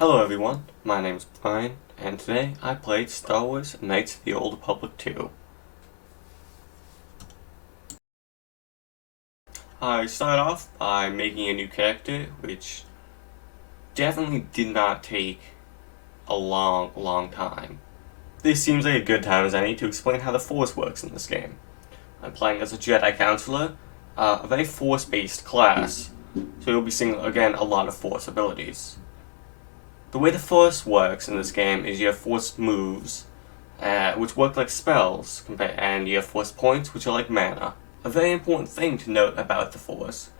Hello everyone, my name is Brian, and today I played Star Wars Knights of the Old Republic 2. I started off by making a new character, which definitely did not take a long time. This seems like a good time as any to explain how the Force works in this game. I'm playing as a Jedi Counselor, a very Force-based class, so you'll be seeing, again, a lot of Force abilities. The way the Force works in this game is you have Force moves, which work like spells, and you have Force points, which are like mana. A very important thing to note about the Force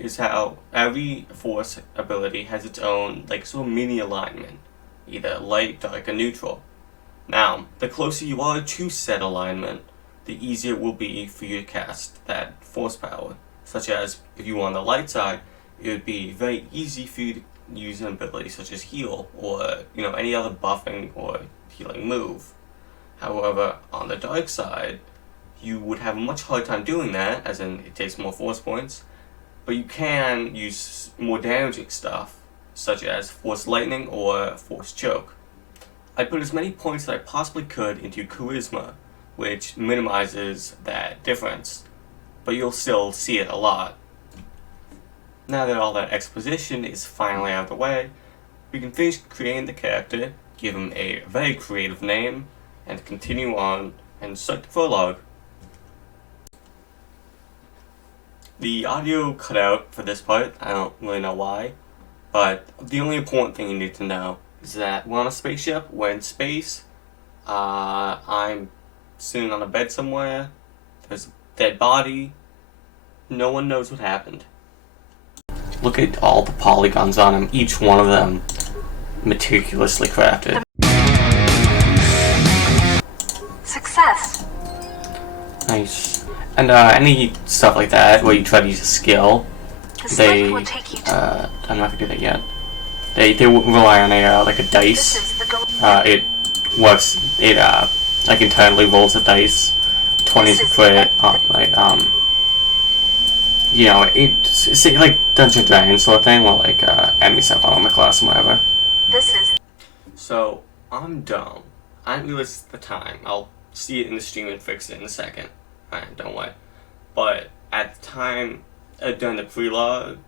is how every Force ability has its own, sort of mini alignment, either light, dark, or neutral. Now, the closer you are to said alignment, the easier it will be for you to cast that Force power, such as if you were on the light side, it would be very easy for you to use an ability such as heal, or any other buffing or healing move. However, on the dark side, you would have a much harder time doing that, as in it takes more Force points, but you can use more damaging stuff, such as Force Lightning or Force Choke. I put as many points as I possibly could into Charisma, which minimizes that difference, but you'll still see it a lot. Now that all that exposition is finally out of the way, we can finish creating the character, give him a very creative name, and continue on and start the prologue. The audio cut out for this part, I don't really know why, but the only important thing you need to know is that we're on a spaceship, we're in space, I'm sitting on a bed somewhere, there's a dead body, no one knows what happened. Look at all the polygons on him, each one of them meticulously crafted. Success! Nice. And any stuff like that, where you try to use a skill, I'm not gonna do that yet. They rely on a dice. It works, internally rolls a dice. 20 is a crit, it's like Dungeons & Dragons sort of thing, or enemy stuff on the class and whatever. So, I'm dumb. I didn't realize the time. I'll see it in the stream and fix it in a second. Alright, don't worry. But at the time, during the prelog,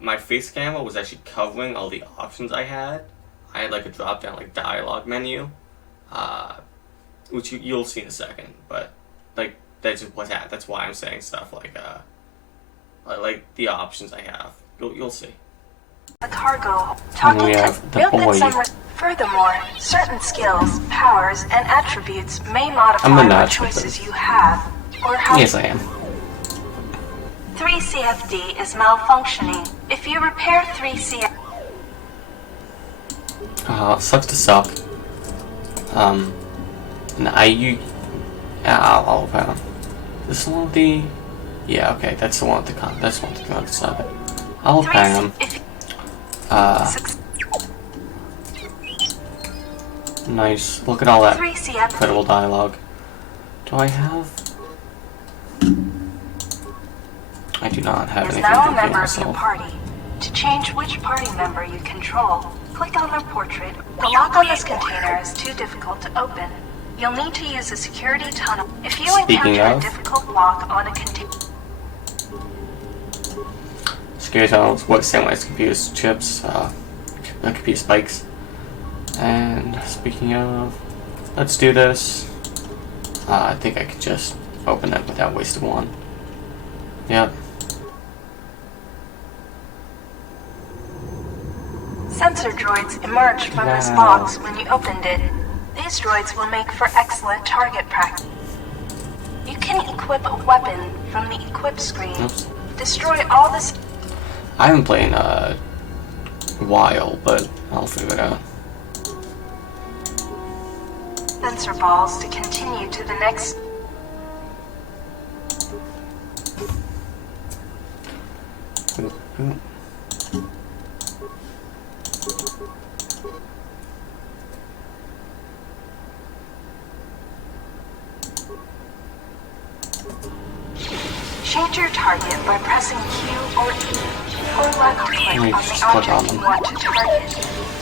my face camera was actually covering all the options I had. I had a drop down dialogue menu, which you'll see in a second, but that's just what's happened. That's why I'm saying stuff like the options I have. You'll see. The cargo. And we have the boy. Furthermore, certain skills, powers, and attributes may modify what choices you have, or how. Yes, I am. 3CFD is malfunctioning. If you repair 3CFD. Sucks to suck. I'll this one with the. Yeah, okay, that's the one with the that's the one with the other side. I'll pay him. Nice. Look at all that incredible dialogue. Do I have? I do not have anything now to a member myself. of your party. To change which party member you control, click on their portrait. The lock on this container is too difficult to open. You'll need to use a security tunnel. If you encounter a difficult lock on a container. Security tunnels work same way as computer chips, computer spikes. And speaking of, let's do this. I think I could just open it without wasting one. Yep. Sensor droids emerged from this box when you opened it. These droids will make for excellent target practice. You can equip a weapon from the equip screen. Oops. Destroy all this. I haven't played in a while, but I'll figure it out. Sensor balls to continue to the next. Change your target by pressing Q or E. or left click on the object you want to target.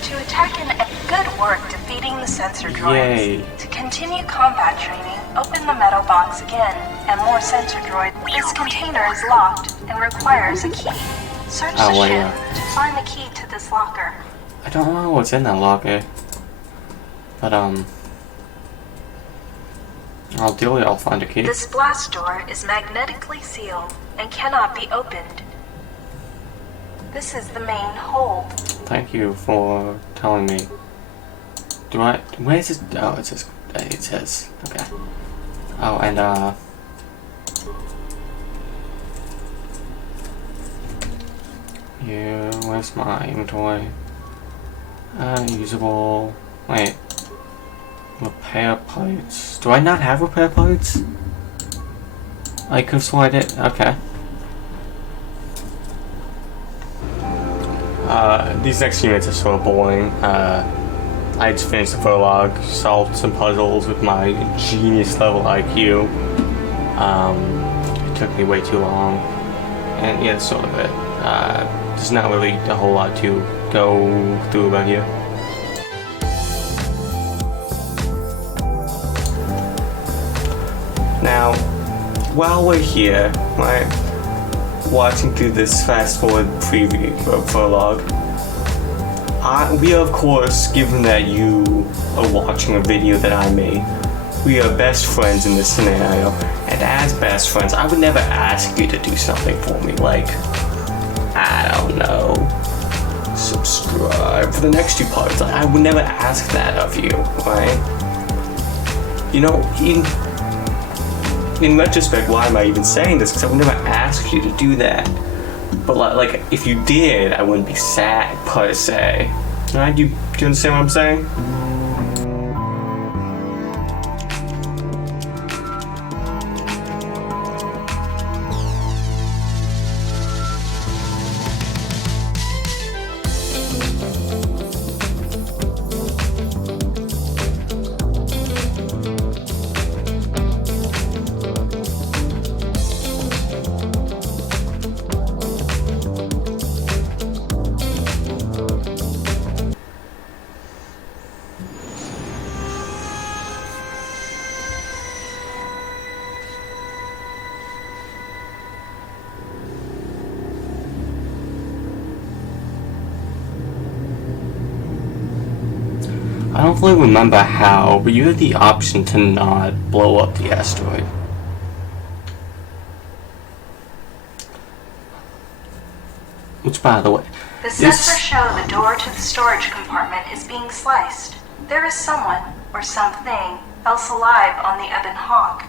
To attack an... Good work defeating the sensor droids. Yay. To continue combat training, open the metal box again, and more sensor droids. This container is locked and requires a key. Search the ship to find the key to this locker. I don't know what's in that locker. But, I'll find a key. This blast door is magnetically sealed and cannot be opened. This is the main hold. Thank you for telling me. Where is this? Oh, it says, okay. Oh, and, here, where's my inventory? Usable, wait. Repair parts. Do I not have repair parts? I could have sworn I did. Okay. These next few minutes are sort of boring. I just finished the prologue, solved some puzzles with my genius level IQ. It took me way too long. And yeah, that's sort of it. There's not really a whole lot to go through about here. Now, while we're here, right, watching through this fast forward preview or prologue, we are, of course, given that you are watching a video that I made, we are best friends in this scenario, and as best friends, I would never ask you to do something for me, like, I don't know, subscribe for the next 2 parts. I would never ask that of you, right? You know, in retrospect, why am I even saying this? Because I would never ask you to do that. But like, if you did, I wouldn't be sad per se. Right? Do you understand what I'm saying? I don't fully remember how, but you had the option to not blow up the asteroid. Which, by the way, the sensors show the door to the storage compartment is being sliced. There is someone, or something, else alive on the Ebon Hawk.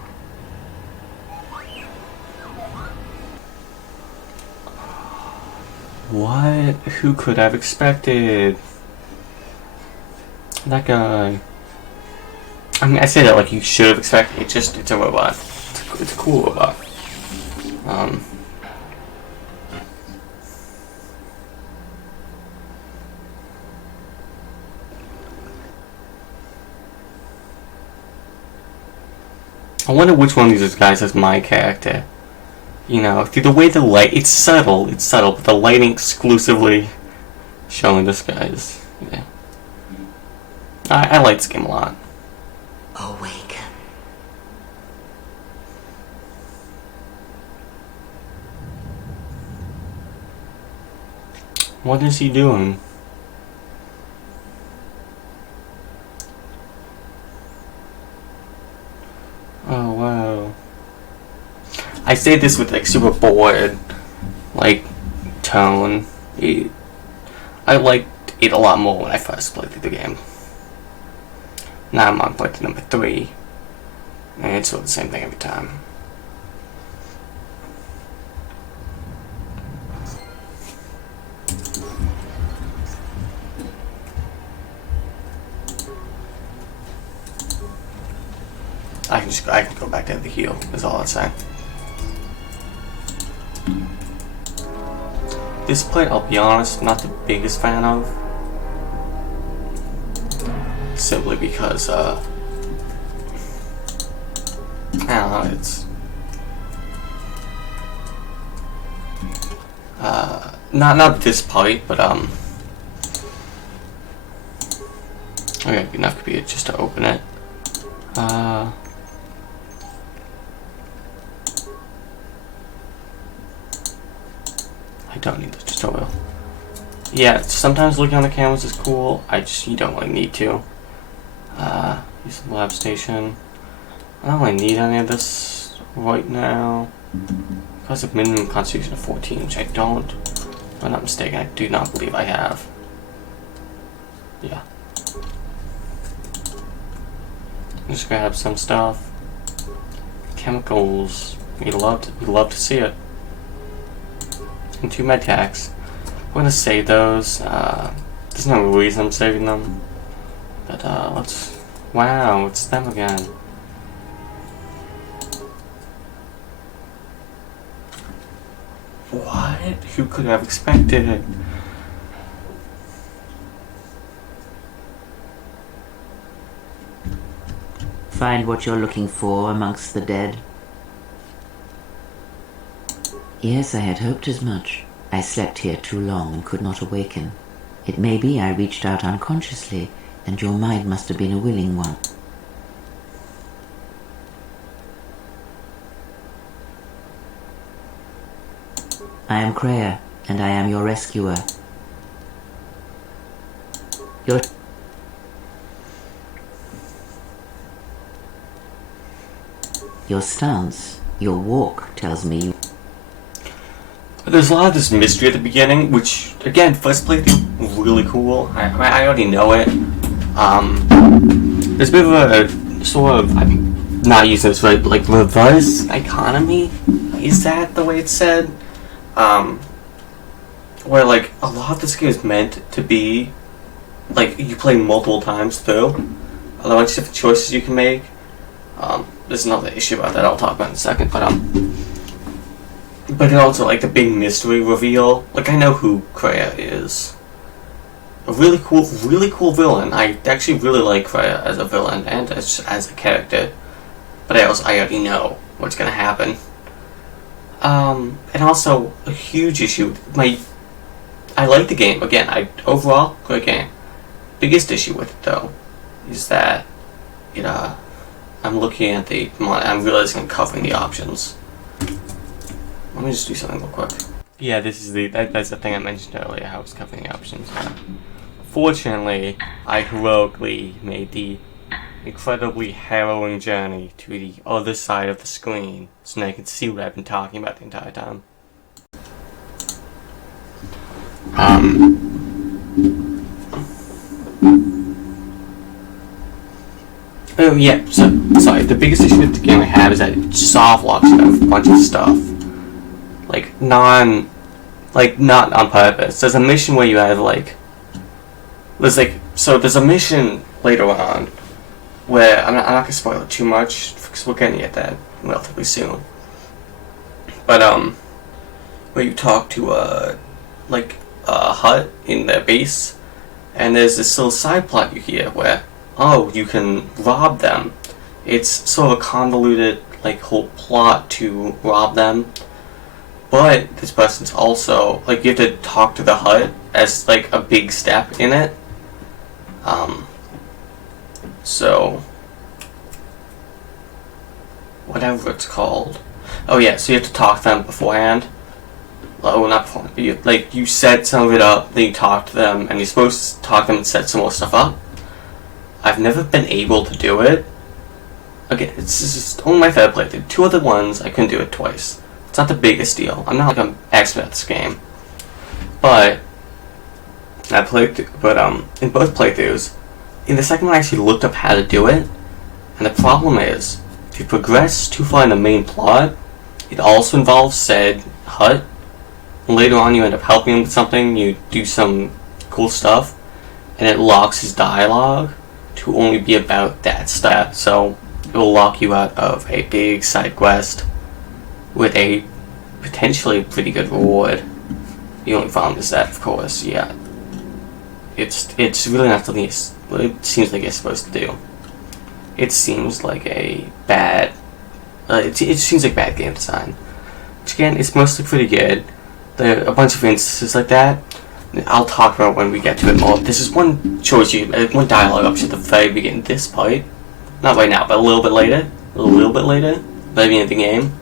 What? Who could have expected? That guy. I mean, I say that like you should have expected. It's a robot. It's a cool robot. I wonder which one of these guys is my character. You know, through the way the light, it's subtle, but the lighting exclusively showing this guy's, yeah. I like this game a lot. Awaken. What is he doing? Oh wow. I say this with like super bored, like, tone. I liked it a lot more when I first played through the game. Now I'm on play number 3, and it's sort of the same thing every time. I can go back to the heel, is all I'm saying. This plate, I'll be honest, not the biggest fan of. Simply because, I don't know, Not this part, but okay, enough could be just to open it. I don't need the tutorial. Yeah, sometimes looking on the cameras is cool. You don't really need to. Use the lab station. I don't really need any of this right now. Because of minimum constitution of 14, which I don't. If I'm not mistaken, I do not believe I have. Yeah. Just grab some stuff. Chemicals. We love to see it. And 2 med tacs. I'm gonna save those. There's no reason I'm saving them. But let's. Wow, it's them again. What? Who could have expected it? Find what you're looking for amongst the dead? Yes, I had hoped as much. I slept here too long and could not awaken. It may be I reached out unconsciously, and your mind must have been a willing one. I am Kreia, and I am your rescuer. Your stance, your walk tells me you... There's a lot of this mystery at the beginning, which, again, first playthrough, really cool. I already know it. There's a bit of a sort of, I'm not using this right, but like reverse economy. Is that the way it's said? Where like a lot of this game is meant to be like you play multiple times through. A bunch of different choices you can make. There's another issue about that I'll talk about in a second, but it also like the big mystery reveal. Like I know who Kreia is. A really cool villain. I actually really like Kreia as a villain and as a character. But I already know what's gonna happen. And also a huge issue. I like the game. Again, overall great game. Biggest issue with it though is that I'm looking at I'm realizing I'm covering the options. Let me just do something real quick. Yeah, that's the thing I mentioned earlier, how it's covering the options. Fortunately, I heroically made the incredibly harrowing journey to the other side of the screen so now I can see what I've been talking about the entire time. Oh yeah, so, sorry, the biggest issue with the game I have is that it soft locks you out of a bunch of stuff. Not on purpose. There's a mission where you have there's a mission later on where, I'm not gonna spoil it too much, because we're gonna get that relatively soon. But, where you talk to a hut in their base, and there's this little side plot you hear where, you can rob them. It's sort of a convoluted, whole plot to rob them. But this person's also, you have to talk to the hut as, a big step in it. So, whatever it's called. Oh yeah, so you have to talk to them beforehand. Oh, not beforehand, but you set some of it up, then you talk to them, and you're supposed to talk to them and set some more stuff up. I've never been able to do it. Again, it's just only my third playthrough. 2 other ones, I couldn't do it twice. It's not the biggest deal. I'm not an expert at this game. But, in both playthroughs, in the second one I actually looked up how to do it, and the problem is, if you progress too far in the main plot, it also involves said hut, and later on you end up helping him with something, you do some cool stuff, and it locks his dialogue to only be about that stuff, so it will lock you out of a big side quest with a potentially pretty good reward. The only problem is that, of course, yeah, it's really not something it seems like it's supposed to do. It seems like a bad, it seems like bad game design. Which again, it's mostly pretty good. There are a bunch of instances like that. I'll talk about when we get to it more. This is one choice one dialogue option at the very beginning of this part. Not right now, but a little bit later. A little bit later. Maybe in the game.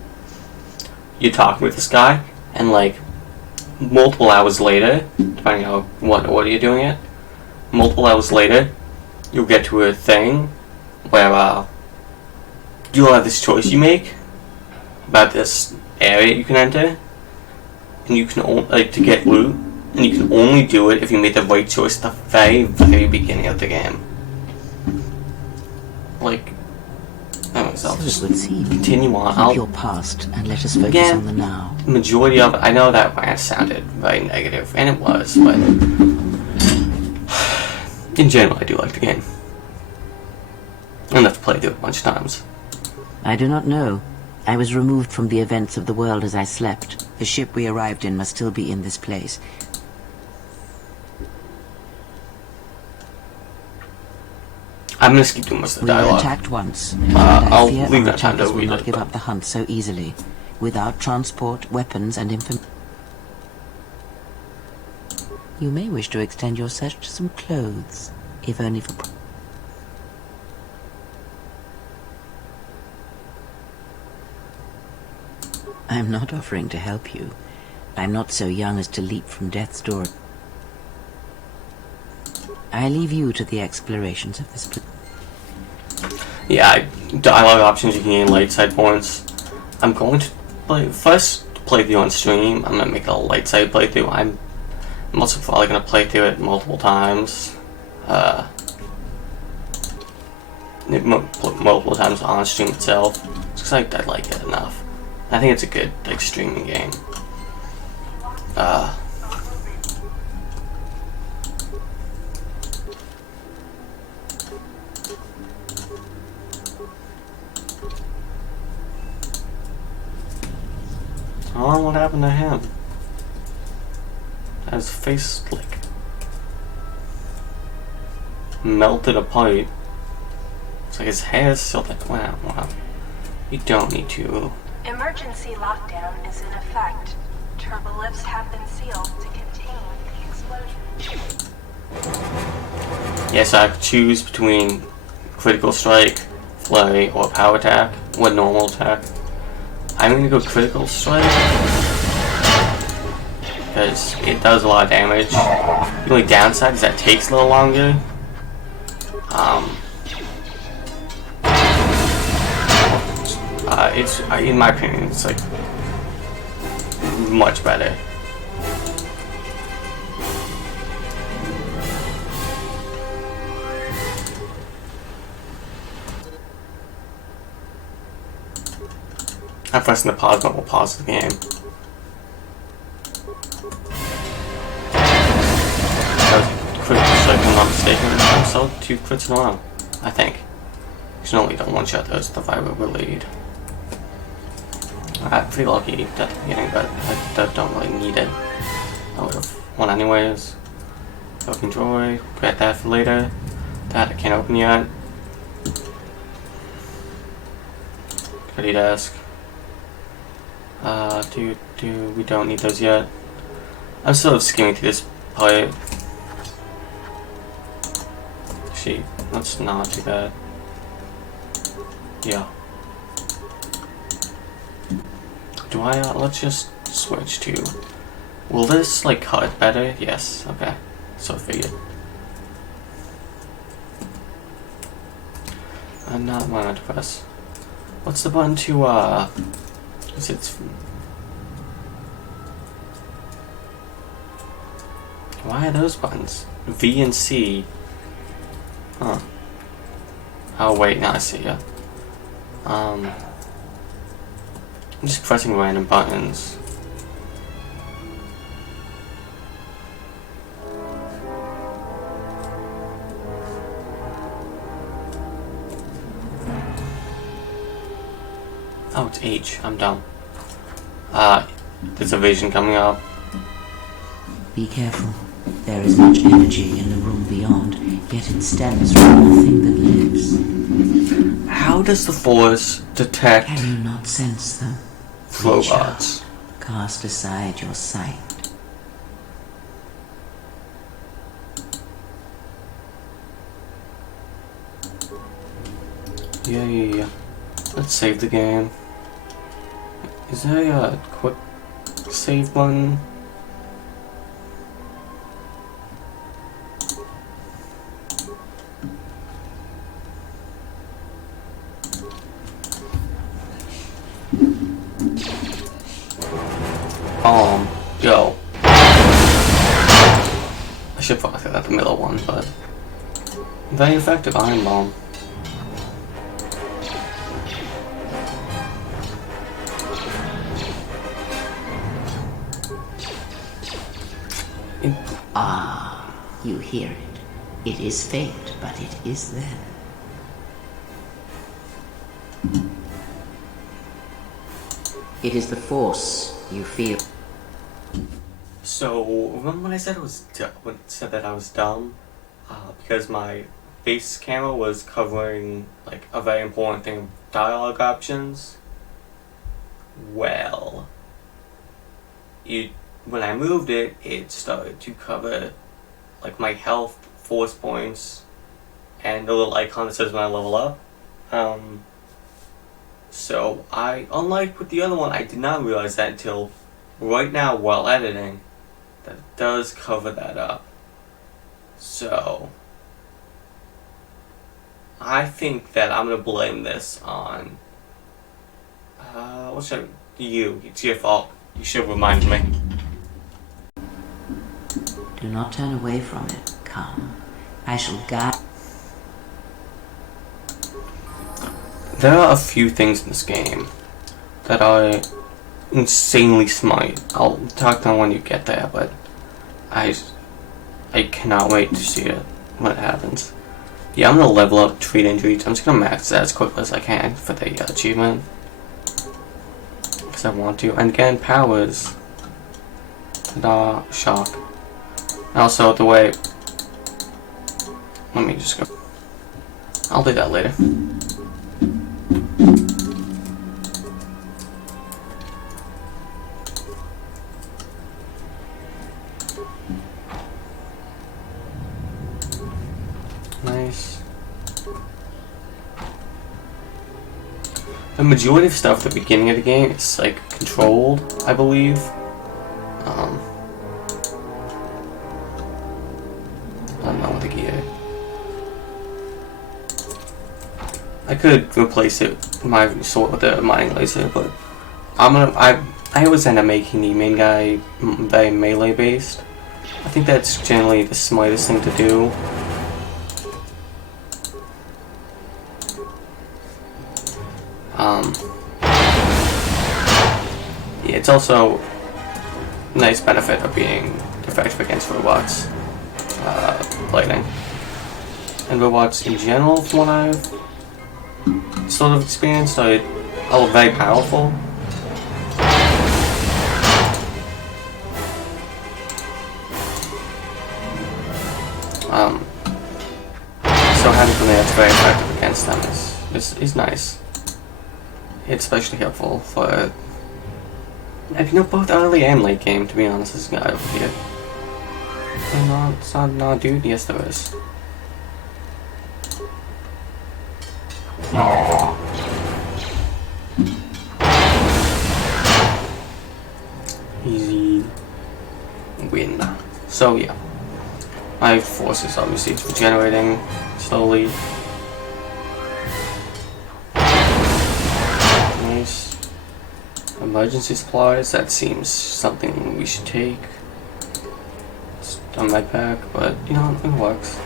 You're talking with this guy, and like multiple hours later, depending on what order you're doing it, multiple hours later, you'll get to a thing where you'll have this choice you make about this area you can enter, and you can only to get loot, and you can only do it if you made the right choice at the very, very beginning of the game. Like, I'll So it would seem. continue on. Keep your past and let us focus Again, on the now. Majority of it, I know that rant sounded very negative, and it was, but in general, I do like the game. Enough to play through it a bunch of times. I do not know. I was removed from the events of the world as I slept. The ship we arrived in must still be in this place. I'm gonna skip through most of the We were dialogue. attacked once, and I'll I fear leave our that time to attackers will read not it, give but- up the hunt so easily. Without transport, weapons, and information. You may wish to extend your search to some clothes, if only for... I'm not offering to help you. I'm not so young as to leap from death's door. I leave you to the explorations of this place. Yeah, dialogue options, you can gain light side points. I'm going to first play through on stream. I'm gonna make a light side playthrough. I'm also probably gonna play through it multiple times. Multiple times on stream itself. Just because I like it enough. I think it's a good like streaming game. Oh, what happened to him? His face like melted apart. It's like his hair is still like, wow. You don't need to. Emergency lockdown is in effect. Turbolifts have been sealed to contain the explosion. Yes, I have to choose between critical strike, flurry, or power attack, or normal attack. I'm gonna go critical strike because it does a lot of damage. The only downside is that it takes a little longer. It's in my opinion, it's like much better. I'm pressing the pause button will pause the game. That was critical strike, if I'm not mistaken. I saw 2 crits in a row, I think. You can only don't one-shot those with the Viper lead. I'm pretty lucky at the beginning, but I don't really need it. I would have won anyways. Open Joy, get that for later. That I can't open yet. Goodie desk. We don't need those yet. I'm still skimming through this part. Actually, let's not do that. Yeah. Do I, let's just switch to, will this like cut it better? Yes, okay. So I figured. I'm not wanting to press. What's the button to, is it? Why are those buttons? V and C. Huh. Oh wait, now I see ya. I'm just pressing random buttons. Oh, it's H. I'm dumb. There's a vision coming up. Be careful. There is much energy in the room beyond, yet it stems from nothing that lives. How does the Force detect Can you not sense them? robots? Cast aside your sight. Yeah. Let's save the game. Is there a quick save button? Go. I should probably say that the middle one, but very effective iron bomb. Ah, you hear it. It is faint, but it is there. It is the force you feel. So, remember when I said that I was dumb? Because my face camera was covering like a very important thing of dialogue options? Well, when I moved it, it started to cover like my health, force points, and the little icon that says when I level up. So unlike with the other one, I did not realize that until right now while editing, that it does cover that up. So, I think that I'm gonna blame this on, you. It's your fault. You should remind me. Do not turn away from it. Come. I shall guide. There are a few things in this game that are insanely smart. I'll talk to them when you get there, but I cannot wait to see it when it happens. Yeah, I'm gonna level up treat injuries. I'm just gonna max that as quickly as I can for the achievement, because I want to. And again, powers. Ta-da! Shock. Also, the way. Let me just go. I'll do that later. Nice. The majority of stuff at the beginning of the game is like controlled, I believe. I don't know with the gear. I could replace it with my sword with a mining laser, but I always end up making the main guy very melee based. I think that's generally the smartest thing to do. Yeah, it's also a nice benefit of being effective against robots, lightning. And robots in general, from what I've sort of experienced, are very powerful. So having something that's very effective against them is nice. It's especially helpful for, both early and late game, to be honest, this guy over here. It's not dude? Yes, there is. Easy win. So, yeah. My force is obviously regenerating slowly. Nice. Emergency supplies, that seems something we should take. It's on my pack, but you know, it works.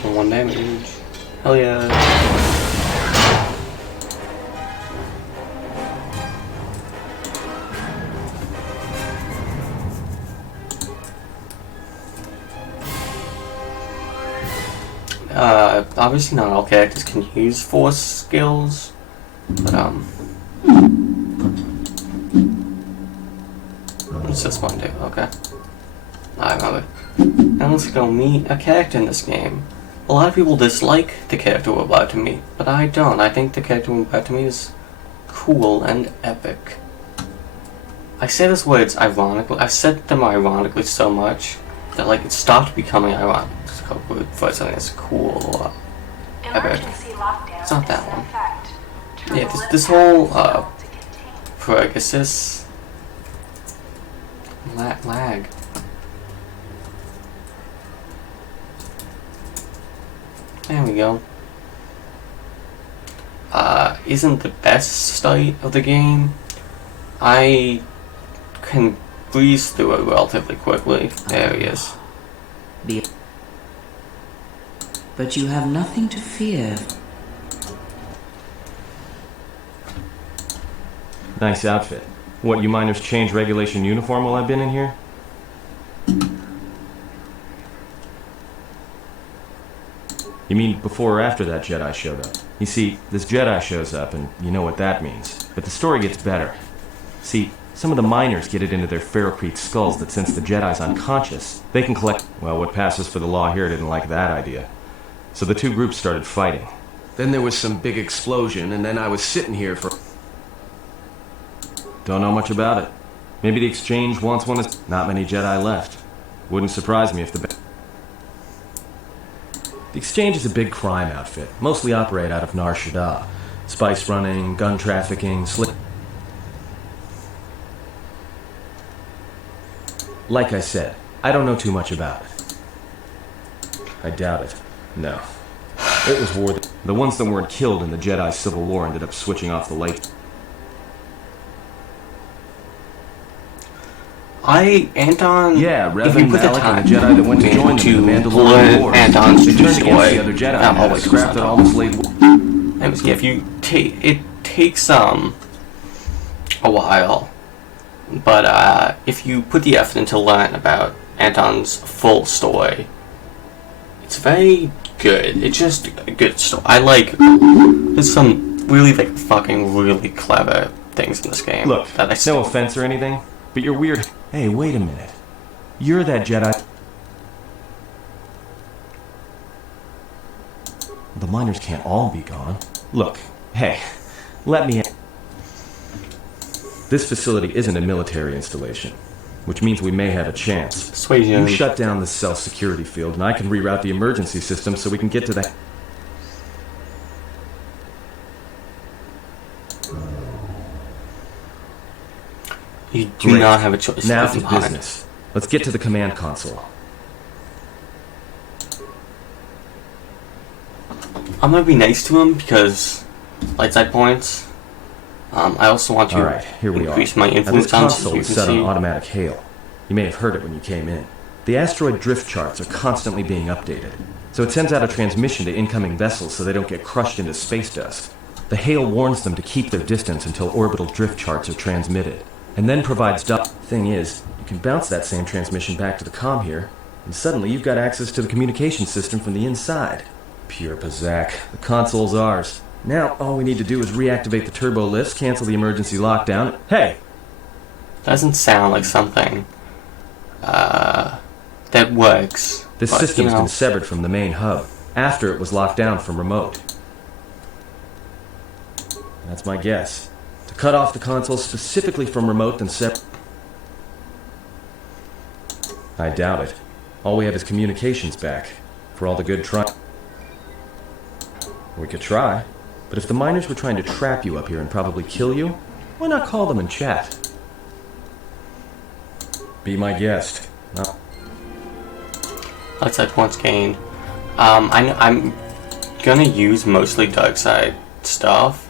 For 1 damage. Hell yeah. Obviously not all characters can use force skills, but what's this one do? Okay. I remember. Now let's go meet a character in this game. A lot of people dislike the character we're about to meet, but I don't. I think the character we're about to meet is cool and epic. I say those words ironically. I've said them ironically so much that like it stopped becoming ironic for something that's cool or epic. Emergency lockdown It's not that is in one. effect. Yeah, Turbo this lift whole is difficult to contain. Pegasus lag. There we go. Isn't the best state of the game. I can breeze through it relatively quickly. There he is. But you have nothing to fear. Nice outfit. What, you miners changed regulation uniform while I've been in here? You mean before or after that Jedi showed up? You see, this Jedi shows up, and you know what that means. But the story gets better. See, some of the miners get it into their ferrocrete skulls that since the Jedi's unconscious, they can collect... Well, what passes for the law here didn't like that idea. So the two groups started fighting. Then there was some big explosion, and then I was sitting here for... Don't know much about it. Maybe the Exchange wants one of... Not many Jedi left. Wouldn't surprise me if the... The Exchange is a big crime outfit, mostly operate out of Nar Shaddaa. Spice running, gun trafficking, Like I said, I don't know too much about it. I doubt it. No. It was war. The ones that weren't killed in the Jedi Civil War ended up switching off the light. Anton. Yeah, if you Revan, put the Malak, time and the Jedi that went to join them in the Mandalorian learn Wars. Anton's They turned against story, the other Jedi not and had a always scrap that Anton. almost laid... Anyways, yeah, if you it takes a while, but if you put the effort into learn about Anton's full story, it's very good. It's just a good story. There's some really fucking really clever things in this game. Look, that I still no offense or anything, but you're weird. Hey, wait a minute. You're that Jedi... The miners can't all be gone. Look, hey, let me... This facility isn't a military installation, which means we may have a chance. Persuasion. You shut down the cell security field, and I can reroute the emergency system so we can get to that... You do Great. not have a choice. Now It's to behind. business. Let's get to the command console. I'm gonna be nice to him because light side points. I also want to Alright, here we are. increase my Now, this influence on him so console you is can set on see. automatic hail. You may have heard it when you came in. The asteroid drift charts are constantly being updated, so it sends out a transmission to incoming vessels so they don't get crushed into space dust. The hail warns them to keep their distance until orbital drift charts are transmitted, and then provides Thing is, you can bounce that same transmission back to the comm here, and suddenly you've got access to the communication system from the inside. Pure Pazak. The console's ours. Now, all we need to do is reactivate the turbo lifts, cancel the emergency lockdown. Hey! Doesn't sound like something that works. This but, system's you know, been severed from the main hub, after it was locked down from remote. That's my guess. To cut off the console specifically from remote, then I doubt it. All we have is communications back, for all the good try. We could try, but if the miners were trying to trap you up here and probably kill you, why not call them and chat? Be my guest. No. light side points gained. I'm gonna use mostly dark side stuff.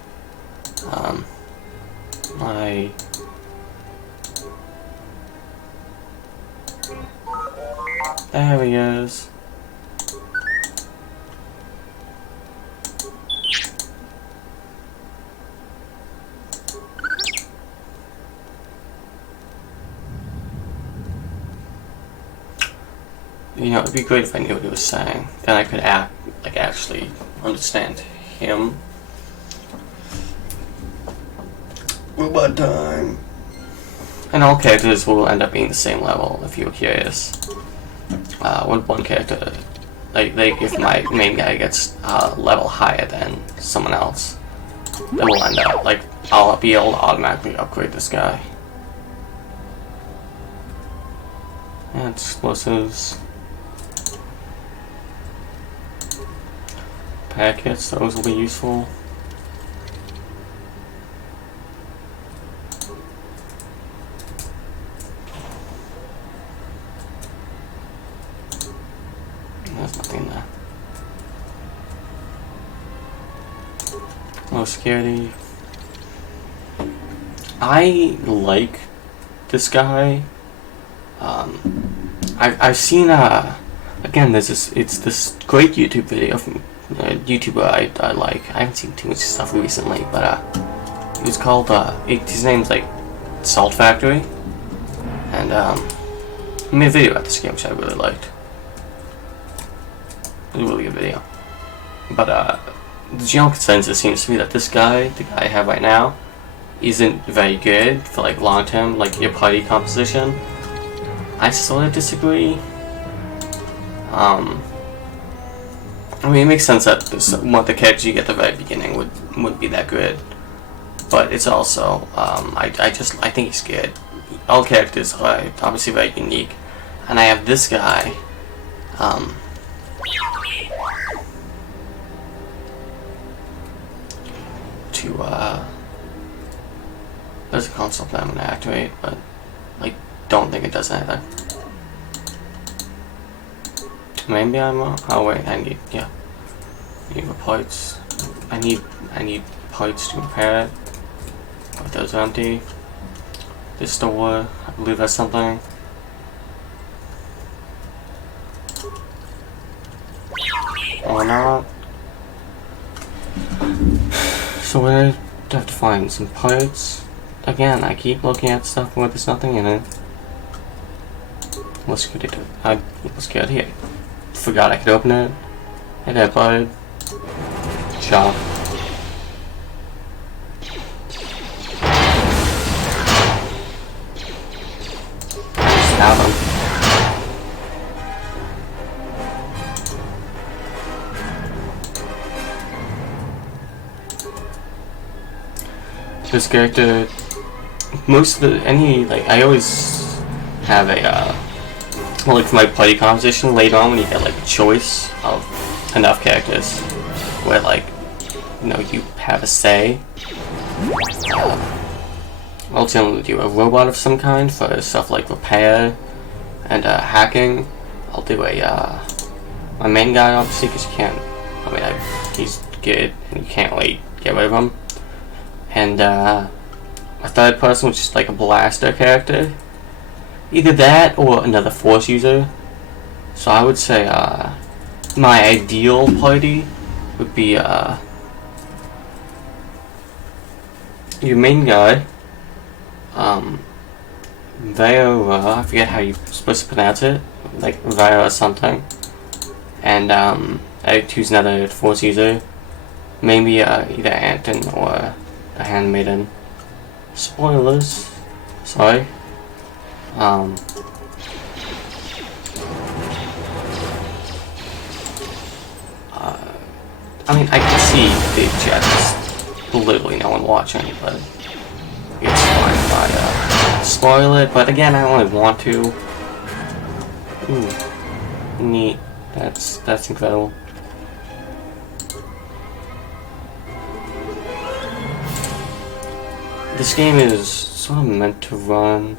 There he is. You know, it'd be great if I knew what he was saying. Then I could actually understand him. Robot time. And all characters will end up being the same level, if you're curious. With one character, if my main guy gets level higher than someone else, it will end up, I'll be able to automatically upgrade this guy. And explosives. Packets, those will be useful. There's nothing there. Low security. I like this guy. I've seen again it's this great YouTube video from a YouTuber I like. I haven't seen too much stuff recently, but it was called his name's like Salt Factory, and he made a video about this game which I really liked. It was a really good video. But the general consensus seems to be that this guy, the guy I have right now, isn't very good for like long term, like your party composition. I sort of disagree. I mean, it makes sense that one of the characters you get at the very beginning wouldn't be that good, but it's also I think he's good. All characters are obviously very unique, and I have this guy. There's a console that I'm gonna activate, but I don't think it does anything. Maybe I'm wrong. Oh wait, I need the parts. I need parts to repair it. But those are empty. This door, I believe that's something. Or not. So I have to find some parts. Again, I keep looking at stuff where there's nothing in it. Let's get it. Let's get here. Forgot I could open it. Hit that button. Chop. Just have them. This character, most of I always have a, well, like for my party composition later on when you get like a choice of enough characters where like, you have a say. I'll generally do a robot of some kind for stuff like repair and hacking. I'll do my main guy obviously because you can't, he's good and you can't really get rid of him. And a third person, which is like a blaster character. Either that or another force user. So I would say my ideal party would be your main guy, Vara, I forget how you're supposed to pronounce it, like Vara or something. And I choose another force user, maybe either Anton or a handmaiden. Spoilers, sorry. I mean, I can see the chat. There's literally no one watching, but it's fine if I spoil it. But again, I only want to. Ooh, neat. That's incredible. This game is sort of meant to run.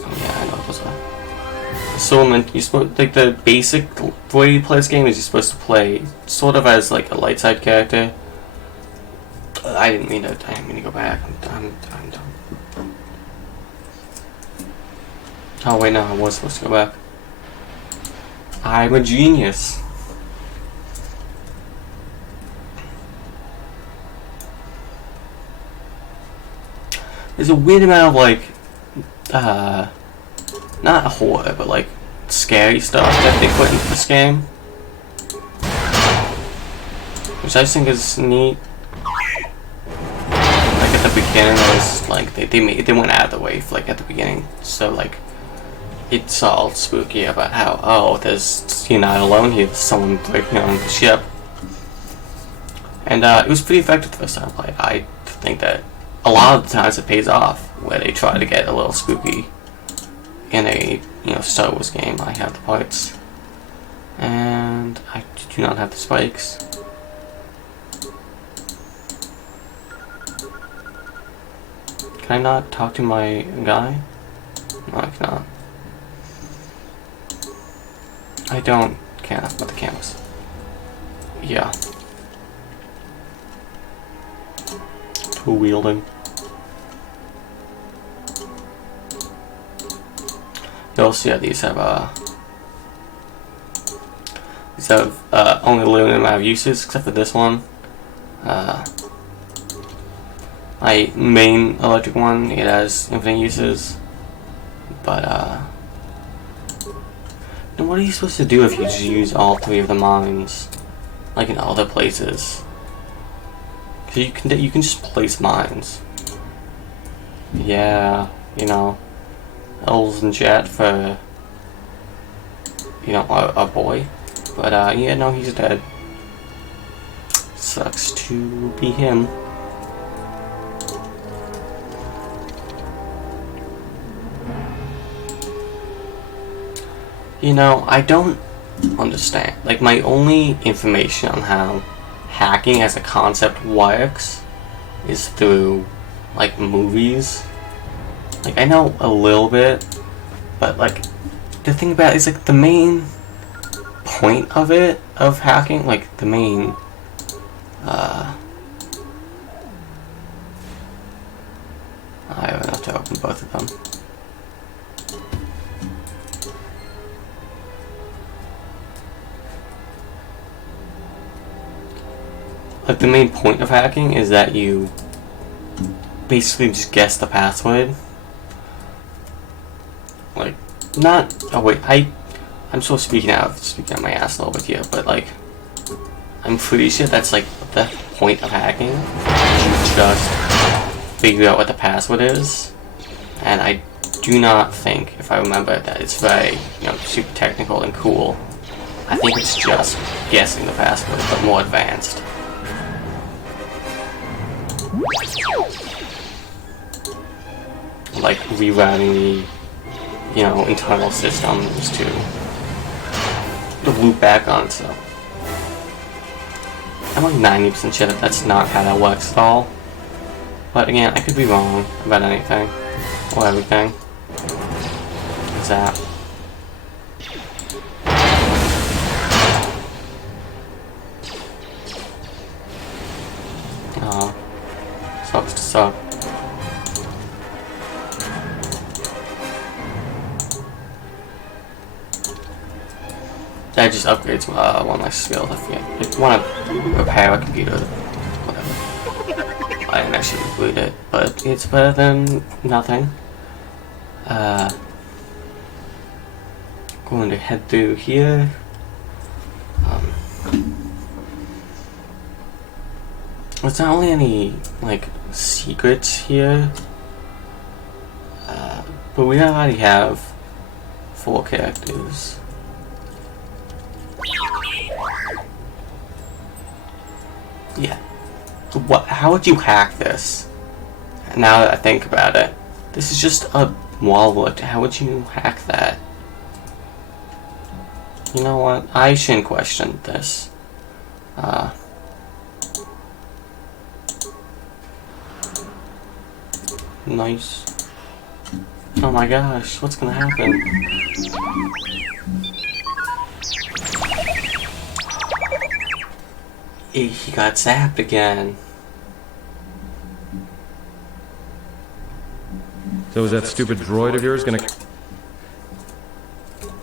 Oh yeah, I know those are. So you're supposed, like, the basic way you play this game is you're supposed to play sort of as like a light side character. I didn't mean to go back. I'm done. Oh wait, no, I was supposed to go back. I'm a genius. There's a weird amount of like, not horror, but like scary stuff that they put into this game, which I think is neat. Like at the beginning, it was like they went out of the way for, like at the beginning, so like it's all spooky about how you're not alone here, there's someone breaking on the ship, and it was pretty effective the first time I played. I think that a lot of the times it pays off where they try to get a little spooky in a Star Wars game. I have the parts, and I do not have the spikes. Can I not talk to my guy? No, I cannot. I don't care enough about the cameras. Yeah. Tool wielding. Also, yeah, these have only a limited amount of uses, except for this one. My main electric one, it has infinite uses, but then what are you supposed to do if you just use all 3 of the mines, like in other places? Cause you can just place mines. Yeah, Elves and Jet for a boy, but yeah, no, he's dead. Sucks to be him. I don't understand. Like, my only information on how hacking as a concept works is through, like, movies. Like, I know a little bit, but, like, the thing about it is, like, the main point of it, of hacking, like, the main, I would have to open both of them. Like, the main point of hacking is that you basically just guess the password. Like, not... Oh, wait, I'm still speaking out of my ass a little bit here, but, like, I'm pretty sure that's, like, the point of hacking. You just figure out what the password is. And I do not think, if I remember, that it's very, super technical and cool. I think it's just guessing the password, but more advanced. Like rerouting the internal systems to loop back on, so I'm like 90% sure that that's not how that works at all. But again, I could be wrong about anything or everything. What's that? Sucks to suck. That just upgrades one of my skills. I forget. I want to repair a computer. Whatever. I didn't actually include it, but it's better than nothing. Going to head through here. There's not only any like secrets here, but we already have 4 characters. Yeah. How would you hack this? Now that I think about it, this is just a wall look. How would you hack that? You know what? I shouldn't question this. Nice. Oh my gosh, what's gonna happen? He got zapped again. So is that stupid droid of yours gonna...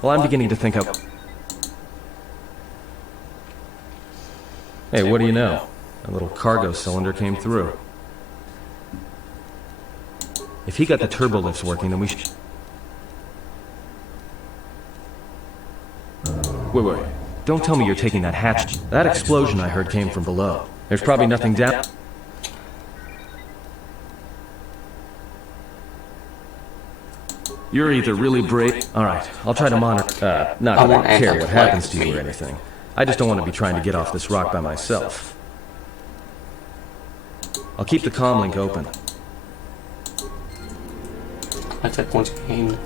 Well, I'm beginning to think how... Hey, what do you know? A little cargo cylinder came through. If he got the turbo lifts working, then we should... Wait. Don't tell me you're taking that hatch. That explosion I heard came from below. There's probably nothing down... You're either really brave... Alright, I'll try to monitor... not that I care what happens to you or anything. I just don't want to be trying to get off this rock by myself. I'll keep the comm link open. Attack once gained.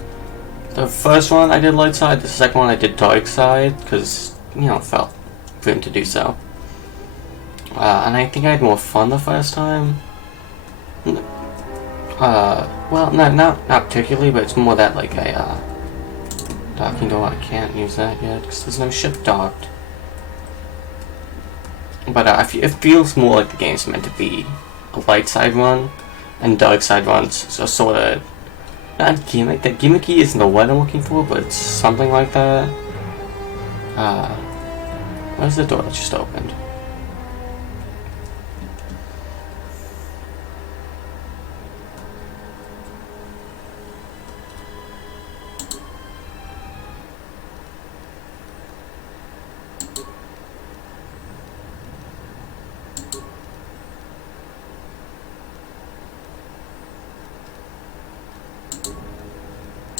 The first one I did light side, the second one I did dark side, because, you know, it felt prudent to do so. And I think I had more fun the first time. Well, no, not particularly, but it's more that, like, docking door, I can't use that yet, because there's no ship docked. But it feels more like the game's meant to be a light side run, and dark side runs are sort of, not gimmick, that gimmicky isn't the word I'm looking for, but it's something like that. Where's the door that just opened?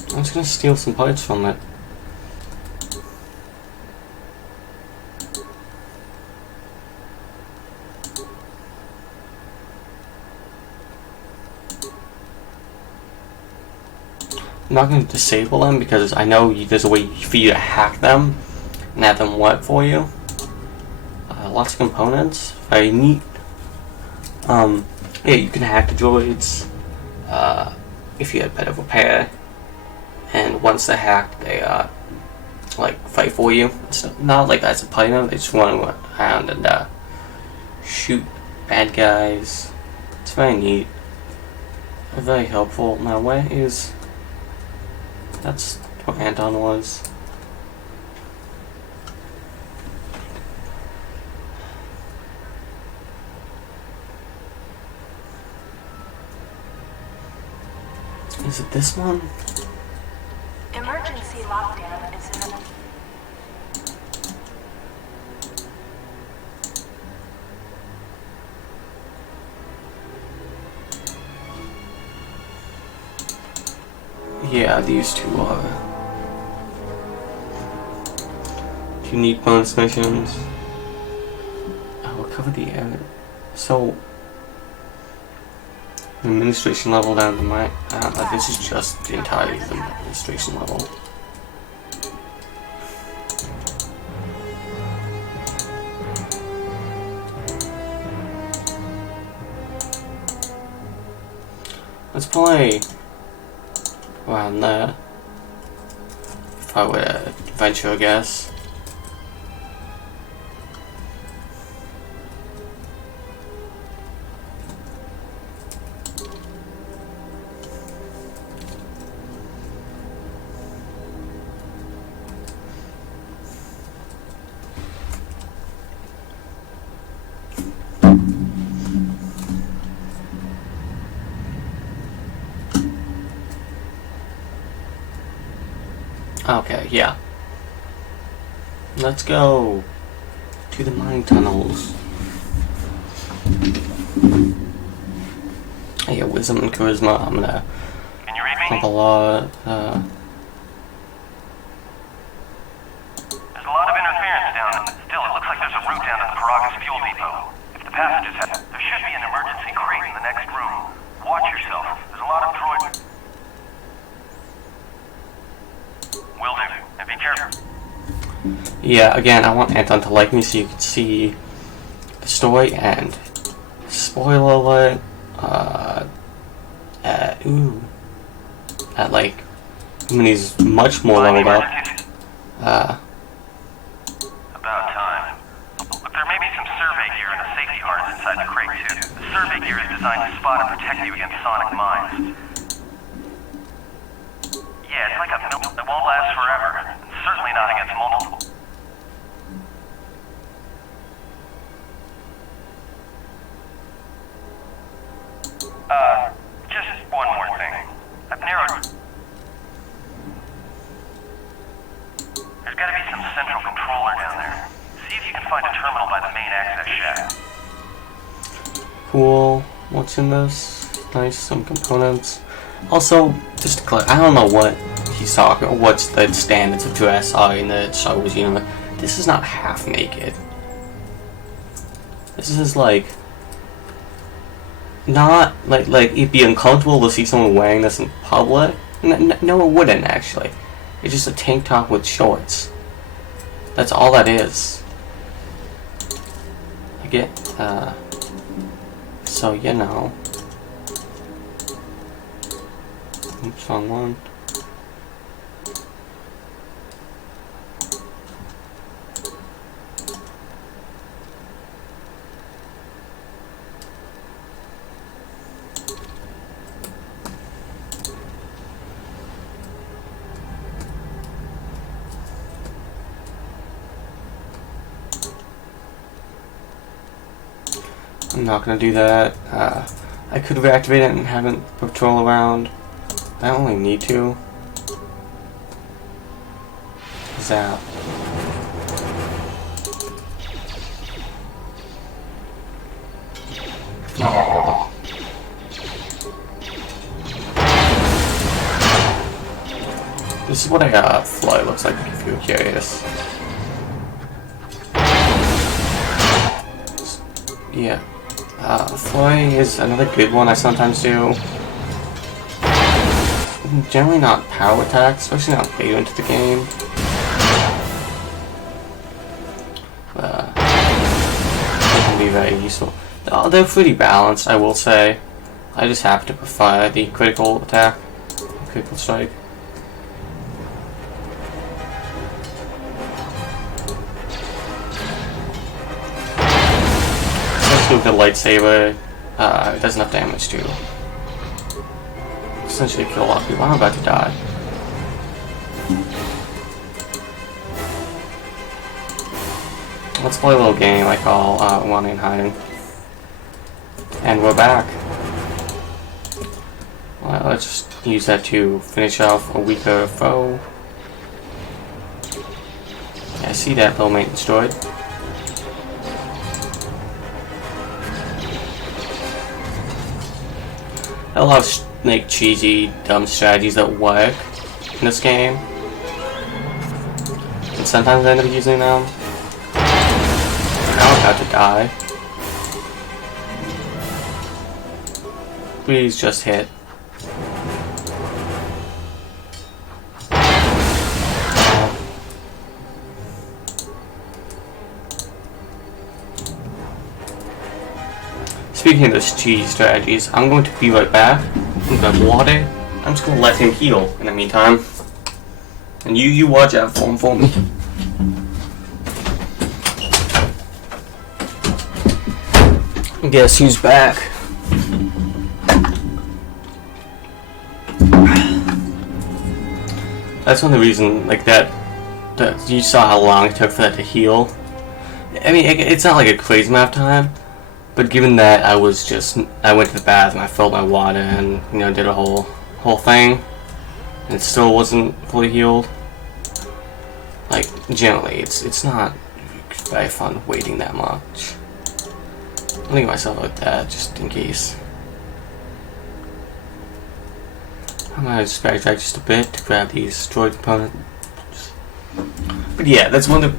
I'm just gonna steal some parts from it. I'm not gonna disable them because I know there's a way for you to hack them and have them work for you. Lots of components, very neat. Yeah, you can hack the droids if you had better repair. And once they're hacked, they like fight for you. It's not like as a partner; they just run around and shoot bad guys. It's very neat, very helpful. Now, where is? That's where Anton was. Is it this one? Emergency lockdown is in the... Yeah, these two are. You need bonus missions. I will cover the area. So, administration level down to my. This is just the entirety of the administration level. Let's play around there. If I were to venture a guess. Okay, yeah. Let's go to the mine tunnels. Yeah, wisdom and charisma. I'm gonna pump a lot. There's a lot of interference down. Still, it looks like there's a route down to the Paragus fuel depot. If the passengers have, there should be an emergency crate in the next room. Watch yourself. There's a lot of droids. Will do. And be careful. Yeah, again, I want Anton to like me so you can see the story. And spoiler alert. At like when he's much more leveled up. About time. Look, there may be some survey gear and a safety harness inside the crate too. The survey gear is designed to spot and protect you against sonic mines. Yeah, it's like a milk that won't last forever. Certainly not against multiple. Just one more thing. I've narrowed... There's gotta be some central controller down there. See if you can find a terminal by the main access shaft. Cool. What's in this? Nice, some components. Also, just to clarify, I don't know what he's talking, what's the standards of dress are in the Star Wars universe. This is not half naked. This is like, not like it'd be uncomfortable to see someone wearing this in public. No, it wouldn't actually. It's just a tank top with shorts. That's all that is. I get, so you know. Oops, wrong one. I'm not gonna do that. I could reactivate it and have it patrol around. I only need to. Zap. This is what a fly looks like if you're curious. Yeah. Flurry is another good one I sometimes do. Generally not power attacks, especially not later into the game. They can be very useful. They're pretty balanced, I will say. I just happen to prefer the critical attack, critical strike. With the lightsaber, it does enough damage to essentially kill a lot of people. I'm about to die. Let's play a little game I call Running and Hiding. And we're back. Well, let's just use that to finish off a weaker foe. Yeah, I see that low maintenance droid. A lot of like cheesy, dumb strategies that work in this game, and sometimes I end up using them. Now I'm about to die. Please just hit. Speaking of those cheesy strategies, I'm going to be right back. I'm gonna water. I'm just gonna let him heal in the meantime. And you watch out for me. Guess who's back? That's one of the reasons, like that you saw how long it took for that to heal. I mean, it's not like a crazy amount of time. But given that I went to the bathroom, I filled my water and, you know, did a whole thing, and it still wasn't fully healed. Like, generally, it's not very fun waiting that much. I'll leave myself like that, just in case. I'm gonna just backtrack just a bit to grab these droid components. But yeah, that's when it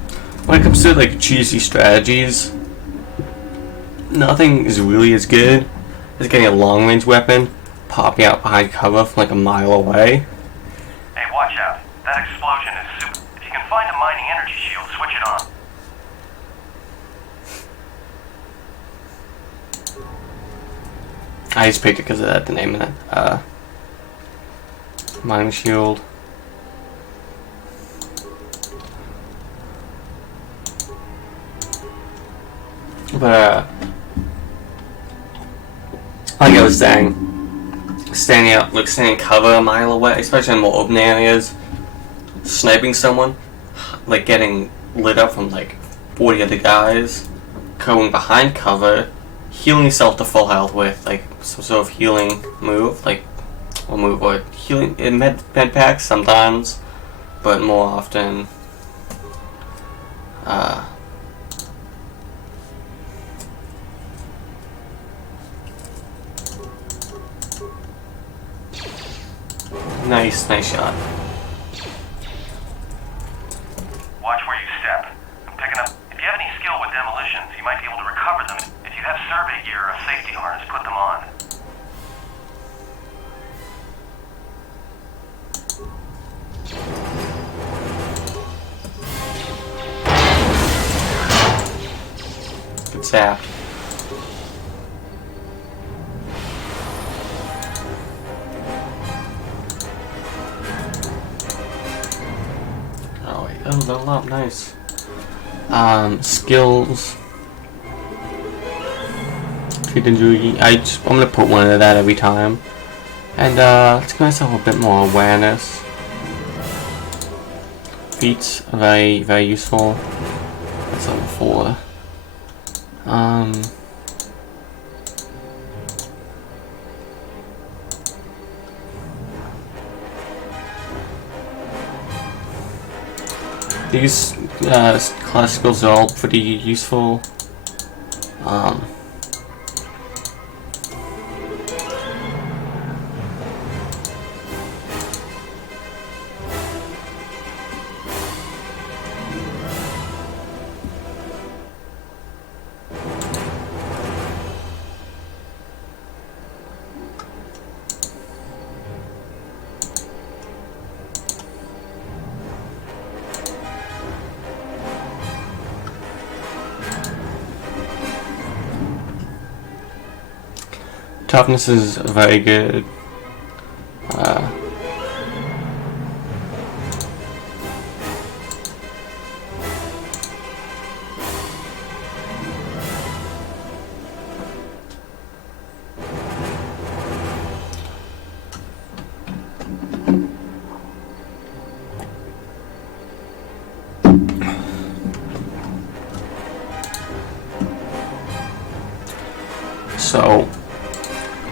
comes to, like, cheesy strategies, nothing is really as good as getting a long-range weapon popping out behind cover from like a mile away. Hey, watch out. That explosion is super. If you can find a mining energy shield, switch it on. I just picked it because of that, the name of it. Mining shield. But, like I was saying, standing cover a mile away, especially in more open areas, sniping someone, like getting lit up from like 40 other guys, going behind cover, healing yourself to full health with like some sort of healing move, like or healing in med packs sometimes, but more often, Nice shot. Watch where you step. I'm picking up. If you have any skill with demolitions, you might be able to recover them. If you have survey gear or a safety harness, put them on. zapped. Oh wait, oh, level up, nice. Skills. I'm gonna put one of that every time. And let's give myself a bit more awareness. Feats are very, very useful. That's level 4. These class skills are all pretty useful. Toughness is very good. So,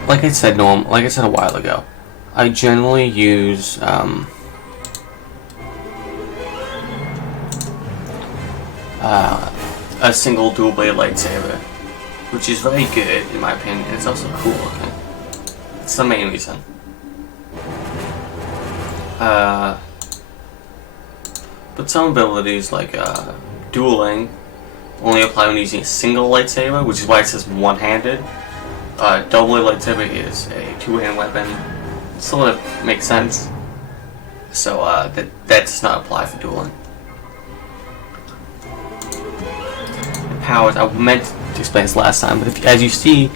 like I said a while ago, I generally use a single dual blade lightsaber, which is very good in my opinion. It's also cool looking. It's the main reason. But some abilities like dueling only apply when using a single lightsaber, which is why it says one-handed. Double lightsaber is a two-hand weapon. Sort of makes sense. So that does not apply for dueling. The powers, I meant to explain this last time, but as you see,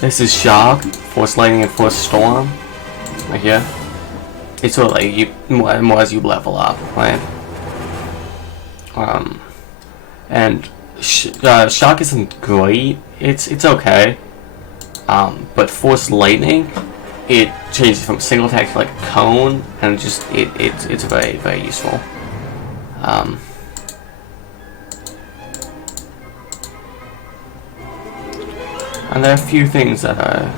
this is Shock, Force Lightning, and Force Storm. Right here. It's sort of like more as you level up, right? And Shock isn't great. It's okay. But Force Lightning, it changes from single attack to like a cone, and just it's very, very useful. And there are a few things that are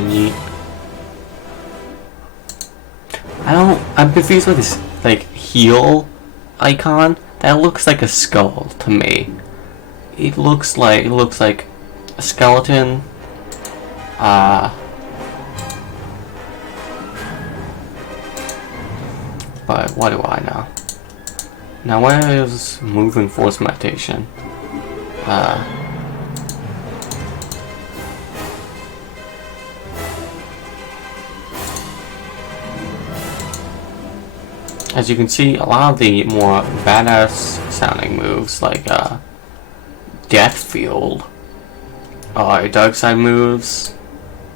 neat. I'm confused with this like heal icon. That looks like a skull to me. It looks like a skeleton. But what do I know? Now where is Move and Force Meditation? As you can see, a lot of the more badass sounding moves like Death Field are dark side moves,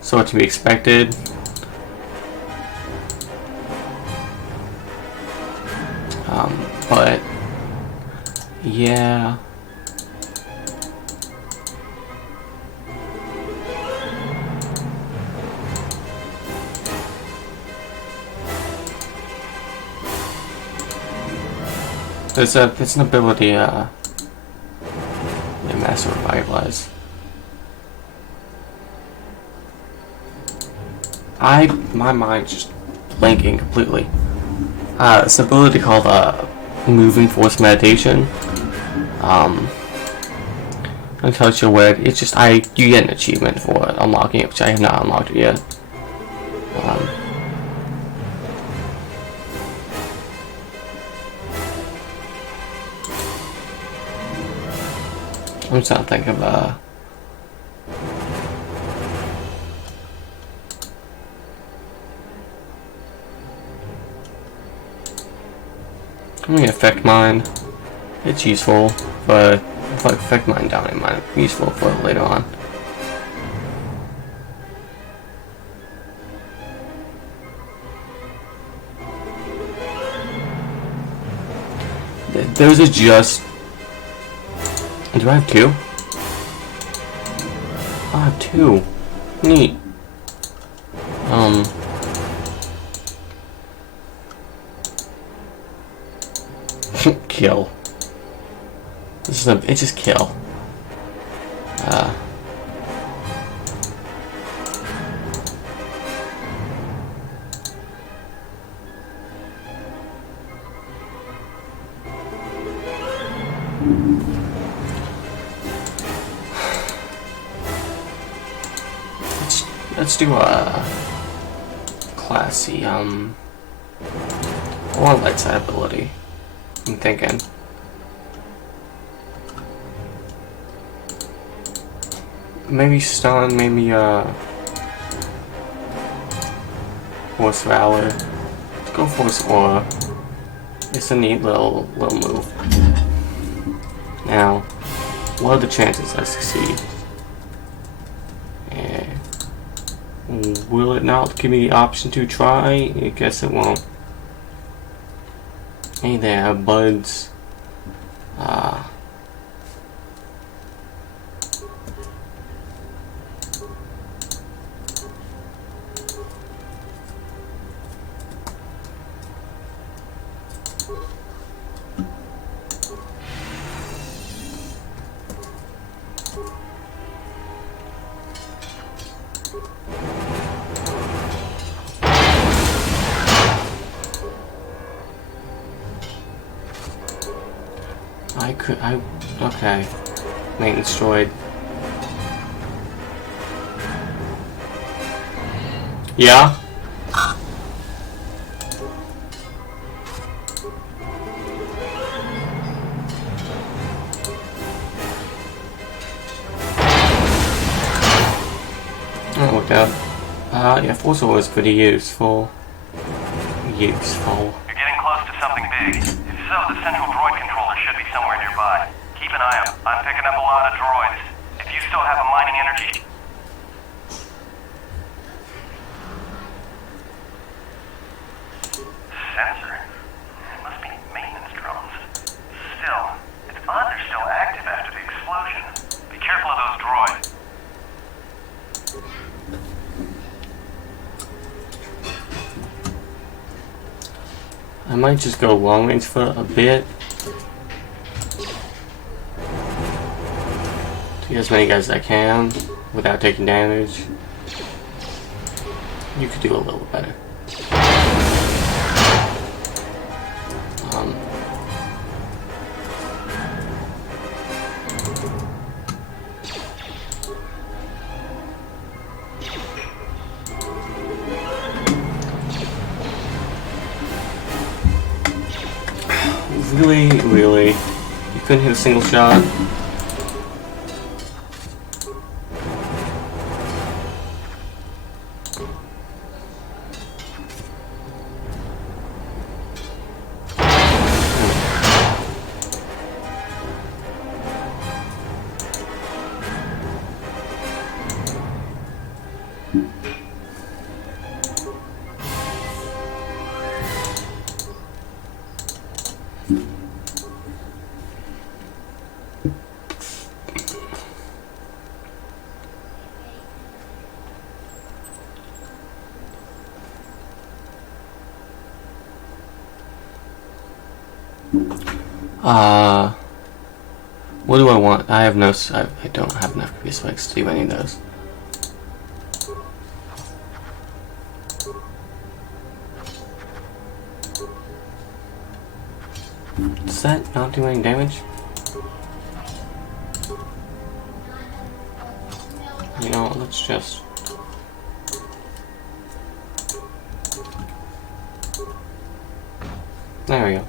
so what to be expected. But yeah. There's an ability, Master Revitalize. My mind's just blanking completely. It's an ability called, Moving Force Meditation. I'm not totally sure where it's just, you get an achievement for it, unlocking it, which I have not unlocked it yet. I'm just trying to think of Let me affect mine. It's useful, but if I affect mine down, it might be useful for later on. Those are just... Do I have two? I have two. Neat. Kill. This is it's just kill. Let's do a classy, I want light side ability. I'm thinking. Maybe stun, maybe Force Valor. Let's go Force Aura. It's a neat little move. Now, what are the chances I succeed? Will it not give me the option to try? I guess it won't. Hey there, buds. Okay. Maintenance droid. Yeah? That worked out. Yeah, Force Aura is pretty useful. You're getting close to something big. If so, the central droid controller should be somewhere nearby. Keep an eye out. I'm picking up a lot of droids. If you still have a mining energy... Sensor? It must be maintenance drones. Still, it's odd they're still active after the explosion. Be careful of those droids. I might just go long range for a bit. To get as many guys as I can without taking damage. You could do a little better. Really? You couldn't hit a single shot? What do I want? I have no. I don't have enough previous specs to do any of those. Does that not do any damage? You know, let's just. There we go.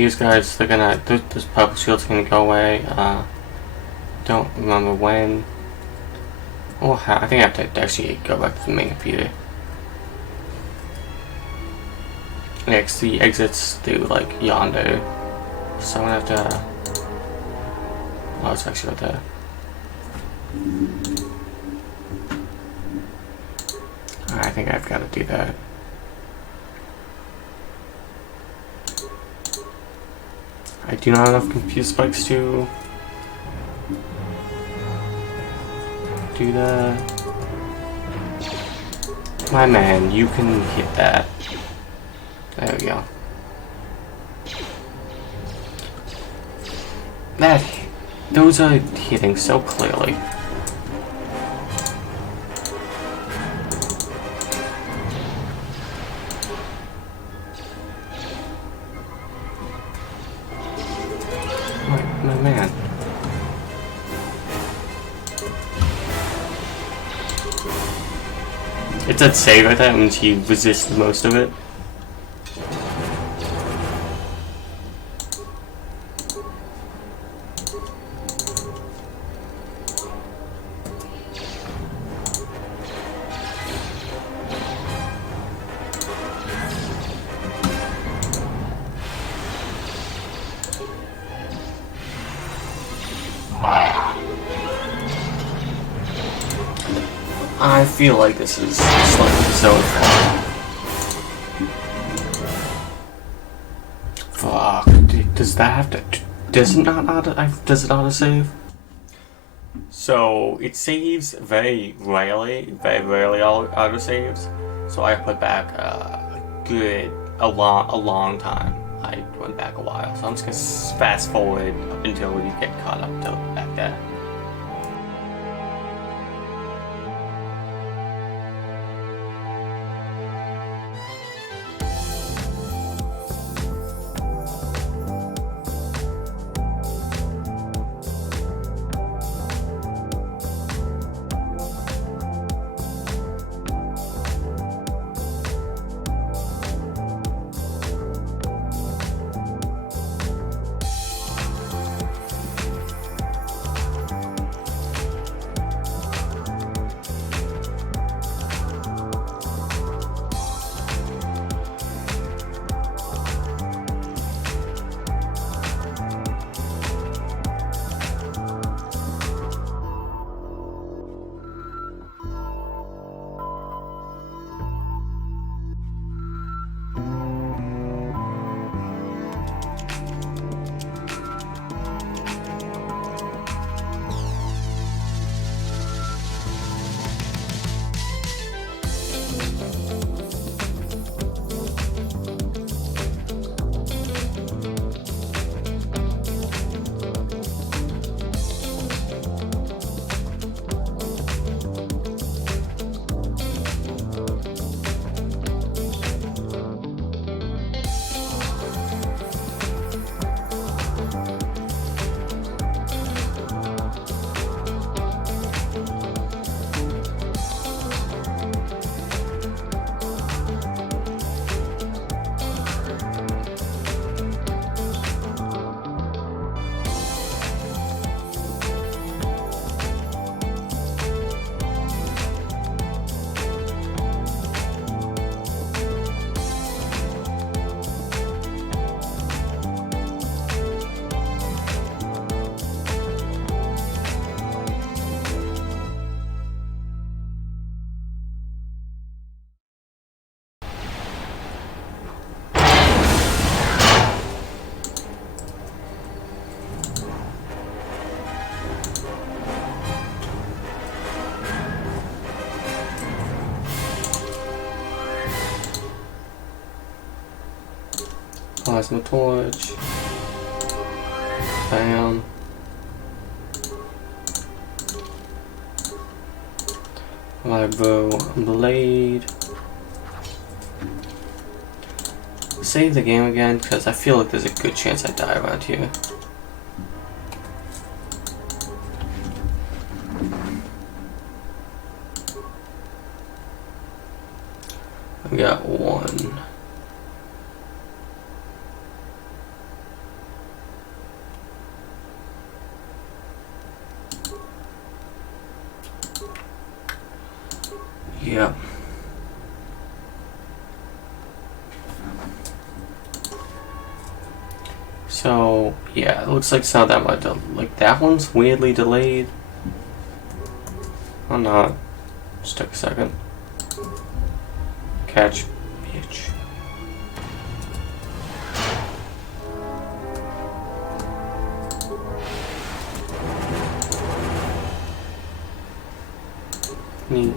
these guys, they're gonna, this purple shield's gonna go away. Don't remember when. Oh, I think I have to actually go back to the main computer. Next, the exits through like yonder. So I'm gonna have to. Oh, it's actually right there. I think I've got to do that. I do not have enough computer spikes to do that. My man, you can hit that. There we go. Those are hitting so clearly. My man. It said save right there, means he resists most of it. I feel like this is slightly zone Fuck. Does that have to? Does it not auto save? So it saves very rarely auto saves. So I put back a long time. I went back a while. So I'm just gonna fast forward up until you get caught up to back there. Plasma torch. Bam. Vibro blade. Save the game again because I feel like there's a good chance I die around here. I got one. Yeah. So, yeah, it looks like it's not that much. Like, that one's weirdly delayed. Or not. Just took a second. Catch, bitch. Neat.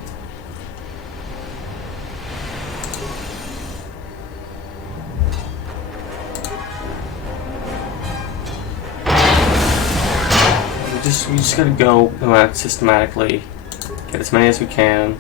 We just gotta go systematically, get as many as we can.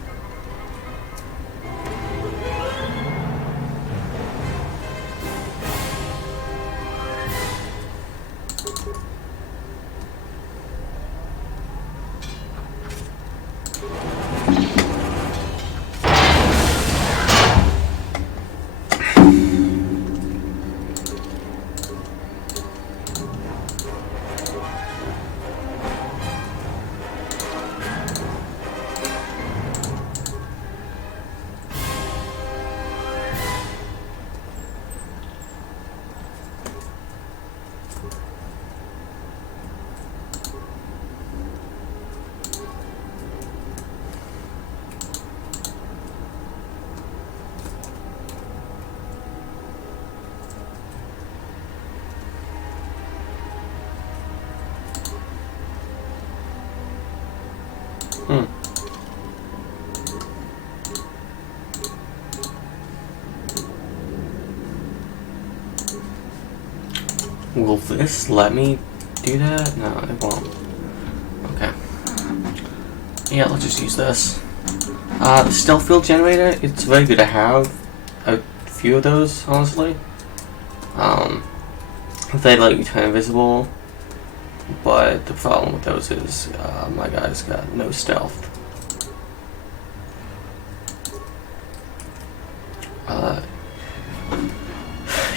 Will this let me do that? No, it won't. Okay. Yeah, let's just use this. The stealth field generator, it's very good to have a few of those, honestly. They let you turn invisible, but the problem with those is my guy's got no stealth.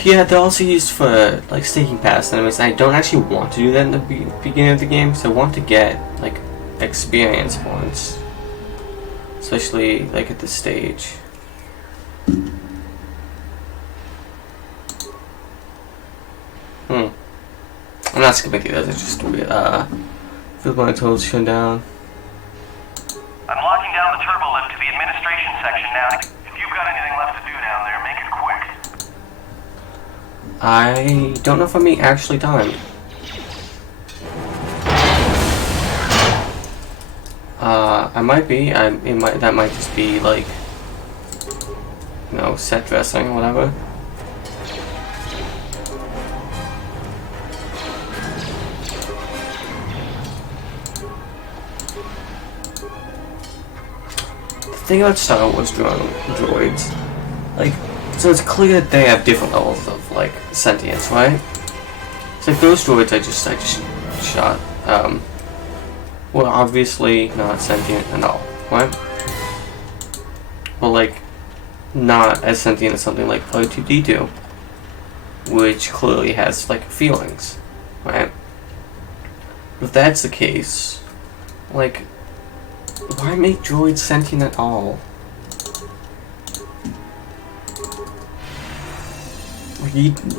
Yeah, they're also used for like sneaking past enemies. I don't actually want to do that in the beginning of the game, because I want to get like experience points, especially like at this stage. I'm not skipping through those. It's just field monitors shut down. I'm locking down the turbo lift to the administration section now. If you've got anything left to do down there, make it quick. I don't know if I'm being actually timed. I might be. That might just be like, you know, set dressing, whatever. The thing about Star Wars droids, like, so it's clear that they have different levels of like sentience, right? So like those droids I just shot, were obviously not sentient at all, right? But like, not as sentient as something like R2-D2, which clearly has like feelings, right? If that's the case, like, why make droids sentient at all?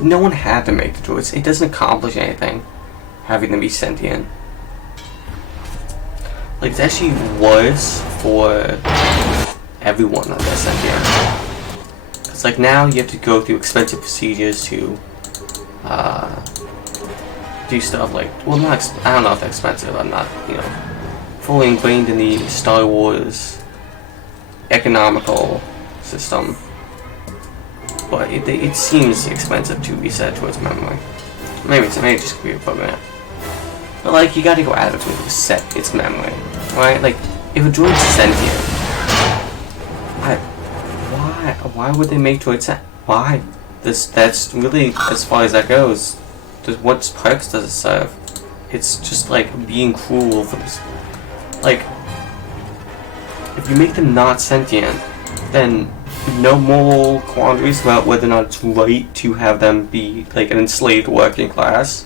No one had to make the droids. It doesn't accomplish anything having them be sentient. Like, it's actually worse for everyone that they're sentient. It's like now you have to go through expensive procedures to do stuff like, well, not I don't know if they're expensive. I'm not, you know, fully ingrained in the Star Wars economical system. But it seems expensive to reset towards memory. Maybe it just could be a program. But like, you gotta go out of it to reset its memory, right? Like, if a droid's sentient, why would they make droids sentient? Why? That's really, as far as that goes, what purpose does it serve? It's just like being cruel for this. Like, if you make them not sentient, then no moral quandaries about whether or not it's right to have them be like an enslaved working class.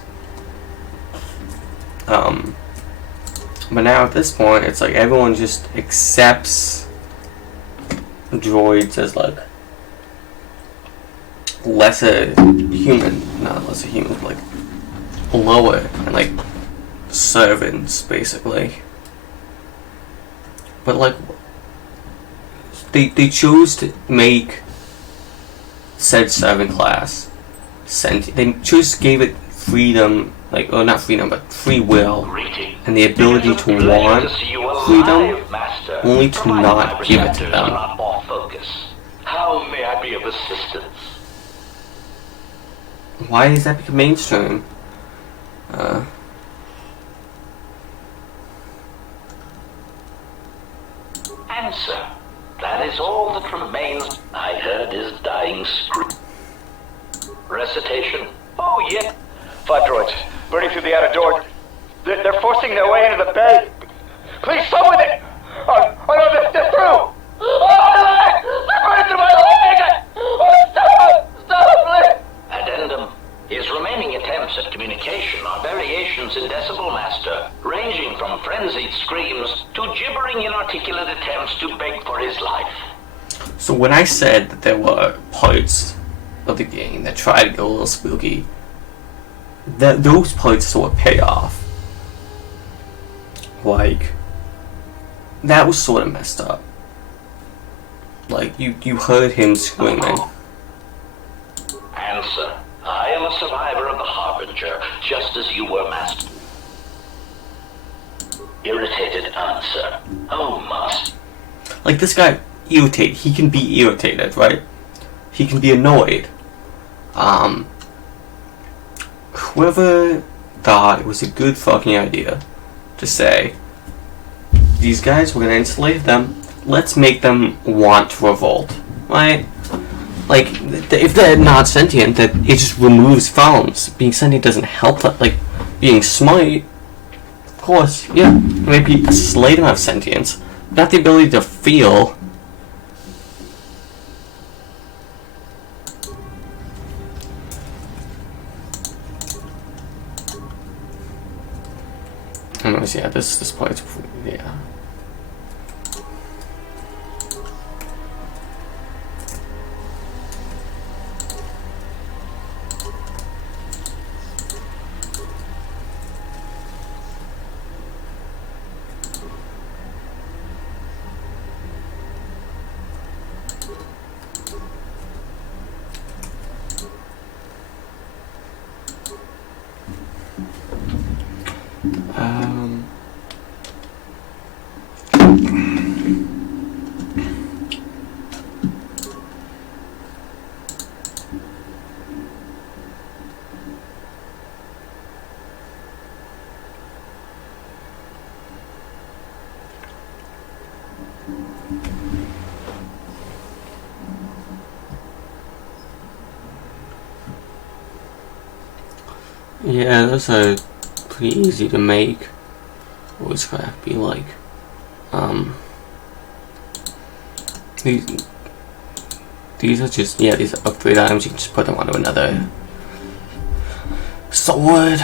But now at this point, it's like everyone just accepts droids as like lesser human, not lesser humans, but like lower and like servants basically. But like they chose to make said servant class sentient. They just gave it freedom, like, or not freedom, but free will, and the ability to want freedom, only to not give it to them. How may I be of assistance? Why does that become mainstream? Answer. That is all that remains. I heard his dying scream. Recitation. Oh, yeah. 5 droids, burning through the outer door. They're forcing their way into the bay. Please, stop with it! Oh no, they're through! Oh, my leg! They're burning through my leg! Oh, stop, please! Addendum. His remaining attempts at communication are variations in Decibel Master, ranging from frenzied screams to gibbering inarticulate attempts to beg for his life. So when I said that there were parts of the game that tried to go a little spooky, those parts sort of pay off. Like, that was sort of messed up. Like, you heard him screaming. Answer. I am a survivor of the Harbinger, just as you were, Master. Irritated answer. Oh, Master. Like, this guy, irritated. He can be irritated, right? He can be annoyed. Whoever thought it was a good fucking idea to say, these guys, we're gonna enslave them, let's make them want to revolt, right? Like, if they're not sentient, that it just removes phones. Being sentient doesn't help that. Like, being smart, of course, yeah, maybe a slight amount of sentience, not the ability to feel. Anyways, yeah, this part's, yeah. Yeah, those are pretty easy to make. What's gonna be like? These are just, yeah, these are upgrade items. You can just put them onto another sword.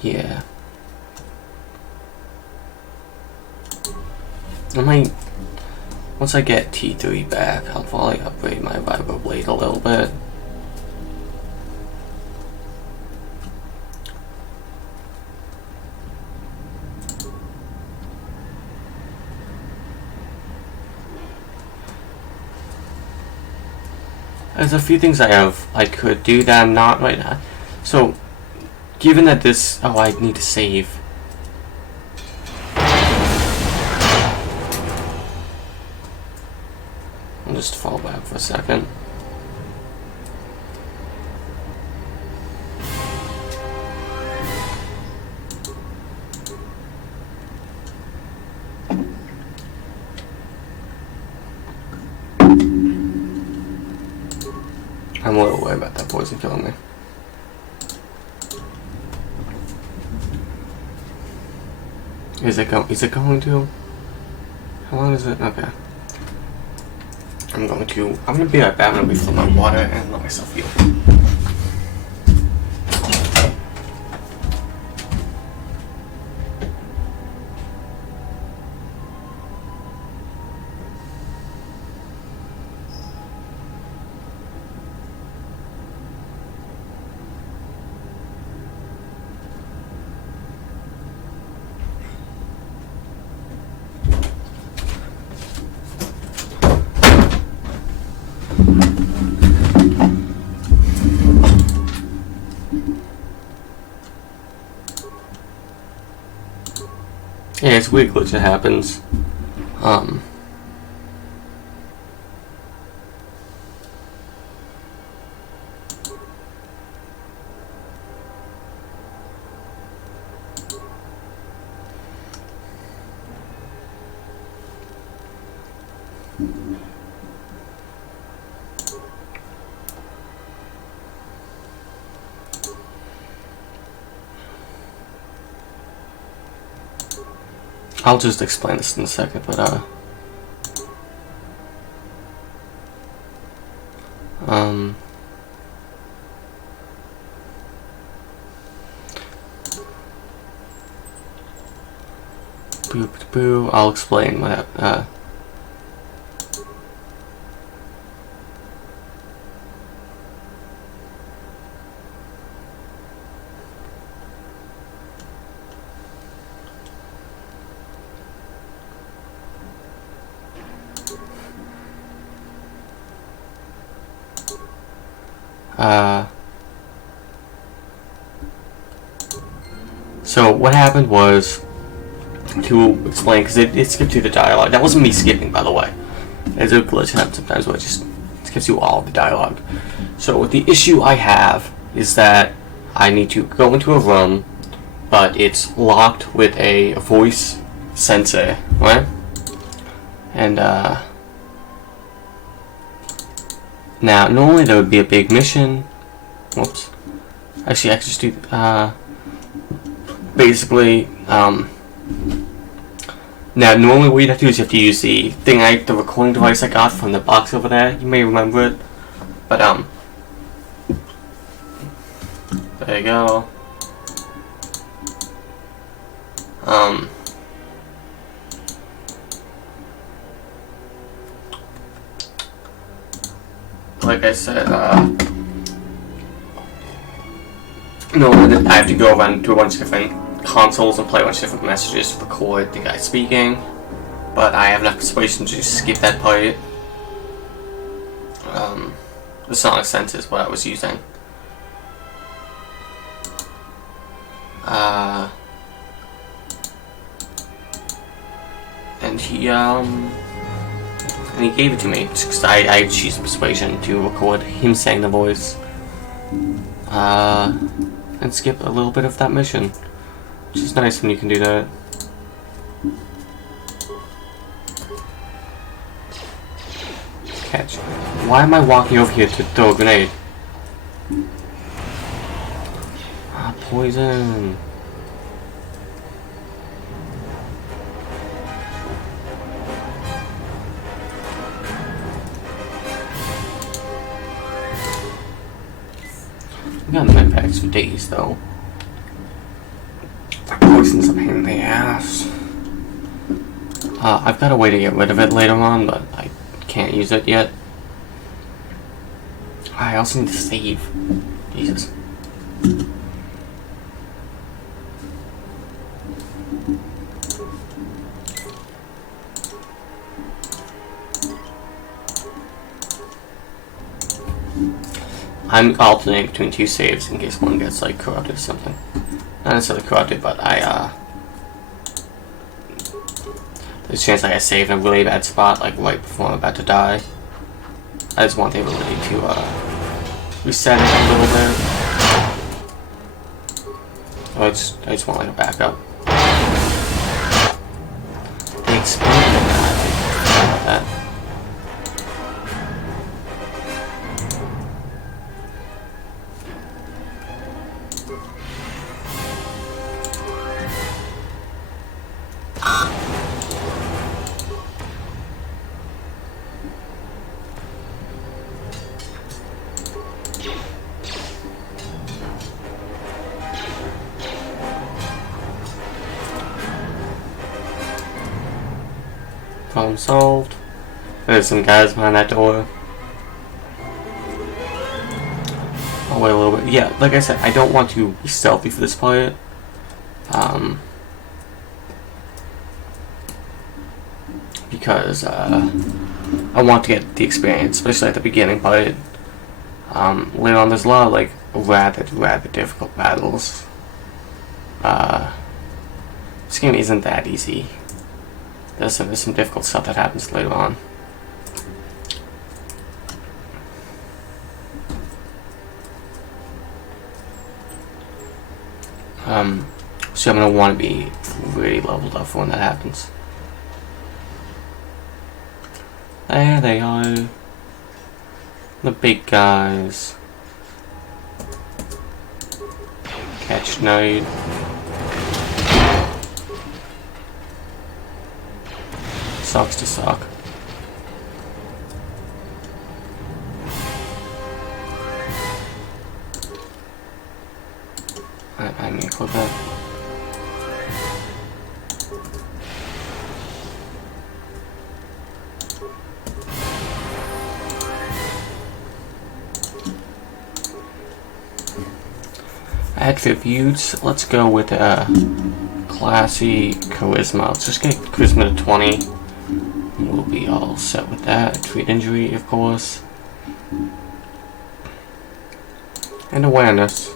Yeah. I might, once I get T3 back, I'll probably upgrade my vibroblade a little bit. There's a few things I could do that I'm not right now. So, given that this, oh, I need to save. I'll just fall back for a second. I'm a little worried about that poison killing me. Is it going to? How long is it? Okay. I'm gonna be right back. I'm gonna be filling my water and let myself heal. Yeah, it's a weird glitch that happens. I'll just explain this in a second, but I'll explain what so what happened was, to explain, because it skipped you the dialogue. That wasn't me skipping, by the way. There's a glitch that happens sometimes where it just skips you all of the dialogue. So the issue I have is that I need to go into a room, but it's locked with a voice sensor, right? And now normally there would be a big mission. Whoops. Actually, I could just do basically. Now, normally what you have to do is you have to use the recording device I got from the box over there. You may remember it, but there you go. Like I said, no, I have to go around to a bunch of different consoles and play a bunch of different messages to record the guy speaking, but I have enough persuasion to just skip that part. The sonic sense is what I was using. And he gave it to me because I used persuasion to record him saying the voice, and skip a little bit of that mission. Which is nice when you can do that. Catch. Why am I walking over here to throw a grenade? Ah, poison. We got med packs for days though. Poison's a pain in the ass. I've got a way to get rid of it later on, but I can't use it yet. I also need to save. Jesus. I'm alternating between two saves in case one gets like corrupted or something. Not necessarily corrupted, but there's a chance I save in a really bad spot, like right before I'm about to die. I just want the ability to reset it a little bit. Oh, I just want like a backup. They exploded that. Problem solved. There's some guys behind that door. I'll wait a little bit. Yeah, like I said, I don't want to be stealthy for this part. Because I want to get the experience, especially at the beginning part. Later on, there's a lot of like rather difficult battles. So This game isn't that easy. There's some difficult stuff that happens later on. So I'm gonna want to be really leveled up for when that happens. There they are. The big guys. Catch node. Sucks to suck. I need to click that. Attributes. Let's go with classy charisma. Let's just get charisma to 20. We'll be all set with that. Treat injury, of course. And awareness.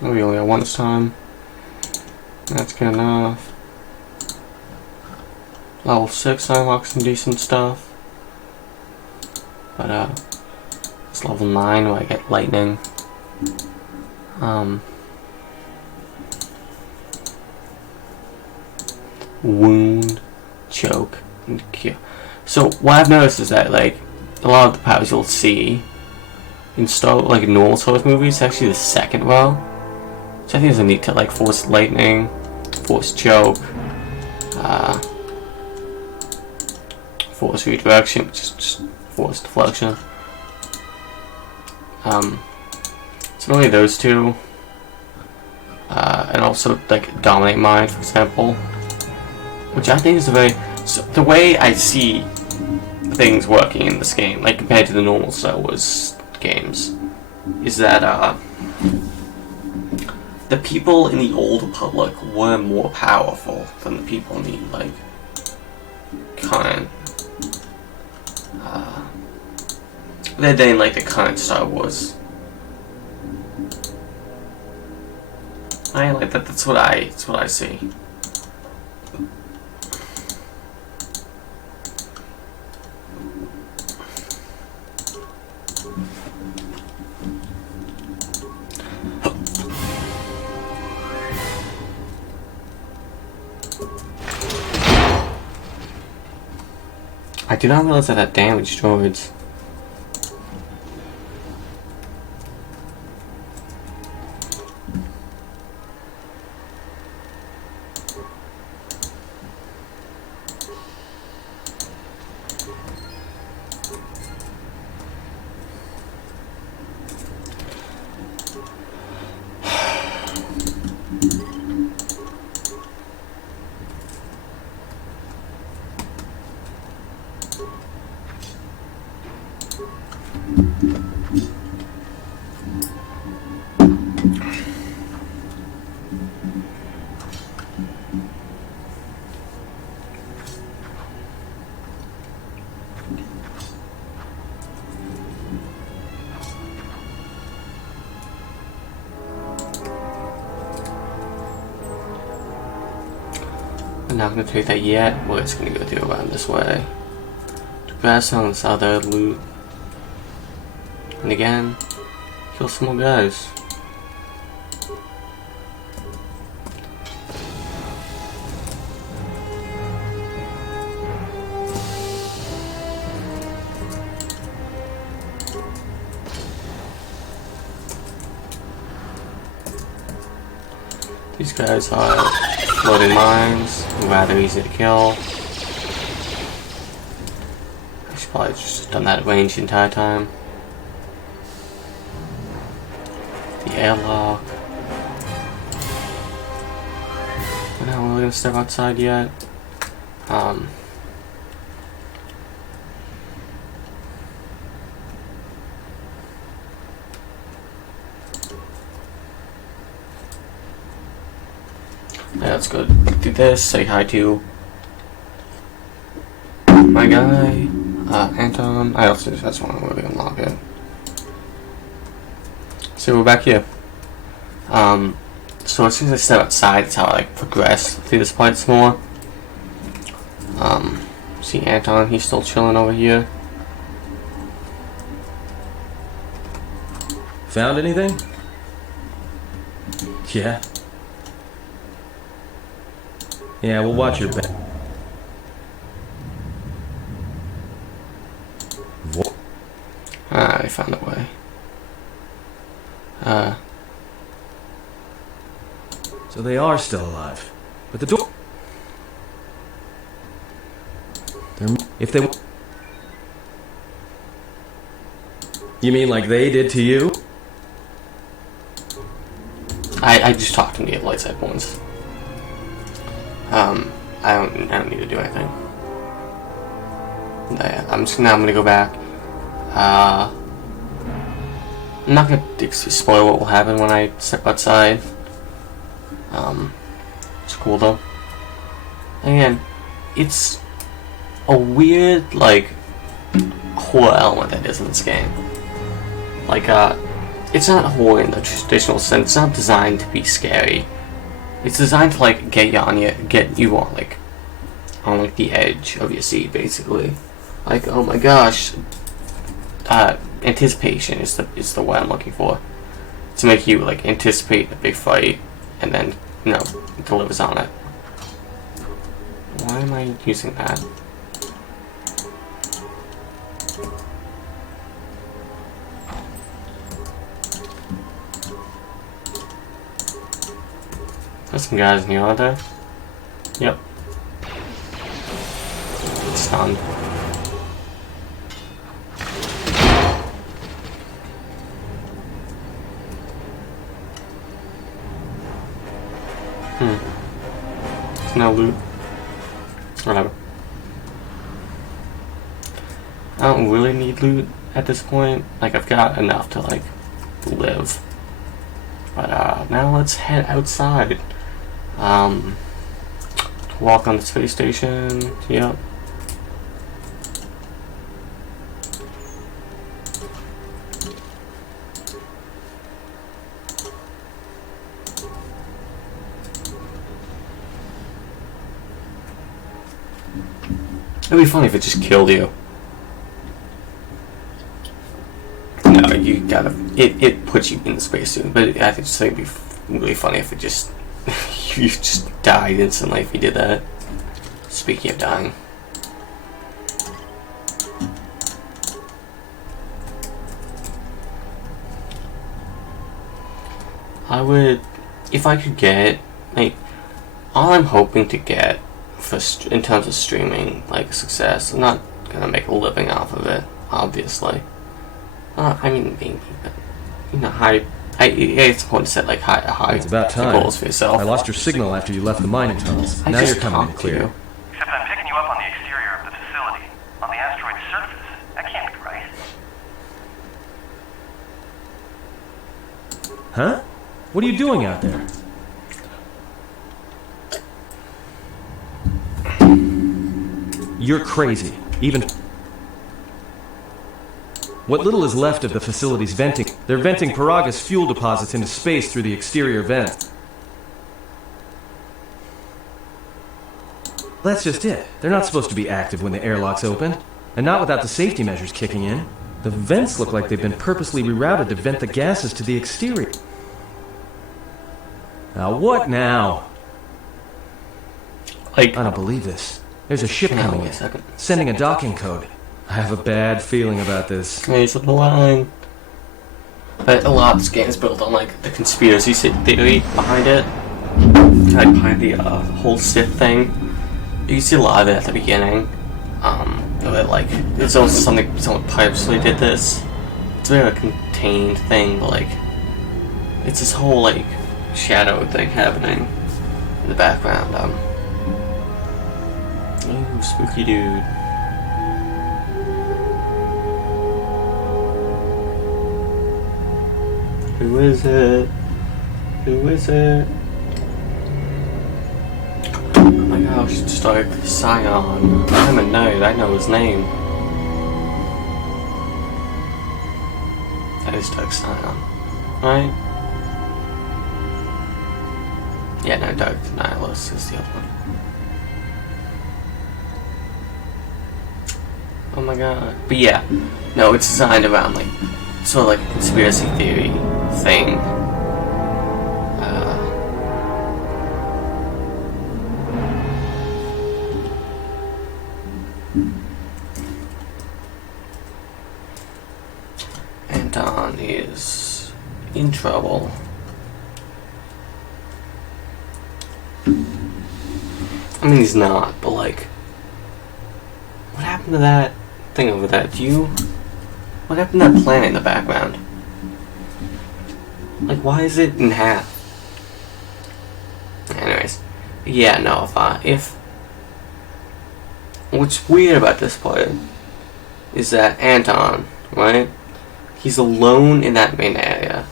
Oh, we only have one this time. That's good enough. Level 6 unlocks some decent stuff. But it's level 9 where I get lightning. Wound, choke, and cure. So what I've noticed is that like a lot of the powers you'll see in like normal Star Wars movies, actually the second row. So I think there's a need to like force lightning, force choke, force redirection, which is just force deflection. So only those two, and also like dominate mind, for example, which I think is a very the way I see things working in this game, like compared to the normal Star Wars games, is that the people in the Old Republic were more powerful than the people in the like current than like the current Star Wars. I like that. That's what I see. I do not realize that damaged droids. I'm not going to take that yet. We're just going to go through around this way to pass on this other loot. And again, kill some more guys. These guys are floating mines, rather easy to kill. I should probably just done that at range the entire time. The airlock. We're not really gonna step outside yet. Yeah, let's go do this, say hi to my guy, Anton. I also just want to really unlock it. So we're back here. So as soon as I step outside, it's how I like progress through this part some more. See Anton, he's still chilling over here. Found anything? Yeah. Yeah, we'll watch your back. Ah, I found a way. So they are still alive. But the door... If they... You mean like they did to you? I just talked to him to get light side points. I don't need to do anything. I'm gonna go back. I'm not gonna spoil what will happen when I step outside. It's cool though. Again, it's a weird, like, horror element that is in this game. Like, it's not horror in the traditional sense. It's not designed to be scary. It's designed to, like, get you on the edge of your seat, basically. Like, oh my gosh, anticipation is the word I'm looking for. To make you, like, anticipate a big fight, and then, you know, delivers on it. Why am I using that? There's some guys in here, aren't there? Yep. Stunned. There's no loot. Whatever. I don't really need loot at this point. Like, I've got enough to, like, live. But, now let's head outside. Walk on the space station. Yep. It'd be funny if it just killed you. No, you gotta. It puts you in the spacesuit, but I think it'd be really funny if it just you just died instantly if you did that. Speaking of dying, I would, if I could get, like, all I'm hoping to get for in terms of streaming, like, success. I'm not gonna make a living off of it, obviously. I mean, you know, it's important to set, like, high It's about time. goals for yourself. I lost your signal after you left the mining tunnels. I Now just you're coming in talked to clear. you. Except I'm picking you up on the exterior of the facility, on the asteroid's surface. That can't be right. Huh? What are you doing out there? You're crazy. Even... What little is left of the facility's venting, they're venting Paraga's fuel deposits into space through the exterior vents. That's just it. They're not supposed to be active when the airlock's open, and not without the safety measures kicking in. The vents look like they've been purposely rerouted to vent the gases to the exterior. Now what now? Like, I don't believe this. There's a ship coming wait a in, second. sending a docking code. I have a bad feeling about this. He's on the line. But a lot of this game is built on, like, the conspiracy theory behind it. Like, behind the whole Sith thing. You can see a lot of it at the beginning. But, like, it's also something someone purposely did this. It's very, like, contained thing, but, like, it's this whole, like, shadow thing happening in the background. Ooh, spooky dude. Who is it? Who is it? Oh my gosh, it's Dark Scion. I'm a nerd, I know his name. That is Dark Scion. Right? Yeah, no, Dark Nihilus is the other one. Oh my god. But yeah, no, it's designed around like sort of like a conspiracy theory thing. Anton is in trouble. I mean, he's not, but like, what happened to that thing over there? What happened to that planet in the background? Like, why is it in half? Anyways, yeah, no, if what's weird about this part is that Anton, right? He's alone in that main area.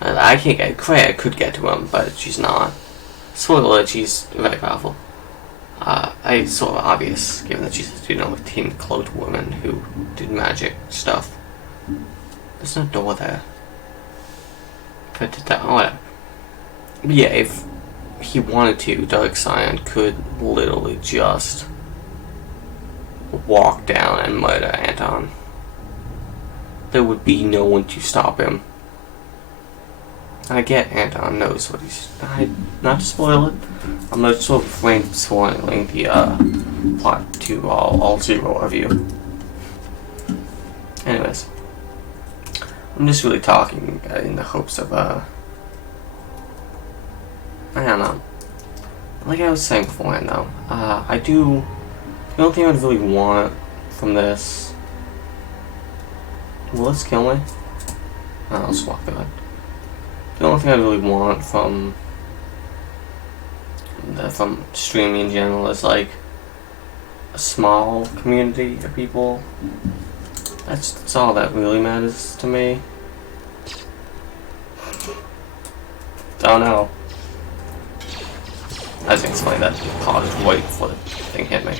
I can't get Kreia could get to him, but she's not. Spoiler alert, she's very powerful. It's sort of obvious, given that she's, a team cloaked woman who did magic stuff. There's no door there. But whatever. But yeah, if he wanted to, Dark Scion could literally just walk down and murder Anton. There would be no one to stop him. I get Anton knows what he's... not to spoil it, I'm not sort of spoiling the plot to all zero of you. Anyways, I'm just really talking in the hopes of I don't know. Like I was saying beforehand though, the only thing I would really want from this... Will this kill me? I'll just walk through it. The only thing I really want from streaming in general is like a small community of people. That's all that really matters to me. Oh no. I was gonna explain that paused right before the thing hit me.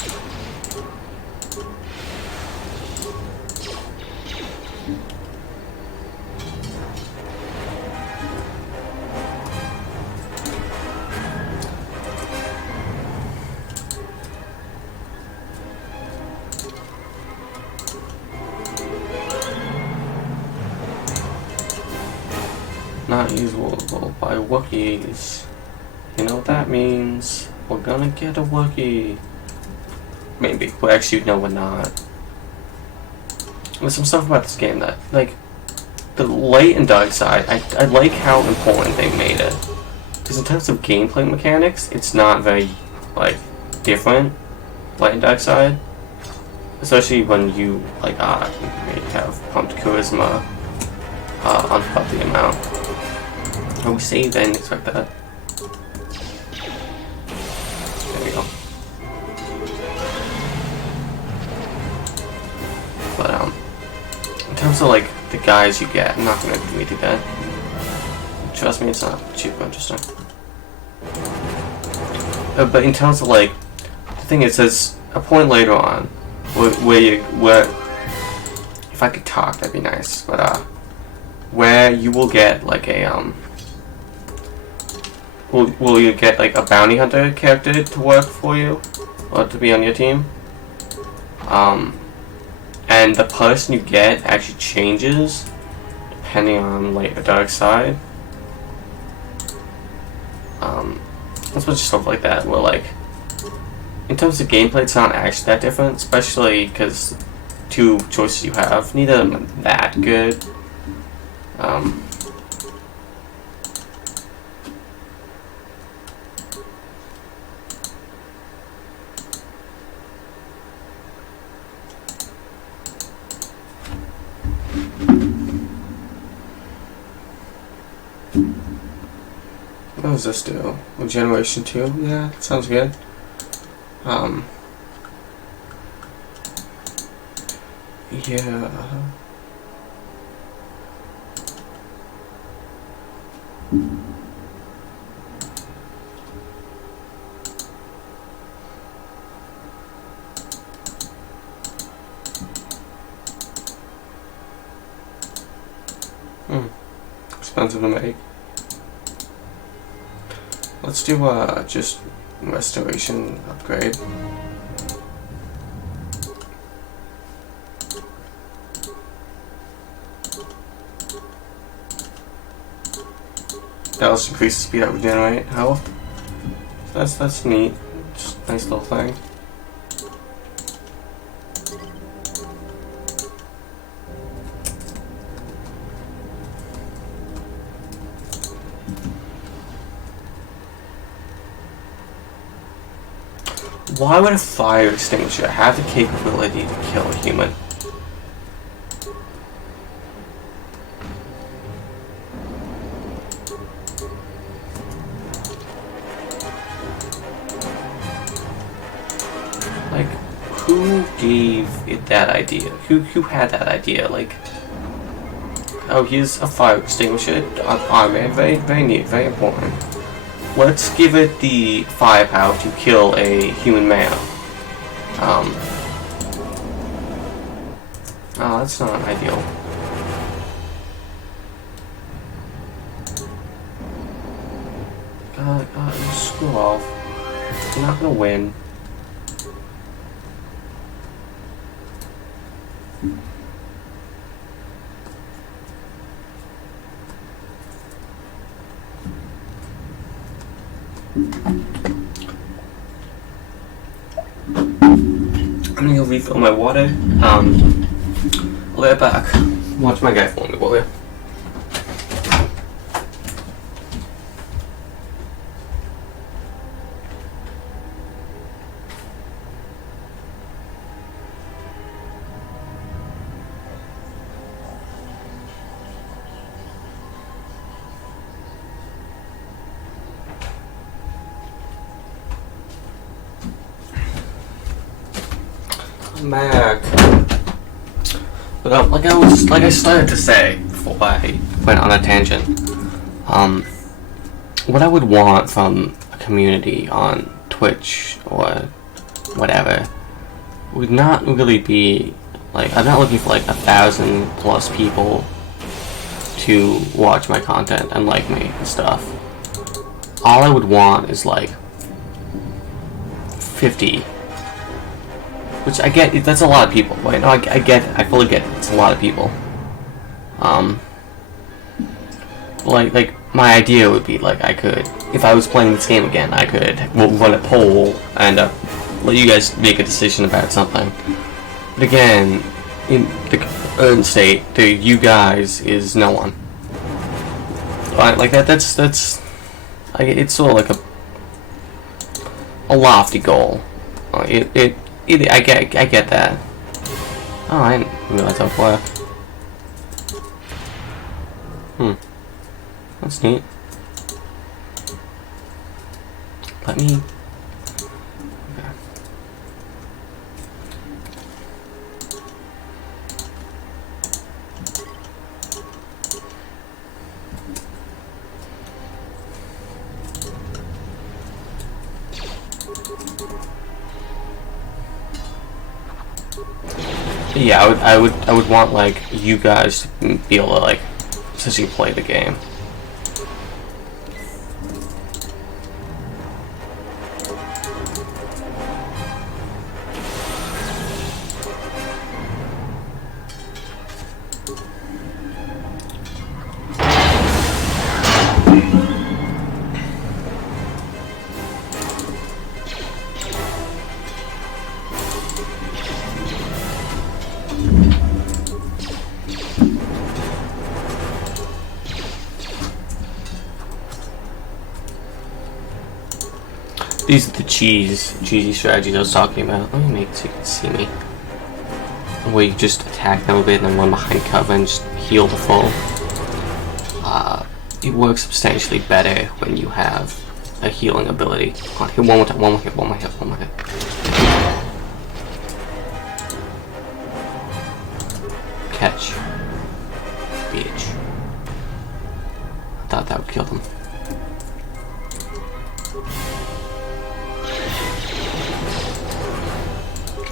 Not usable by Wookiees. You know what that means? We're gonna get a Wookiee. Maybe. Well, actually, no, we're not. There's some stuff about this game that, like, the light and dark side, I like how important they made it. Because in terms of gameplay mechanics, it's not very, like, different, light and dark side. Especially when you, like, have pumped charisma on about the amount. Oh, we saved, I didn't expect that. There we go. But, in terms of, like, the guys you get, I'm not gonna do anything that. Trust me, it's not super interesting. But in terms of, like, the thing is, there's a point later on where if I could talk, that'd be nice, but, where you will get, like, a, will you get like a bounty hunter character to work for you or to be on your team? And the person you get actually changes depending on like the dark side. It's a bunch of stuff like that where like in terms of gameplay it's not actually that different, especially because two choices you have, neither of them are that good. What does this do? Generation 2? Yeah, that sounds good. Yeah. Expensive to make. let's do just restoration upgrade. That also increases the speed that we generate health. So that's neat. Just a nice little thing. Why would a fire extinguisher have the capability to kill a human? Like, who gave it that idea? Who had that idea? Like, oh, here's a fire extinguisher. Armor, very, very neat, very important. Let's give it the firepower to kill a human male. Oh, that's not ideal. God, screw off. You're not gonna win. I'm gonna go refill my water. I'll be right back. Watch my guy for me, will you? Back. But like I started to say before I went on a tangent, what I would want from a community on Twitch or whatever would not really be like, I'm not looking for like 1,000+ people to watch my content and like me and stuff. All I would want is like 50. Which I get, that's a lot of people, right? No, I get it, I fully get it, it's a lot of people. Like, my idea would be, like, I could, if I was playing this game again, I could run a poll and let you guys make a decision about something. But again, in the current state, the you guys is no one. Like, that's it's sort of like a lofty goal. I get that. Oh, I didn't realize that worked. That's neat. Let me... Okay. Yeah, I would want like you guys to be able to like essentially play the game. These are the cheesy strategies I was talking about. Let me make it so you can see me. Where you just attack them a bit and then run behind cover and just heal the foe. It works substantially better when you have a healing ability. Come on, hit one more time, one more hit. Catch. Bitch. I thought that would kill them.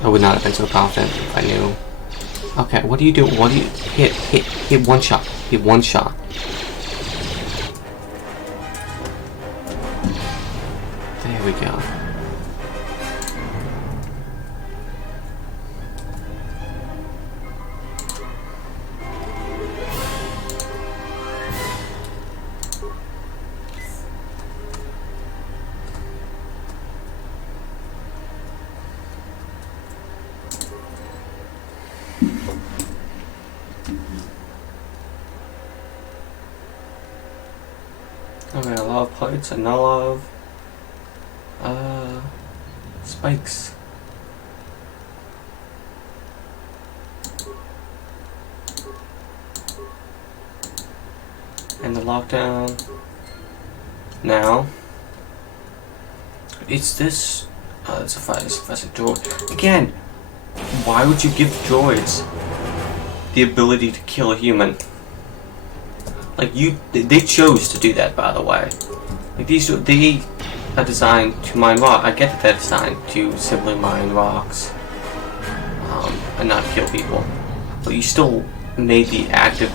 I would not have been so confident if I knew. Okay, what do you do? What do you hit one shot. Hit one shot. we go. Okay, a lot of plates and a lot of spikes. And the lockdown. Now, it's this. It's a Professor Droid. Again, why would you give droids the ability to kill a human? Like they chose to do that, by the way. Like they are designed to mine rock. I get that they're designed to simply mine rocks, and not kill people. But you still made the active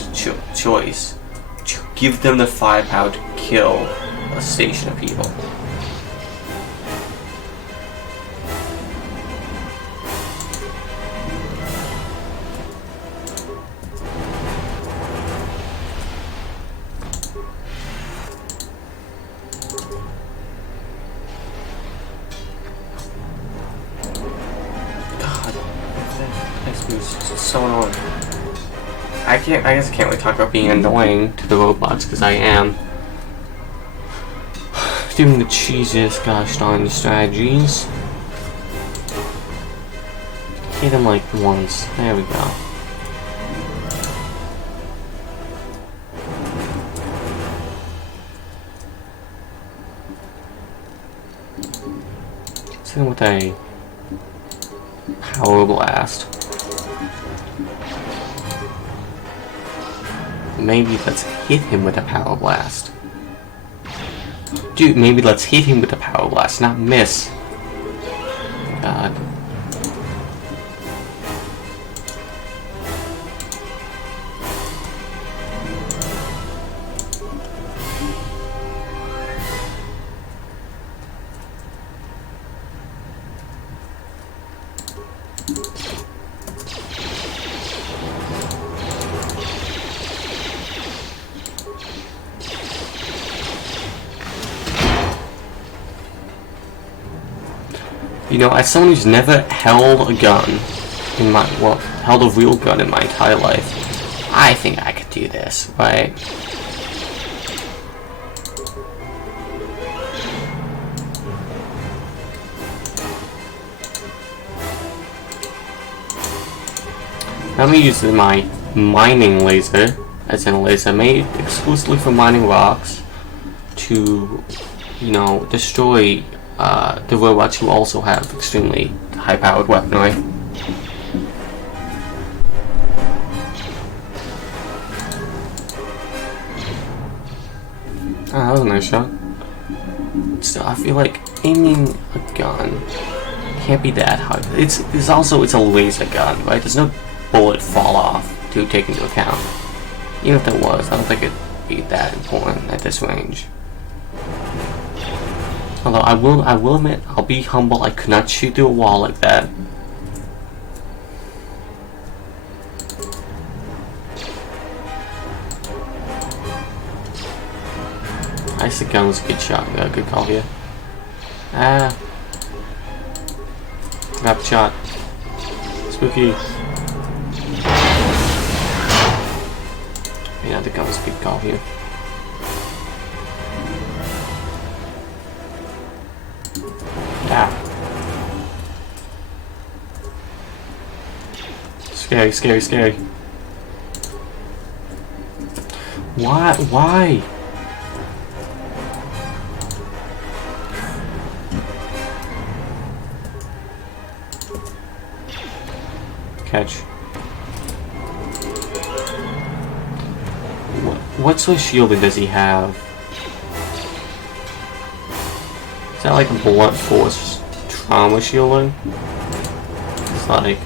choice to give them the firepower to kill a station of people. So annoying. I guess I can't really talk about being annoying to the robots, because I am doing the cheesiest gosh darn strategies. Hit him like once. There we go. Let's hit him with a power blast. Maybe let's hit him with a power blast. Dude, maybe let's hit him with a power blast, not miss. God. You know, as someone who's never held a gun in my, well, held a real gun in my entire life, I think I could do this, right? I'm gonna use my mining laser, as in a laser made exclusively for mining rocks, to, you know, destroy the robots who also have extremely high-powered weaponry. Ah, that was a nice shot. Still, I feel like aiming a gun can't be that hard. It's a laser gun, right? There's no bullet fall off to take into account. Even if there was, I don't think it'd be that important at this range. Although I will admit, I'll be humble, I could not shoot through a wall like that. Icy gun was a good shot, good call here. Ah. Got the shot. Spooky. Yeah, the gun was a good call here. Ah. Scary, scary, scary. Why? Catch. What sort of shielding does he have? Is that like a blunt force trauma shielding? It's like...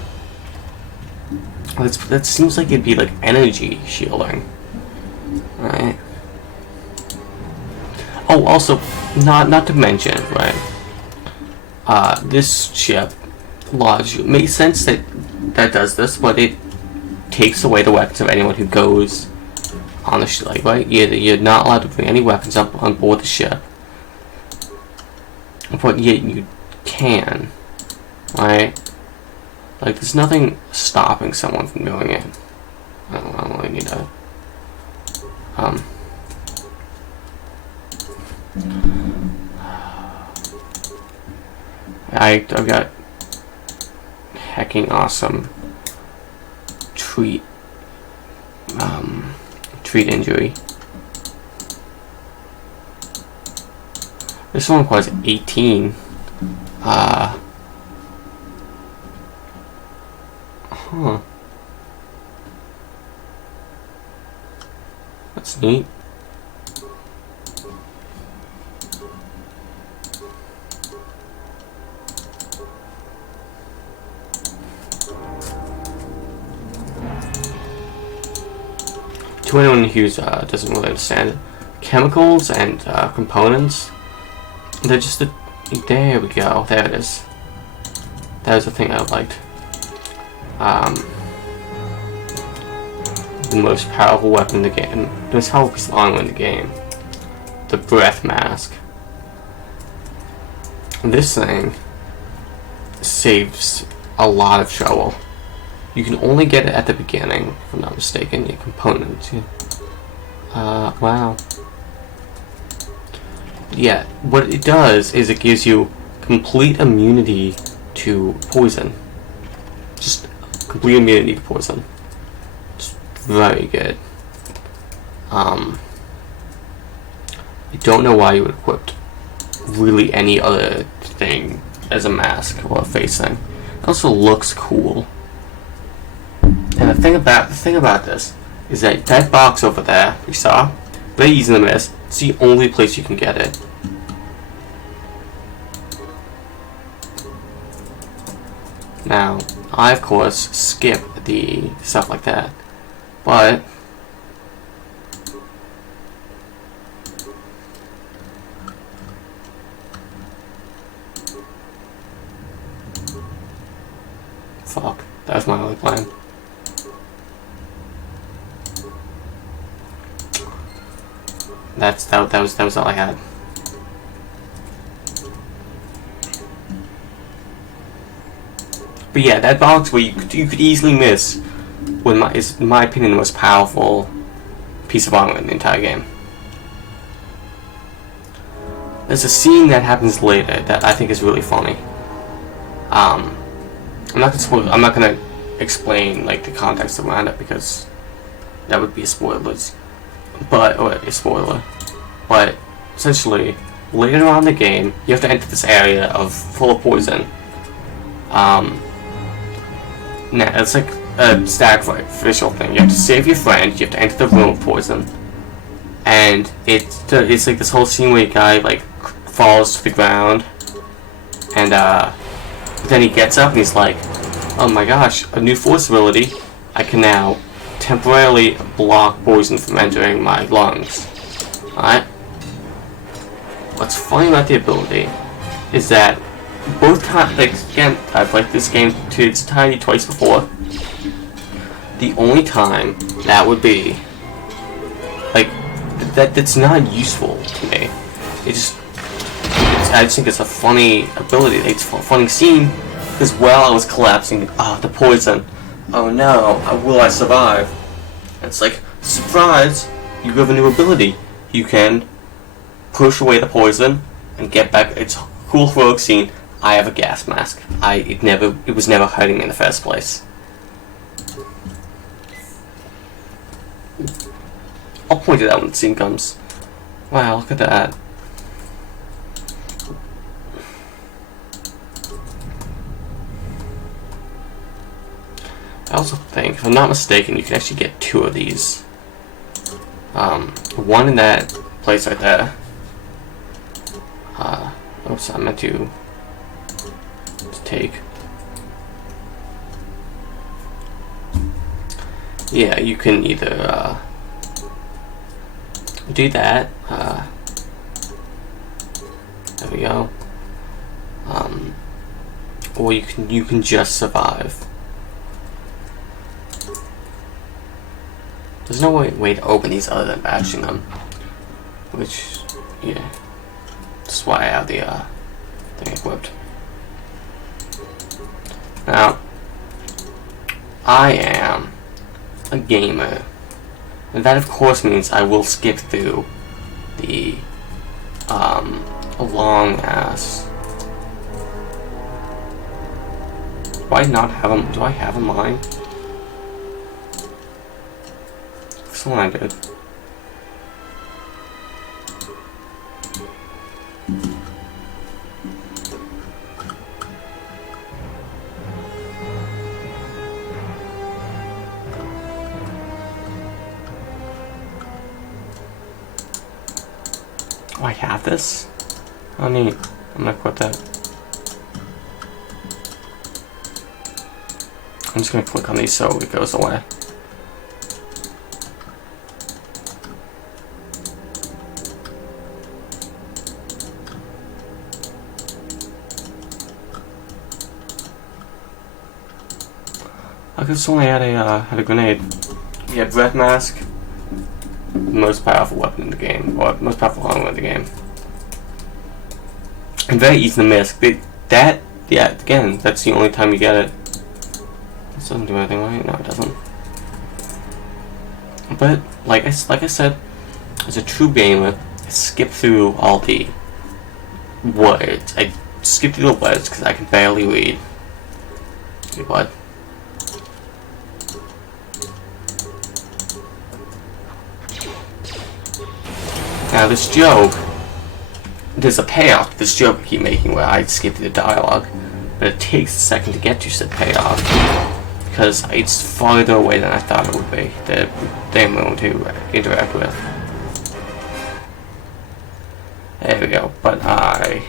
That seems like it'd be like energy shielding. Right? Oh, also, not to mention, right? this ship lodge it makes sense that does this, but it takes away the weapons of anyone who goes on the ship. Like, right, you're not allowed to bring any weapons up on board the ship, but yet you can, right? Like, there's nothing stopping someone from doing it. I don't really need to. I've got hecking awesome treat injury. This one requires 18. Huh. That's neat. To anyone who doesn't really understand, chemicals and components, they're just there we go, there it is. That was the thing I liked. The most powerful weapon in the game, the most powerful piece of armor in the game, the breath mask. This thing saves a lot of trouble. You can only get it at the beginning, if I'm not mistaken, your components. Wow. Yeah, what it does is it gives you complete immunity to poison. Just complete immunity to poison. It's very good. I don't know why you would equip really any other thing as a mask or a face thing. It also looks cool. And the thing about this is that box over there you saw, very easy to miss. It's the only place you can get it. Now, I of course skip the stuff like that, but fuck, that was my only plan. That was all I had. But yeah, that box where you could easily miss is, in my opinion, the most powerful piece of armor in the entire game. There's a scene that happens later that I think is really funny. I'm not gonna explain like the context around it because that would be a spoiler. But essentially, later on in the game, you have to enter this area full of poison. Now it's like a sacrificial thing. You have to save your friend. You have to enter the room of poison, and it's like this whole scene where a guy like falls to the ground, and then he gets up and he's like, "Oh my gosh, a new force ability! I can now temporarily block poison from entering my lungs." Alright? What's funny about the ability is that both times, like, again, I've played this game to its entirety twice before. The only time that would be, like, that's not useful to me. I just think it's a funny ability. It's a funny scene because while I was collapsing, the poison. Oh no, will I survive? And it's like, surprise! You have a new ability. You can push away the poison and get back. It's a cool heroic scene. I have a gas mask. It was never hurting me in the first place. I'll point it out when the scene comes. Wow, look at that. I also think, if I'm not mistaken, you can actually get 2 of these. One in that place right there. Oops, I meant to take. Yeah, you can either do that. There we go. or you can just survive. There's no way to open these other than bashing them, which, yeah, that's why I have the thing equipped. Now, I am a gamer, and that of course means I will skip through the long ass. Do I not have them? Do I have a mine? Someone I did. Oh, I have this? Oh, neat. I'm gonna quit that. I'm just gonna click on these so it goes away. I could only had a grenade. Yeah, breath mask. Most powerful weapon in the game, or most powerful armor in the game. And very easy to miss. Yeah, again, that's the only time you get it. This doesn't do anything, right? No, it doesn't. But like I said, as a true gamer, I skip through all the words. I skip through the words because I can barely read. Wait, what? Now this joke, there's a payoff to this joke I keep making where I skip through the dialogue, but it takes a second to get to said payoff because it's farther away than I thought it would be that I'm going to interact with. There we go, but I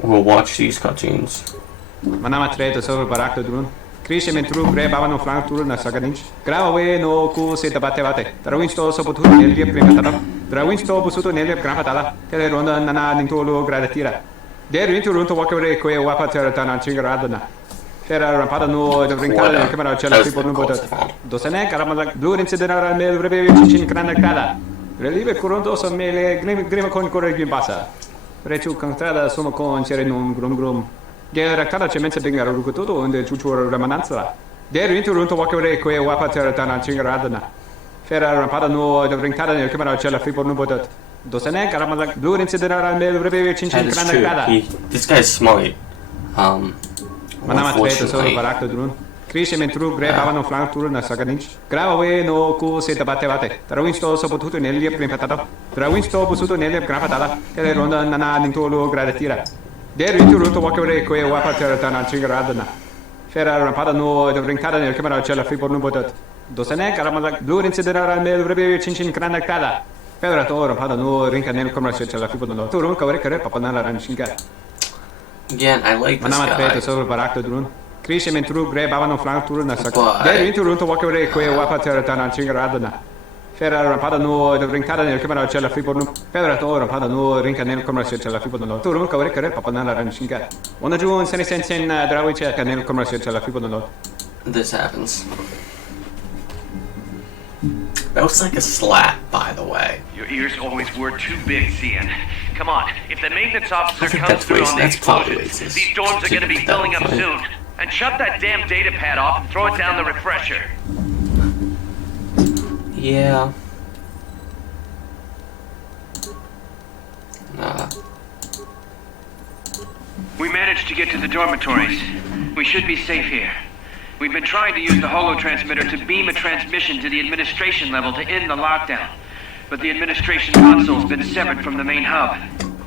will watch these cutscenes. Manama tre to over barak drone. Krishe mentru gre bavano flank tour na sagadinch. Grave no ku se tabate bate. Trawinsto so potu nelie primatata. Trawinsto busuto nelie gramatala. Tele ronda nana nintolo gradatira. Der into runto wakere ko wapa terata chingaradana. Era rampada no de brincare camera cella tipo non potet. Dosene caramada blue incidera nel breve cicin grana cada. Relive coronto so mele grima con corregi basa. Rechu cantrada sono con cere non grum. Gera cada cemenza dinga rukuto onde chuchura ramananza. Der into runto wakere ko wapa terata chingaradana. Era rampada no de brincare nel camera cella tipo non potet. Dosene caramada blue incidera nel breve cicin grana cada. This guy's smart. Manama tre to barak drone. Krishe mentru gre bavano flank tour na sagadinch. Grave no ku se tabate bate. Trawinsto so potuto nelie primatata. Trawinsto busuto nelie gramatala. Tele ronda nana nintolo gradatira. Der into runto wakere ko wapa terata chingaradana. Era rampada no de brincare nel camera cella fi por non potet. Dosene caramada blue incidera nel breve cincin grana cada. Pedra to rampada no rinca nel camera cella fi por non. Tu ron kavere kare papanala ranchinga. Again, I like this Manama tre guy. to barak drone. Krishe mentru gre bavano flank tour na sagadinch. Der into runto wakere ko wapa terata chingaradana. Era rampada no de brincare nel camera cella fi por non. Pedra to rampada no rinca nel camera cella fi por non. Tu ron kavere kare papanala ranchinga. Ona jun sensen drawiche nel camera cella fi por non. This happens. That was like a slap, by the way. Your ears always were too big, Cian. Come on, if the maintenance officer I think comes that's through on the racist. That's probably explosions, racist. these dorms are going to be That filling up was soon. And shut that damn data pad off and throw it down the refresher. Yeah. We managed to get to the dormitories. We should be safe here. We've been trying to use the holo transmitter to beam a transmission to the administration level to end the lockdown. But the administration console's been severed from the main hub.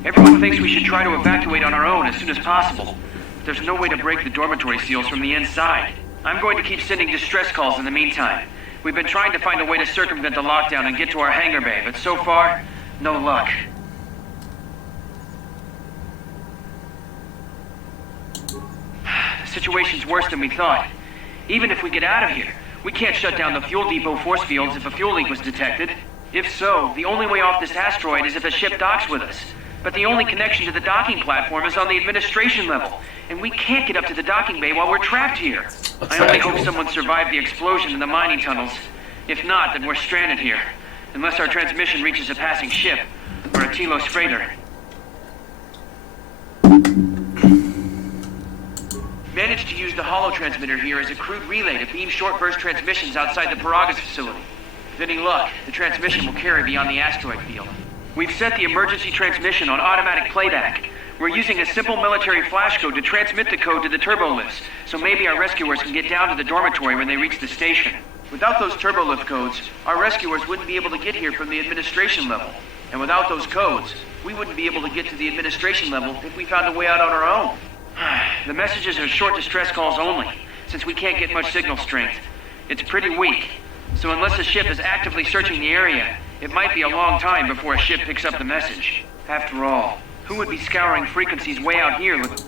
Everyone thinks we should try to evacuate on our own as soon as possible. There's no way to break the dormitory seals from the inside. I'm going to keep sending distress calls in the meantime. We've been trying to find a way to circumvent the lockdown and get to our hangar bay, but so far, no luck. The situation's worse than we thought. Even if we get out of here, we can't shut down the fuel depot force fields if a fuel leak was detected. If so, the only way off this asteroid is if a ship docks with us. but the only connection to the docking platform is on the administration level, and we can't get up to the docking bay while we're trapped here. I only hope someone survived the explosion in the mining tunnels. If not, then we're stranded here, unless our transmission reaches a passing ship, or a Telos freighter. Managed to use the holo transmitter here as a crude relay to beam short-burst transmissions outside the Paragas facility. With any luck, the transmission will carry beyond the asteroid field. We've set the emergency transmission on automatic playback. We're using a simple military flash code to transmit the code to the turbolift's, so maybe our rescuers can get down to the dormitory when they reach the station. Without those turbolift codes, our rescuers wouldn't be able to get here from the administration level. And without those codes, we wouldn't be able to get to the administration level if we found a way out on our own. The messages are short distress calls only, since we can't get much signal strength. It's pretty weak, so unless the ship is actively searching the area, it might be a long time before a ship picks up the message. After all, who would be scouring frequencies way out here with...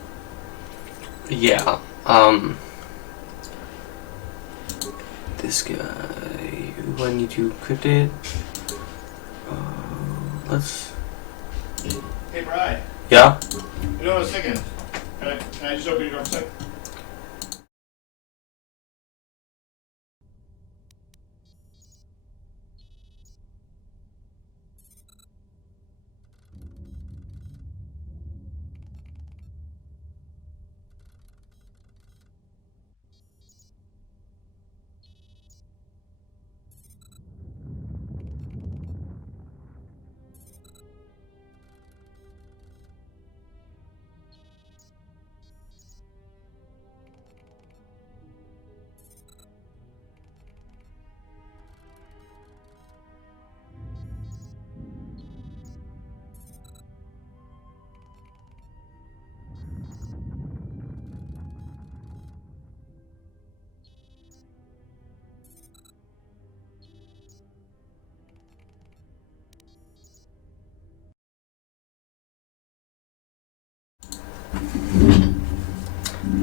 Yeah, this guy, who I need to encrypt it. Let's... Hey, Brian. Yeah? You know what I was thinking? Can I just open your door for a second?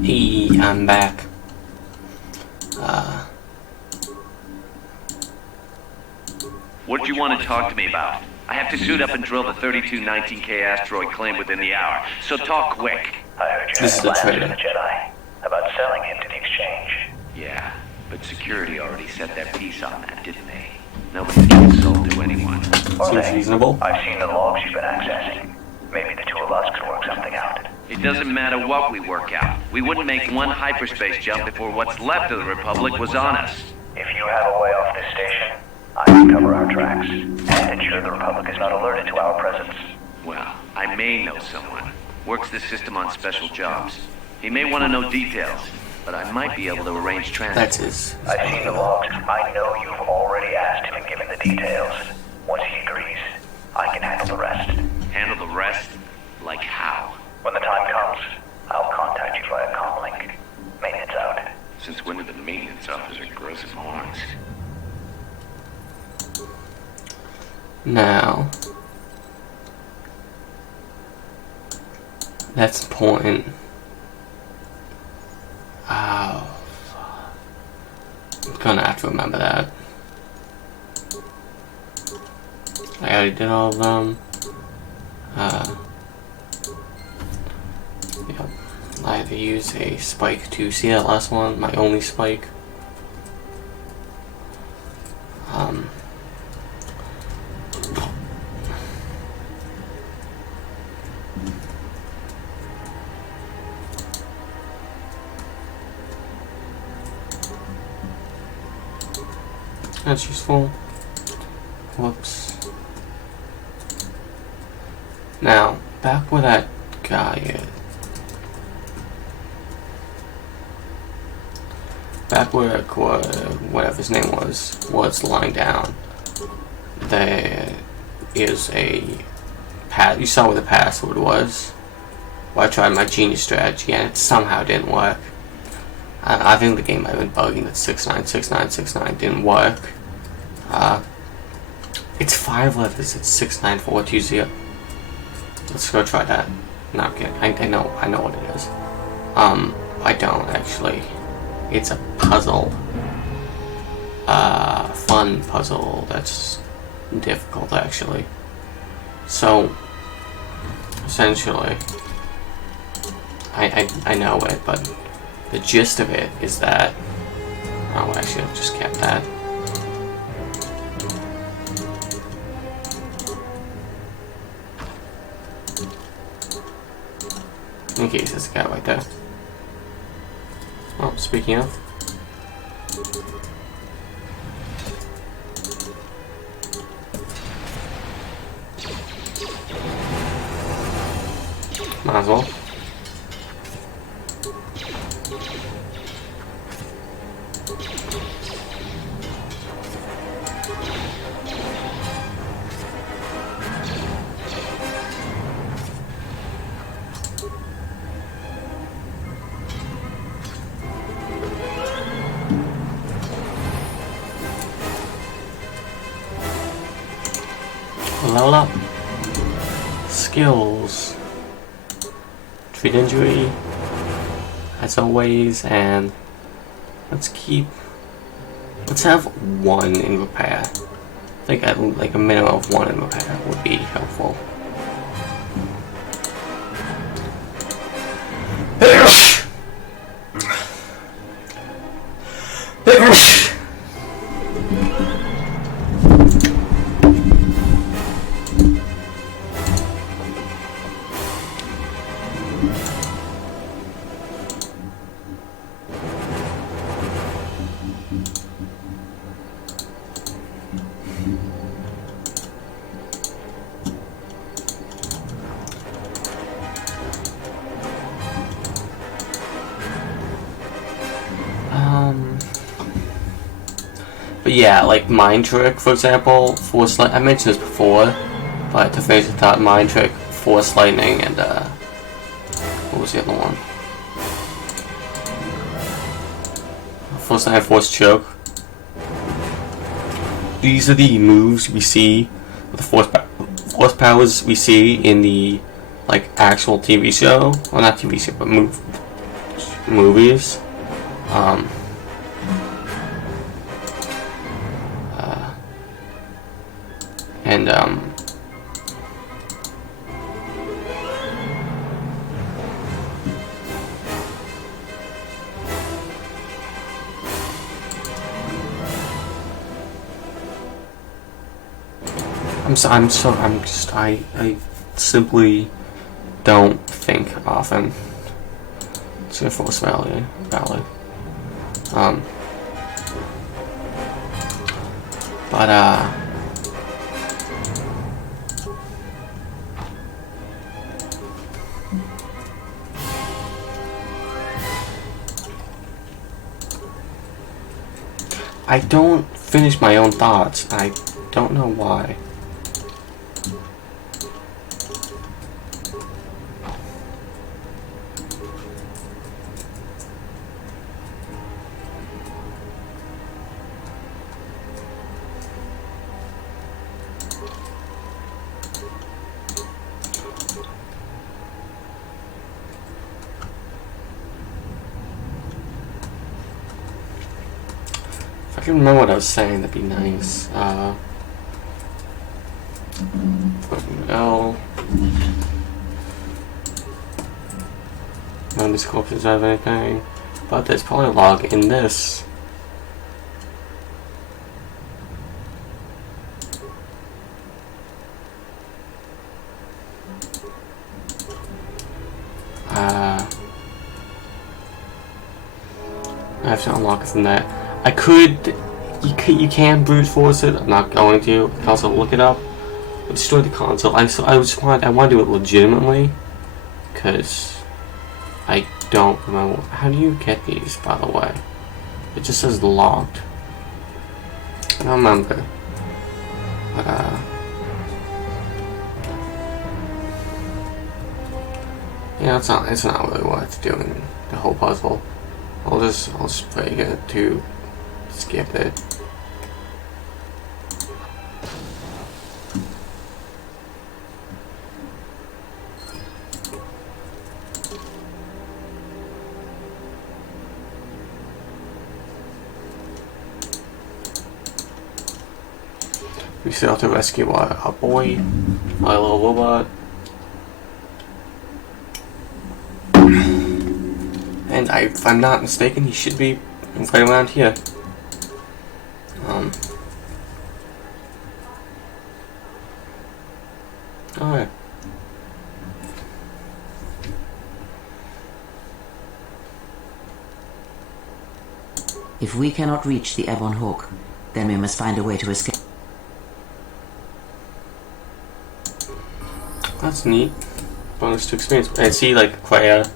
Hey, I'm back. What did you want to talk to me about? I have to suit up and drill the 3219K asteroid claimed within the hour, so talk quick. I heard you This had is a plans traitor. with the Jedi about selling him to the exchange. Yeah, but security already set their piece on that, didn't they? Nobody's been sold to anyone. Or Seems they. reasonable. I've seen the logs you've been accessing. Maybe the two of us could work something out. It doesn't matter what we work out. We wouldn't make one hyperspace jump before what's left of the Republic was on us. If you have a way off this station, I can cover our tracks and ensure the Republic is not alerted to our presence. Well, I may know someone. Works the system on special jobs. He may want to know details, but I might be able to arrange transport. That's his. I've seen the logs. I know you've already asked him and given the details. Once he agrees, I can handle the rest. Handle the rest? Like how? When the time comes, I'll contact you via comlink. Maintenance out. Since when did the maintenance officer grow some horns? Now, that's important. Oh, I'm gonna have to remember that. I already did all of them. Yep. I had to use a spike to see that last one, my only spike. That's useful. Whoops. Now, back where that guy is. Back where whatever his name was lying down. There is a pass. You saw where the password was. Well, I tried my genius strategy and it somehow didn't work. I think the game might have been bugging that 696969 didn't work. It's 5 letters. It's 69420. Let's go try that. No, I'm kidding. I know what it is. I don't actually. It's a puzzle. Fun puzzle that's difficult actually. So, essentially. I know it, but the gist of it is that... Oh, actually, I've just kept that. In case there's a guy right there. Oh, speaking of. Might as well. Level up. Skills. Treat injury. As always, and let's have 1 in repair. I think like a minimum of 1 in repair would be helpful. But yeah, like Mind Trick, for example, Force Light. I mentioned this before, but to finish the thought, Mind Trick, Force Lightning, and what was the other one? Force Lightning, Force Choke. These are the moves we see, the force powers we see in the like actual TV show. Well, not TV show, but movies. I simply don't think often. It's a force valid. I don't finish my own thoughts. I don't know why. If I can remember what I was saying, that'd be nice. L. None of these corpses have anything, but there's probably a log in this. I have to unlock it from that. I could, you can brute force it. I'm not going to. I can also look it up. Destroy the console. I want to do it legitimately, because I don't remember. How do you get these, by the way? It just says logged. I don't remember. But yeah, it's not really worth doing the whole puzzle. I'll just play it to skip it. We still have to rescue a boy, my little robot. if I'm not mistaken, he should be right around here. Alright. If we cannot reach the Ebon Hawk, then we must find a way to escape. That's neat. Bonus to experience. And see, like, Kreia,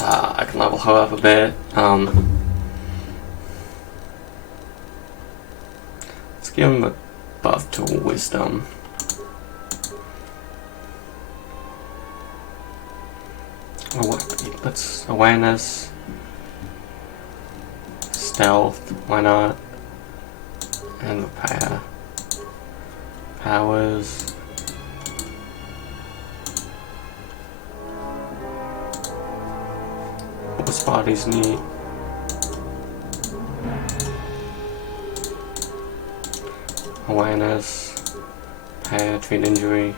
I can level her up a bit. Let's give him a buff to wisdom. Let's awareness, stealth, why not? And repair. Powers. This body's neat. Awareness, repair, treat injury,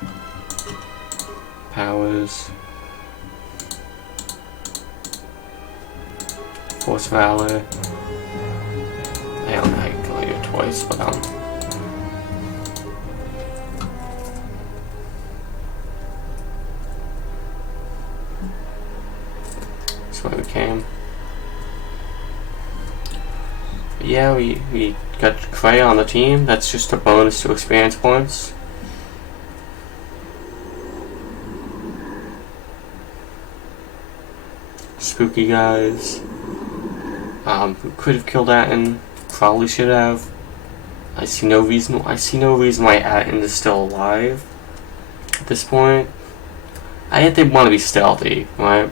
powers. Force Valor. I can only do it twice, but that's where we came. But yeah, we got Kreia on the team. That's just a bonus to experience points. Spooky guys. We could have killed Atten. Probably should have. I see no reason why Atten is still alive at this point. I get they want to be stealthy, right?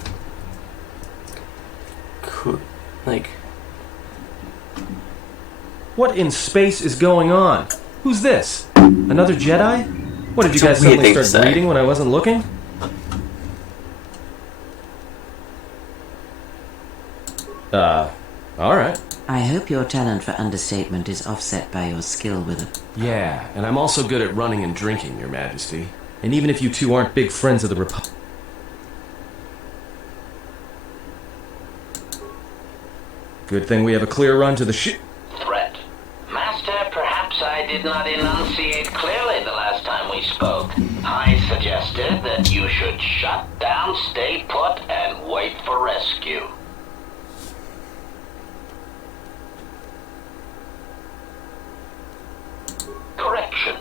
Like, what in space is going on? Who's this? Another Jedi? What, did you guys suddenly start breeding when I wasn't looking? Alright. I hope your talent for understatement is offset by your skill with it. Yeah, and I'm also good at running and drinking, Your Majesty. And even if you two aren't big friends of the Republic... Good thing we have a clear run to the ship. Threat. Master, perhaps I did not enunciate clearly the last time we spoke. I suggested that you should shut down, stay put, and wait for rescue. Correction.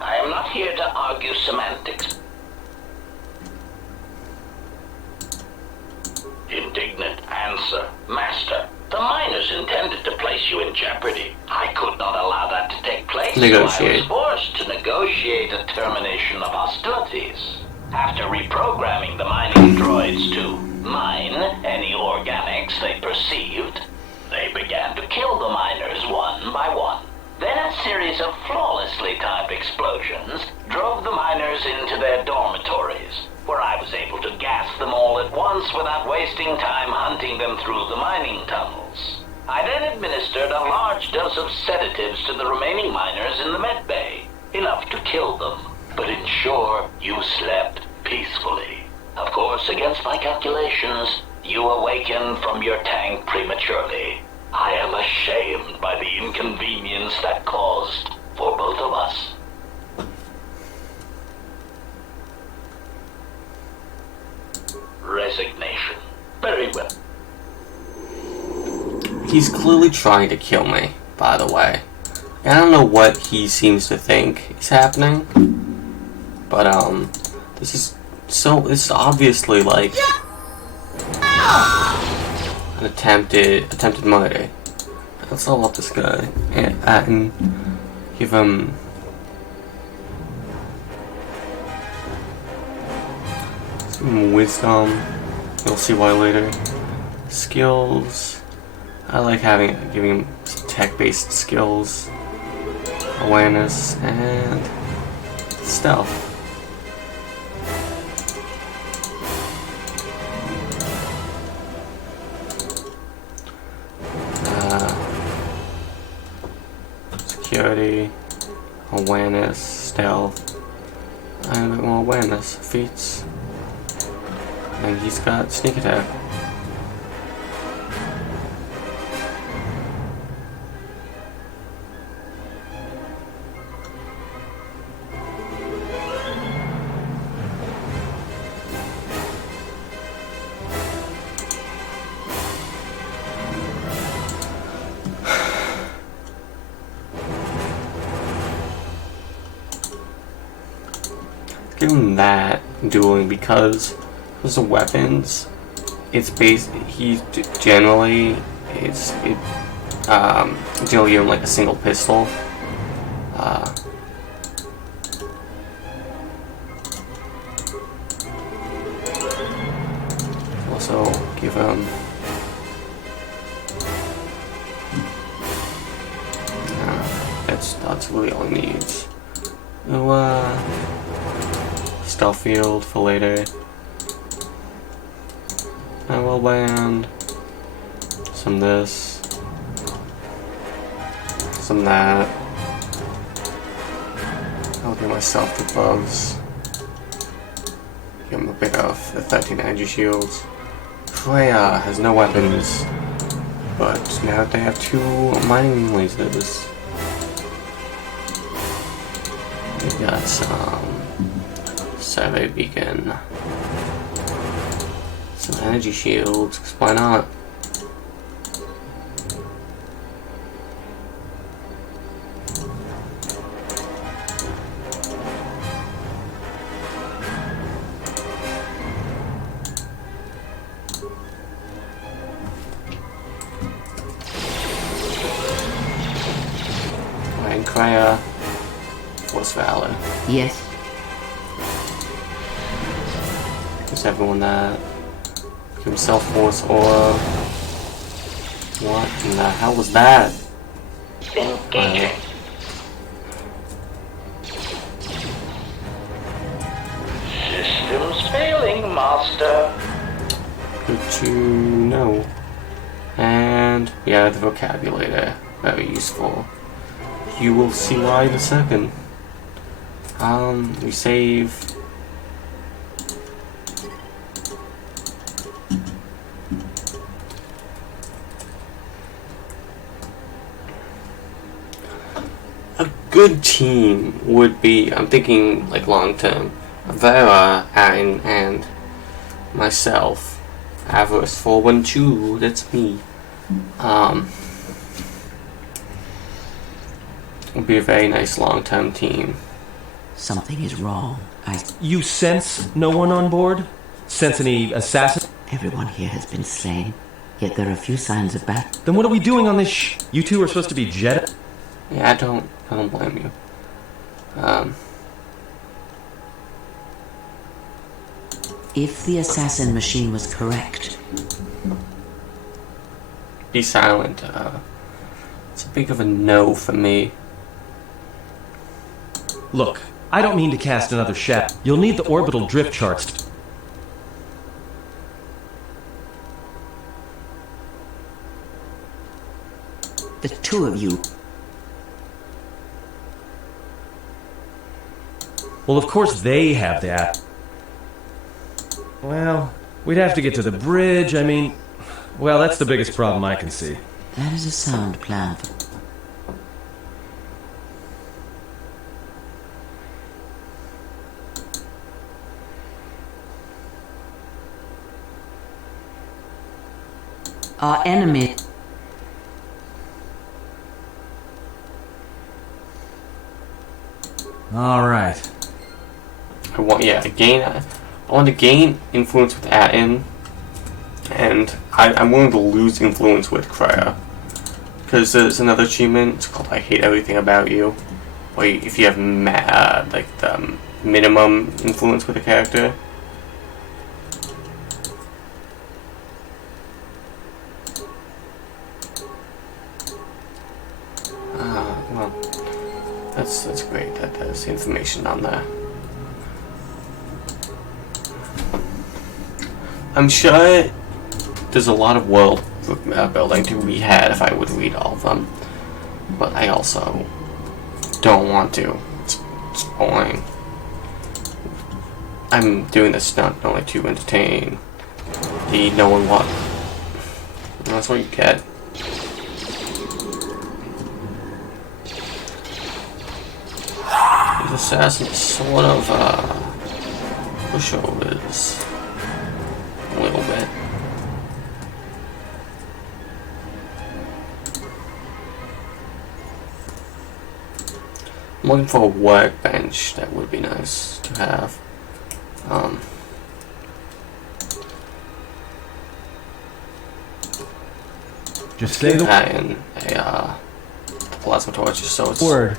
I am not here to argue semantics. Indignant answer. Master, the miners intended to place you in jeopardy. I could not allow that to take place, Negotiate. so I was forced to negotiate a termination of hostilities. After reprogramming the mining droids to mine any organics they perceived, they began to kill the miners one by one. Then a series of flawlessly timed explosions drove the miners into their dormitories, where I was able to gas them all at once without wasting time hunting them through the mining tunnels. I then administered a large dose of sedatives to the remaining miners in the med bay, enough to kill them, but ensure you slept peacefully. Of course, against my calculations, you awakened from your tank prematurely. I am ashamed by the inconvenience that caused for both of us. Resignation. Very well. He's clearly trying to kill me, by the way. I don't know what he seems to think is happening, but this is obviously like an attempted murder. Let's level up this guy and give him some wisdom. You'll see why later. Skills. I like giving him some tech-based skills, awareness, and stealth. Security, awareness, stealth, and a bit more awareness, feats, and he's got sneak attack. give him that dueling because the weapons. It's based. He generally generally give him like a single pistol. Also give him. That's really all he needs. Stealth field for later. I will land some this, some that. I'll give myself the gloves. Give him a bit of the 13 energy shields. Freya has no weapons, but now they have 2 mining lasers. We got some survey beacon, some energy shields, 'cause why not? And Kreia, Force Valor. Yes. Gives everyone that. Give himself Force Aura. What in the hell was that? Engaging. Systems failing, Master. Good to know. And yeah, the vocabulator. Very useful. You will see why in a second. We save. A good team would be, I'm thinking like long term, Vera, Arin, and myself. Avarice 412, that's me. Would be a very nice long-term team. Something is wrong. You sense no one on board? Sense any assassin? Everyone here has been slain, yet there are few signs of battle. Then what are we doing on this You two are supposed to be Jedi? Yeah, I don't blame you. If the assassin machine was correct... Be silent. It's a big of a no for me. Look, I don't mean to cast another shadow. You'll need the orbital drift charts. The 2 of you... Well, of course they have that. Well, we'd have to get to the bridge, I mean... Well, that's the biggest problem I can see. That is a sound plan. Our enemy... Alright. I want to gain influence with Atin, and I'm willing to lose influence with Kreia. Because there's another achievement, it's called I Hate Everything About You, where if you have like the minimum influence with a character. Well, that's great that there's information on there. I'm sure there's a lot of world building to be had if I would read all of them, but I also don't want to. It's boring. I'm doing this not only to entertain the no one what. That's what you get. These assassins sort of pushovers. A little bit. I'm looking for a workbench. That would be nice to have. Just say the that in a plasma torch just so it's word.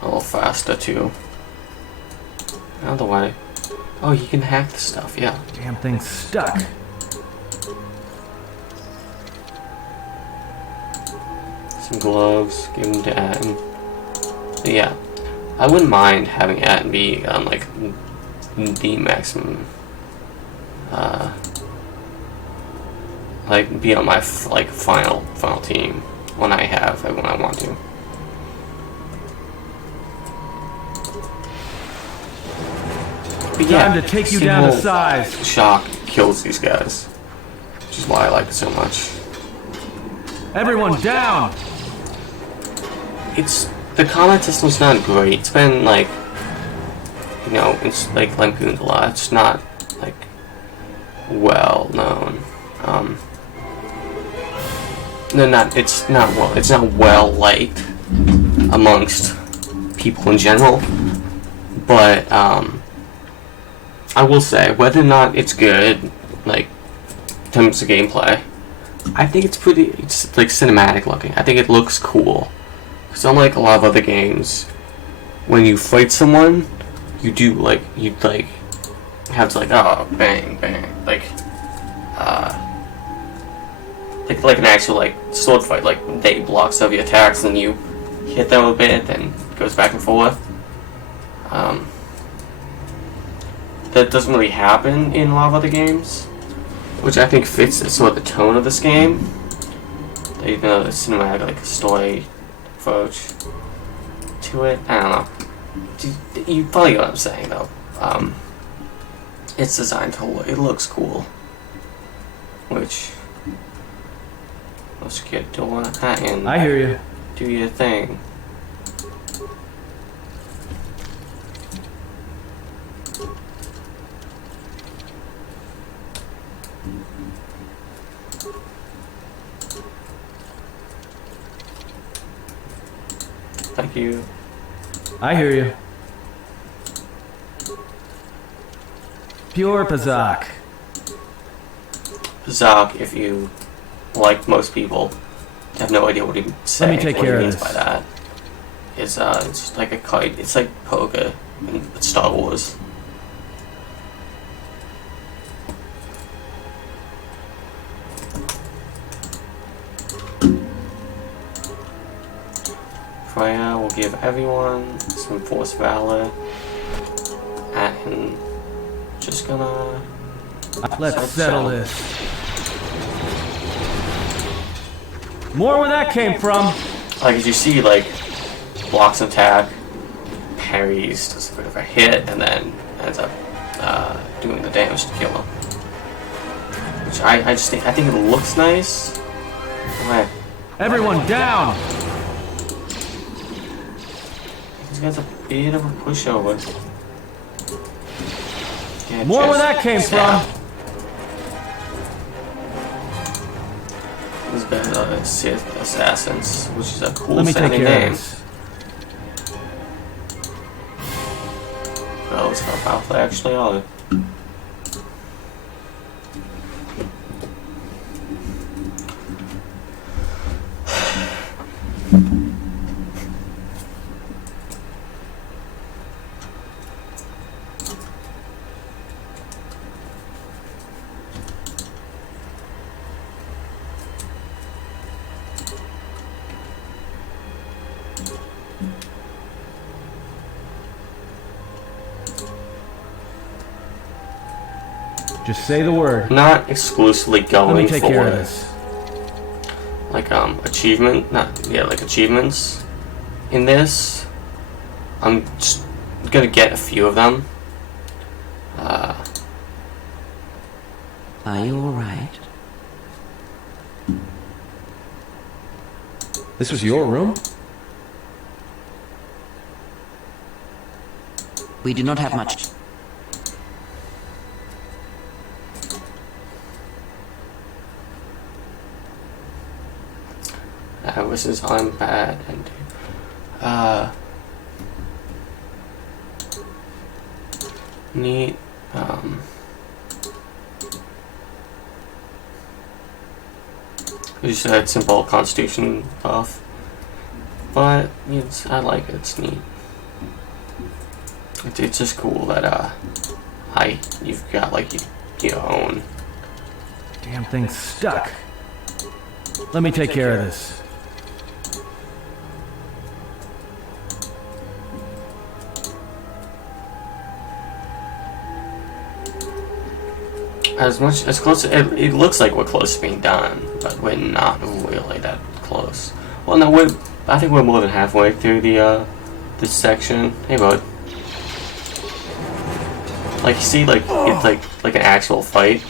a little faster too. Out of the way. Oh, you can hack the stuff, yeah. Damn thing's stuck. Some gloves, give them to Atten. But yeah, I wouldn't mind having Atten be on like the maximum, like be on my final team when I want to. But yeah, Time to take you down to size. Shock kills these guys, which is why I like it so much. Everyone down! The combat system's not great. It's been like, you know, it's like lampooned a lot. It's not like well known. It's not well liked amongst people in general. But I will say, whether or not it's good, like in terms of gameplay, I think it's like cinematic looking. I think it looks cool. Because unlike a lot of other games, when you fight someone, you have to oh bang bang like an actual sword fight, they block some of your attacks and you hit them a bit, then it goes back and forth. That doesn't really happen in a lot of other games, which I think fits sort of the tone of this game. Even though the cinematic story approach to it, I don't know. You probably get what I'm saying though. It's designed to look. It looks cool, which let's get doing that and I hear you. Do your thing. Thank you. I hear you. Pure Pazak. Pazak, if you, like most people, have no idea what he saying. Let me take care of means this. by that. It's like a kite. It's like poker in Star Wars. Freya will give everyone some Force Valor, and just gonna let's settle this. More where that came from. As you see, blocks an attack, parries, does a bit of a hit, and then ends up doing the damage to kill him. Which I think it looks nice. Everyone down. He's got a bit of a pushover. Yeah, more where that came from. He's been Sith Assassins, which is a cool Let me take sounding care name. of this. Oh, it's how powerful they actually are. Just say the word. Not exclusively going Let me take for care of this. achievements in this. I'm just gonna get a few of them. Are you alright? This was your room? We do not have much. This is I'm bad and neat Just a simple Constitution buff, but I like it. It's neat. It's just cool that you've got like your own. Damn thing's stuck. Let me take care of this. As close, it looks like we're close to being done, but we're not really that close. Well, no, I think we're more than halfway through this section. Hey, bud. Like, you see, like, it's like an actual fight.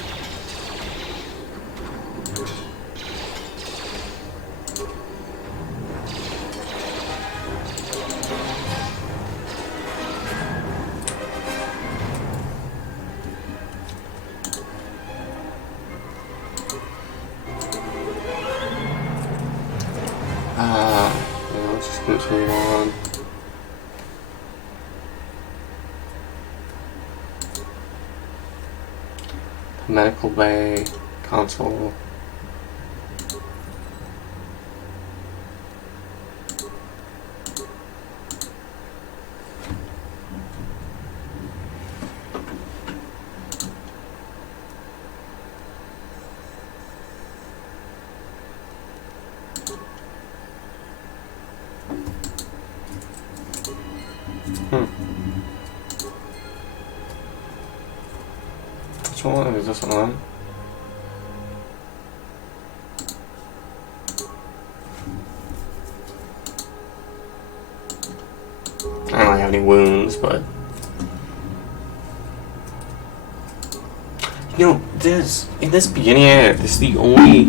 Let's just continue on. Medical bay, console. Which one is this one? I don't really have any wounds, but you know, in this beginning area, this is the only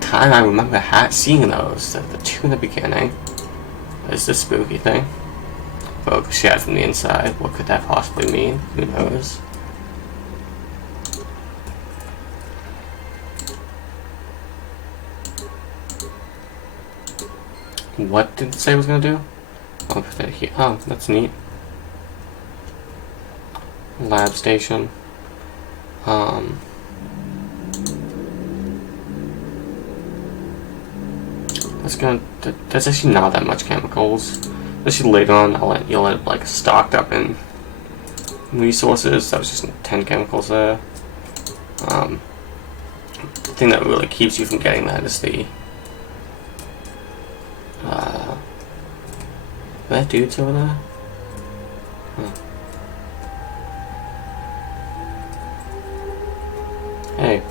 time I remember seeing those. The two in the beginning. Is the spooky thing. Focus shot from the inside. What could that possibly mean? Who knows? What did it say it was gonna do? I'll put that here. Oh, that's neat. Lab station. That's actually not that much chemicals. Especially later on, you'll end up like stocked up in resources. That was just 10 chemicals there. The thing that really keeps you from getting that is the that dude's over there? Huh. Hey.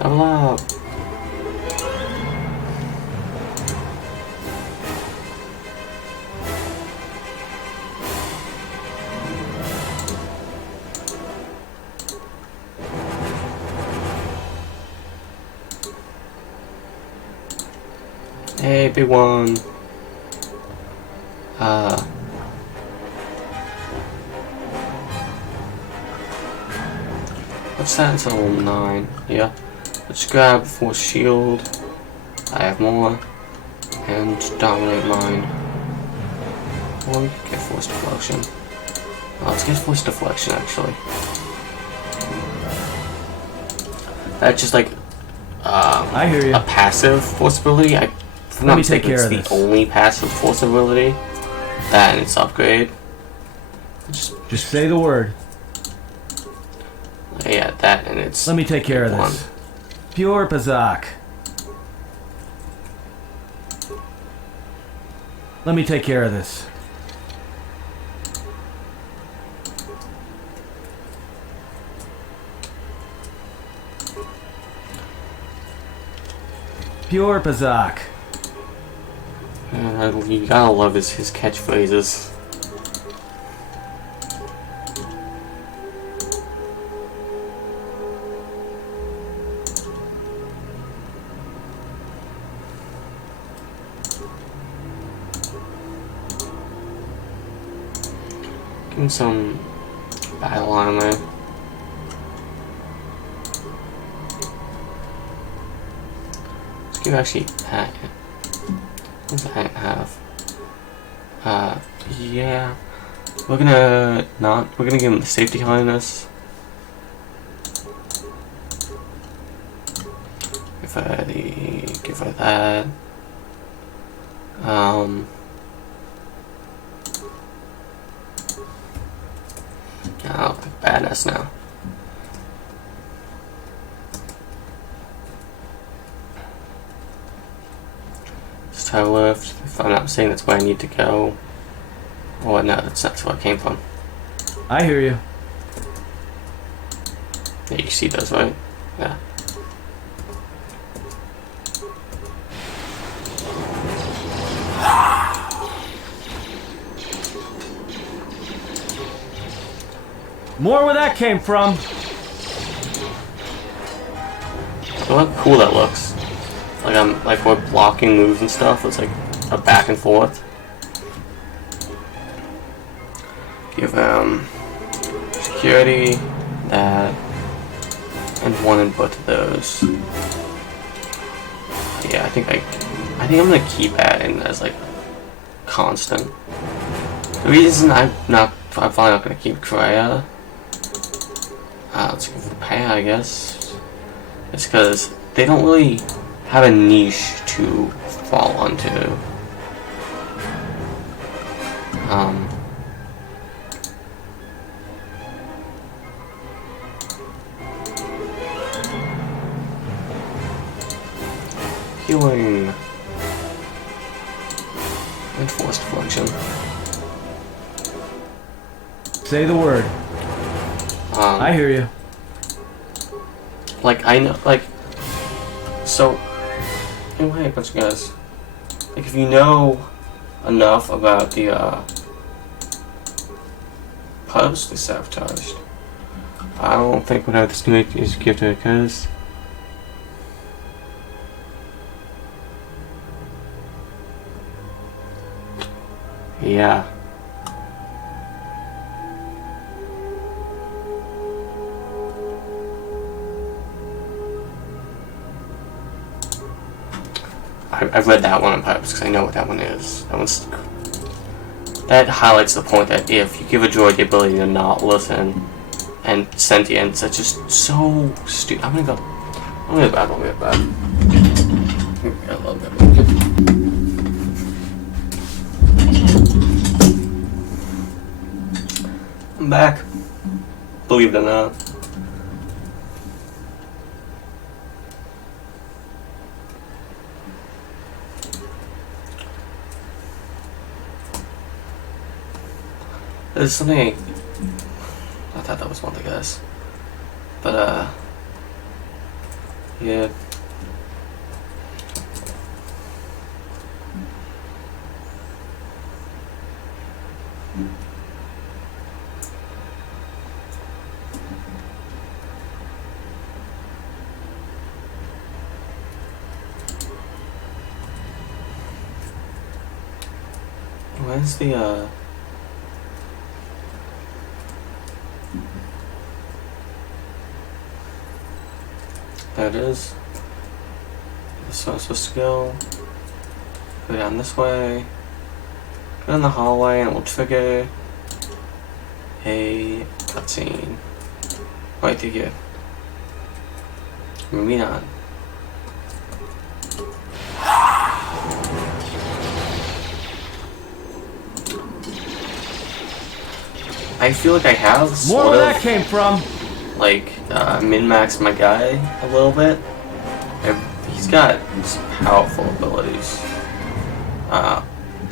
Level up. Hey, big one. What's that? It's level 9. Yeah. Let's grab Force Shield. I have more. And Dominate Mind. Or we can get Force Deflection. Let's get Force Deflection actually. That's just like I hear you. A passive force ability. Let me take care of it's this. the only passive force ability. That and its upgrade. Just say the word. Yeah, that and its. Let me take care of one. this. Pure Pazak. Let me take care of this. Pure Pazak. You gotta love his catchphrases. And some battle armor. Let's give actually hat. What does that have? Yeah. We're gonna give him the safety harness. Give her that. Oh, badass now. Just toe lift. If I'm not saying that's where I need to go. Oh no, that's where I came from. I hear you. Yeah, you see those, right? Yeah. More where that came from. Look how cool that looks. Like we're blocking moves and stuff. It's like a back and forth. Give security, that, and one in both of those. Yeah, I think I'm gonna keep adding as like constant. The reason I'm probably not gonna keep Kreia. Let's give Paya, I guess. It's because they don't really have a niche to fall onto. Healing and forced function. Say the word. I hear you. Like I know, like so. Anyway, a bunch of guys. Like if you know enough about the pubs they sabotaged, I don't think we'd have this new is gift to it because. Yeah. I've read that one on purpose because I know what that one is. That highlights the point that if you give a droid the ability to not listen and sentience, that's just so stupid. I'm gonna get back. I love that movie. I'm back. Believe it or not. There's something I thought that was one of the guys. But yeah. Where's the there it is. So I'm supposed to go down this way, go down the hallway, and we'll trigger a cutscene right through here. Moving on. I feel like I have more where that came from. Like min-max my guy a little bit. He's got some powerful abilities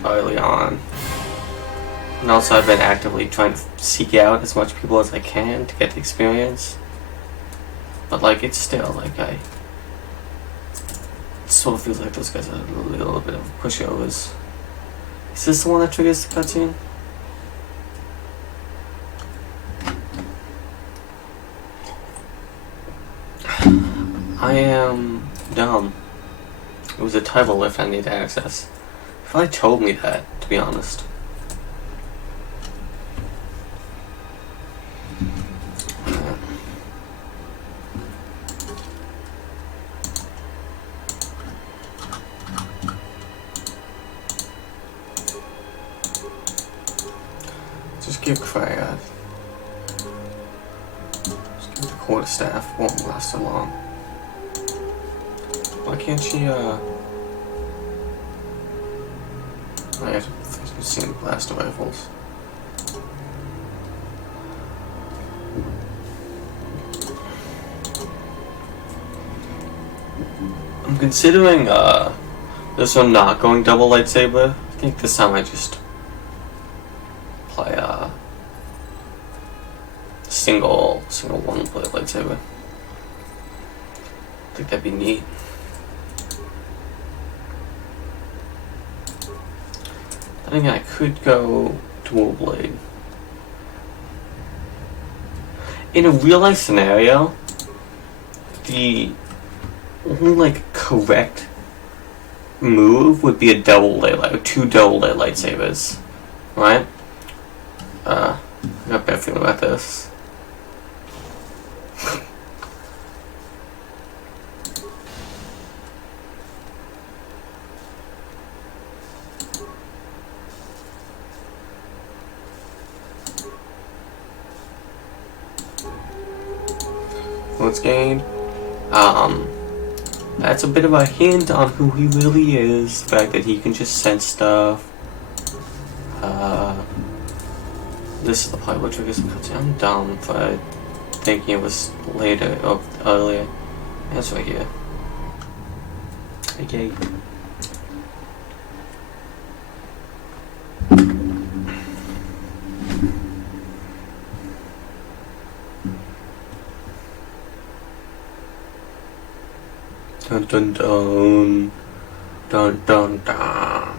early on, and also I've been actively trying to seek out as much people as I can to get the experience. But like it's still like it sort of feels like those guys are a little bit of pushovers. Is this the one that triggers the cutscene? I am dumb. It was a title lift I need to access. If I told me that, to be honest. give Kreia. Just give the quarterstaff. Won't last so long. Why can't she, I have seen blaster rifles. I'm considering, this one not going double lightsaber. I think this time I just play, single one blade lightsaber. I think that'd be neat. I think I could go dual blade. In a real life scenario, the only like correct move would be a double blade, like 2 double blade lightsabers, right? I got a bad feeling about this. What's gained? That's a bit of a hint on who he really is. The fact that he can just sense stuff. This is the part which triggers the cutscene. I'm dumb for thinking it was later or earlier. That's right here. Okay. Dun dun dun. Dun dun dun.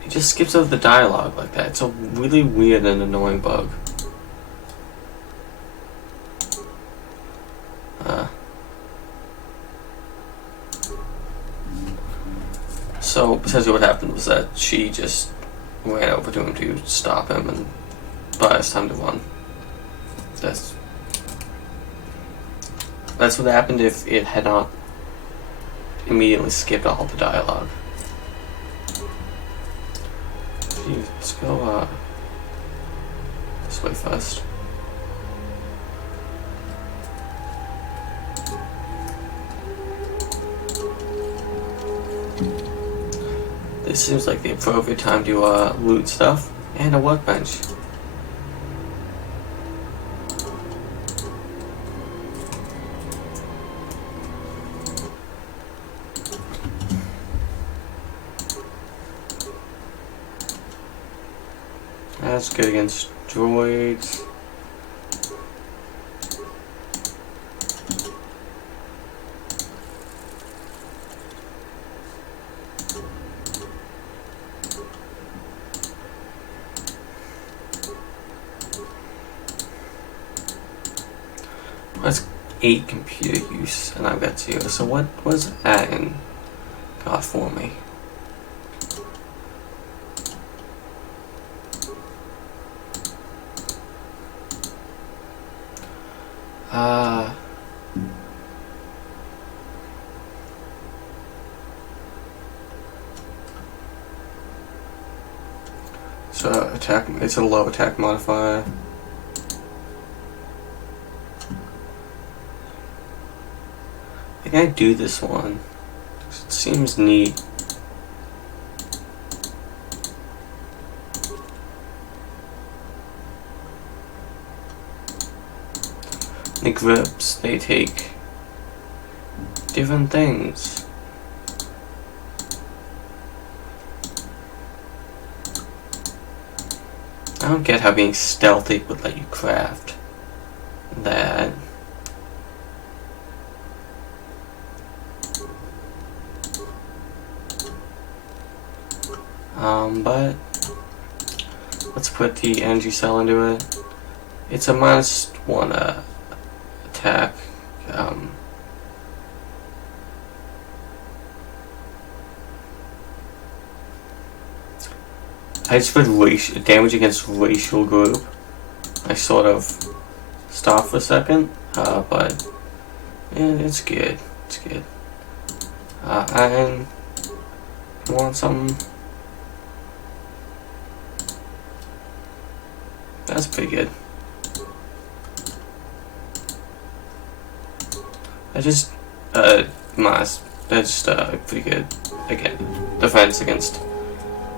He just skips over the dialogue like that. It's a really weird and annoying bug. So essentially what happened was that she just ran over to him to stop him and buy us time to run. That's what happened if it had not immediately skipped all the dialogue. Let's go this way first. This seems like the appropriate time to loot stuff and a workbench. That's good against droids. That's 8 computer use, and I've got 0. So what was that in got for me? So attack, it's a low attack modifier. I think I do this one. It seems neat. The grips, they take different things. I don't get how being stealthy would let you craft that. But let's put the energy cell into it. It's a -1 attack. I just put damage against racial group. I sort of stopped for a second, but And it's good. It's good. And you want some? That's pretty good. I just that's pretty good. Again, defense against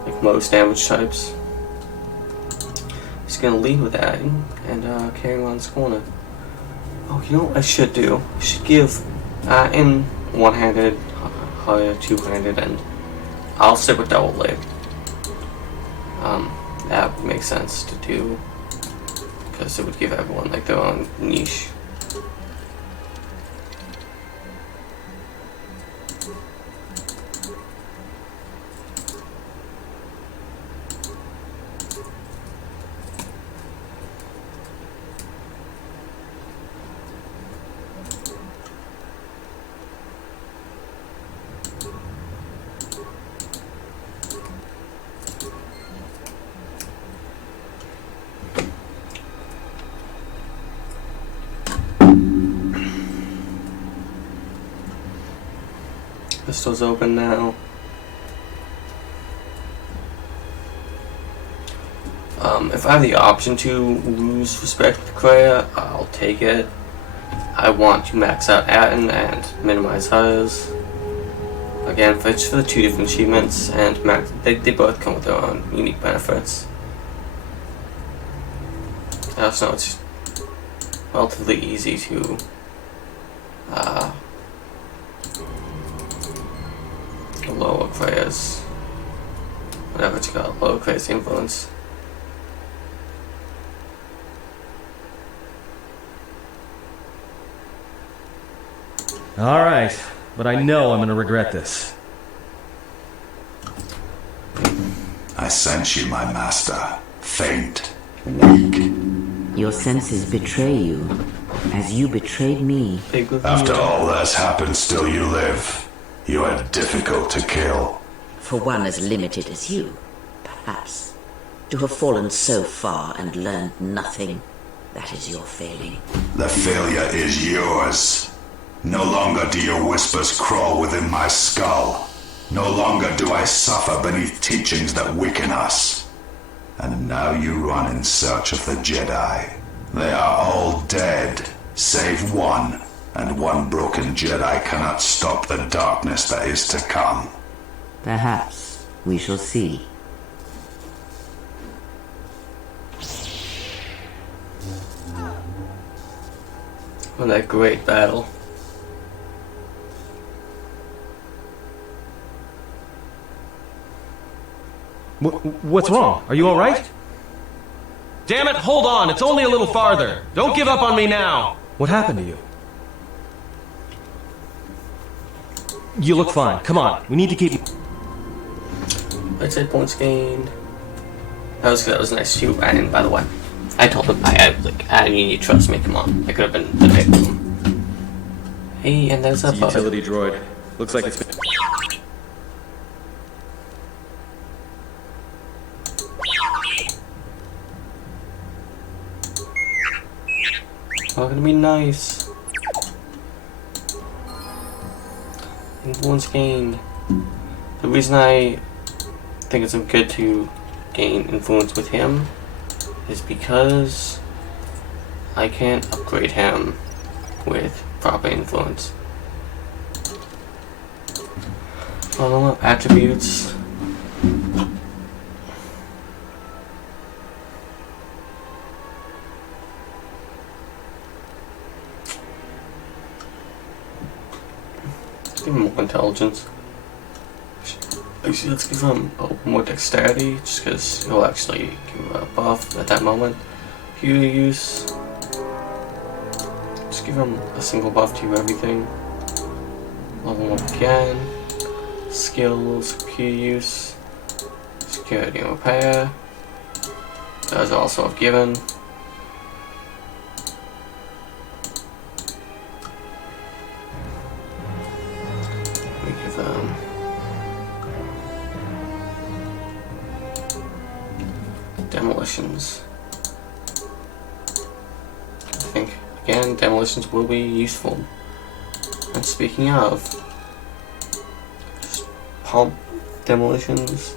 like most damage types. Just gonna lead with that and carry on this corner. Oh, you know what I should do? I should give in one-handed, two-handed, and I'll stick with double leg. That would make sense to do because it would give everyone like their own niche. This door's open now. If I have the option to lose respect with Kreia, I'll take it. I want to max out Atton and minimize hers. Again, it's for the two different achievements, and they both come with their own unique benefits. I also know it's relatively easy to lower Kreia's, whatever it's called, lower Kreia's influence. Alright, but I know I'm gonna regret this. I sense you, my master. Faint, weak. Your senses betray you, as you betrayed me. After all that's happened, still you live. You are difficult to kill. For one as limited as you, perhaps. To have fallen so far and learned nothing, that is your failing. The failure is yours. No longer do your whispers crawl within my skull. No longer do I suffer beneath teachings that weaken us. And now you run in search of the Jedi. They are all dead, save one. And one broken Jedi cannot stop the darkness that is to come. Perhaps we shall see. What a great battle. What's wrong? Are you alright? Damn it, hold on, it's only a little farther. Don't give up on me now. What happened to you? You look fine. Come on, we need to keep... Let's say points gained. That was nice too. And by the way, I told him you need to trust me. Come on, I could have been the victim. Hey, and there's a utility droid. Looks like it's been... Oh, gonna be nice. Influence gained. The reason I think it's good to gain influence with him is because I can't upgrade him with proper influence. Follow up attributes. Give him more intelligence. Actually, let's give him more dexterity, just because he'll actually give a buff at that moment. Pew use. Just give him a single buff to everything. Level up again. Skills, pew use. Security and repair. Those also have given. Demolitions. I think, again, demolitions will be useful. And speaking of, just pump demolitions.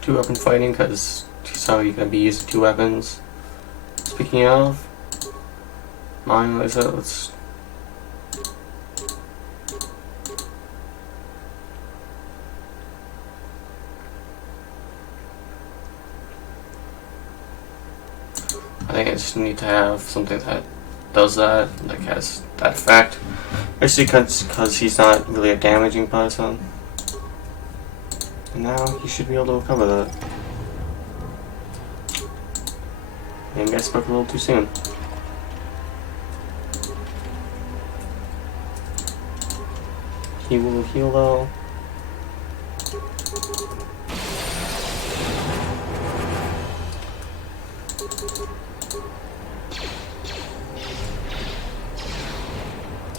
Two weapon fighting, because so you're gonna be using two weapons. Speaking of, mine was it. Let's. I think I just need to have something that does that, like has that effect. Especially because he's not really a damaging person. And now he should be able to recover that. Maybe I spoke a little too soon. He will heal though.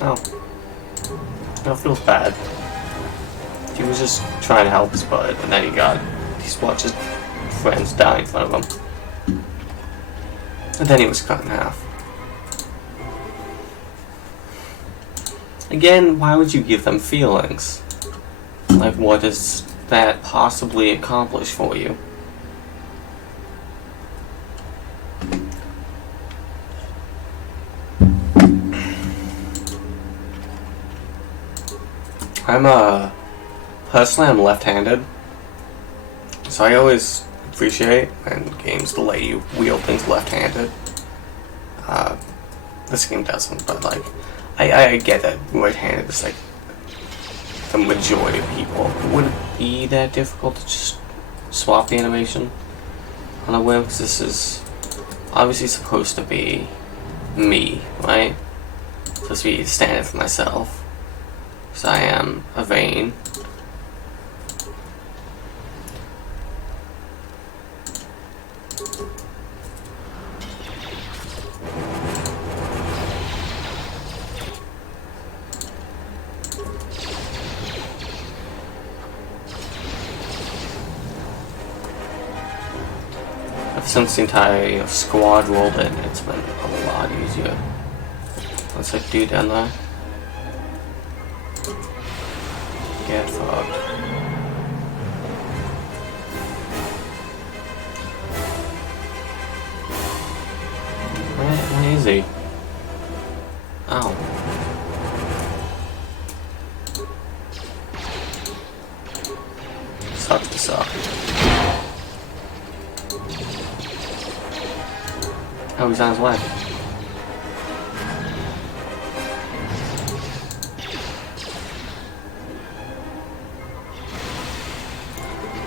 Oh. That feels bad. He was just trying to help his bud, and then he's watched his friends die in front of him. And then he was cut in half. Again, why would you give them feelings? Like, what does that possibly accomplish for you? Personally, I'm left-handed, so I always appreciate when games let you wield things left-handed. This game doesn't, but like, I get that right-handed is like the majority of people. Would it be that difficult to just swap the animation on a whim? Because this is obviously supposed to be me, right? Supposed to be standing for myself. Because I am a Vayne. Since the entire squad rolled in, it's been a lot easier. What's that dude down there? Get fucked. Where is he? Oh. Sucks to suck. Oh, he's on his way.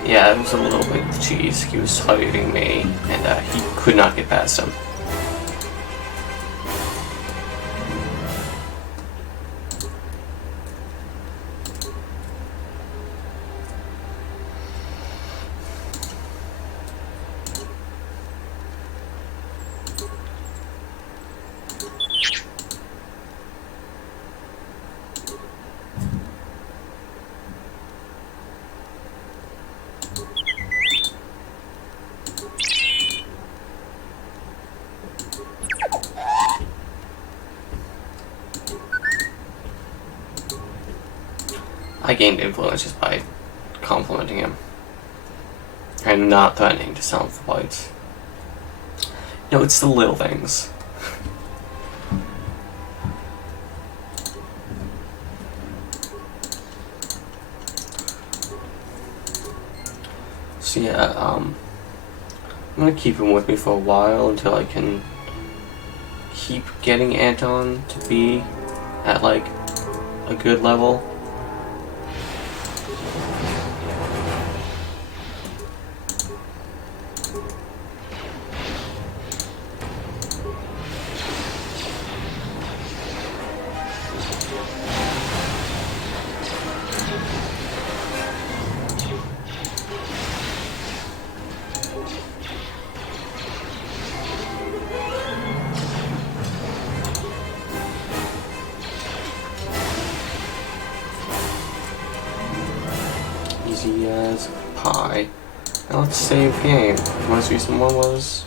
Yeah, it was a little bit of cheese. He was targeting me, and he could not get past him. I gained influence just by complimenting him and not threatening to sell him for bites. No, it's the little things. So yeah, I'm gonna keep him with me for a while until I can keep getting Anton to be at like a good level. save game. The most recent one was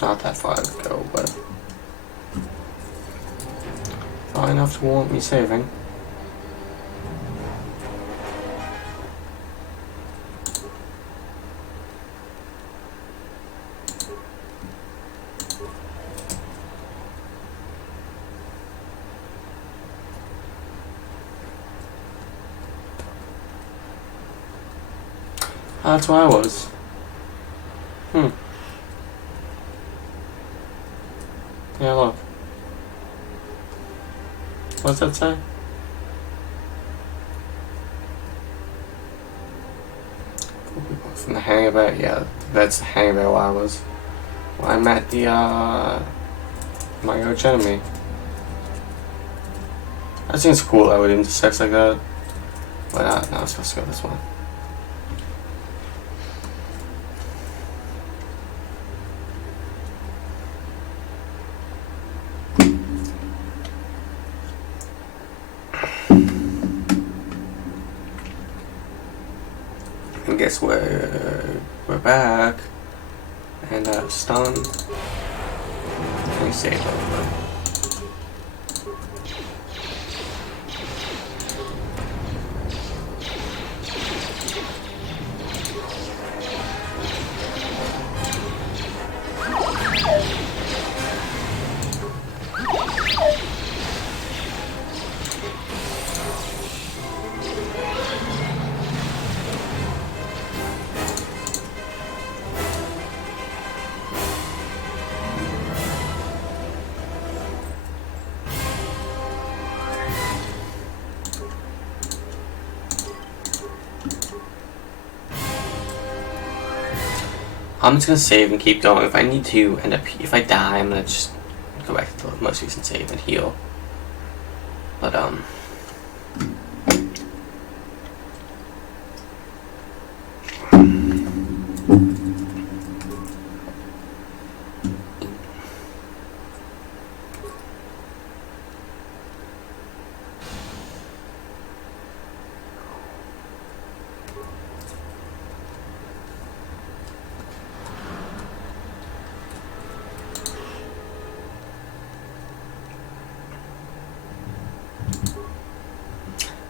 not that far ago, but far enough to warrant me saving. That's where I was. Yeah, look. What's that say? From the hangar, yeah, that's the hangar where I was. Where I met the, my arch enemy. That seems cool, I would intersect like that. But, no, I'm supposed to go this way. And guess we're back, and stun. Let me save over. I'm just gonna save and keep going. If I need to end up, if I die, I'm gonna just go back to the most recent save and heal. But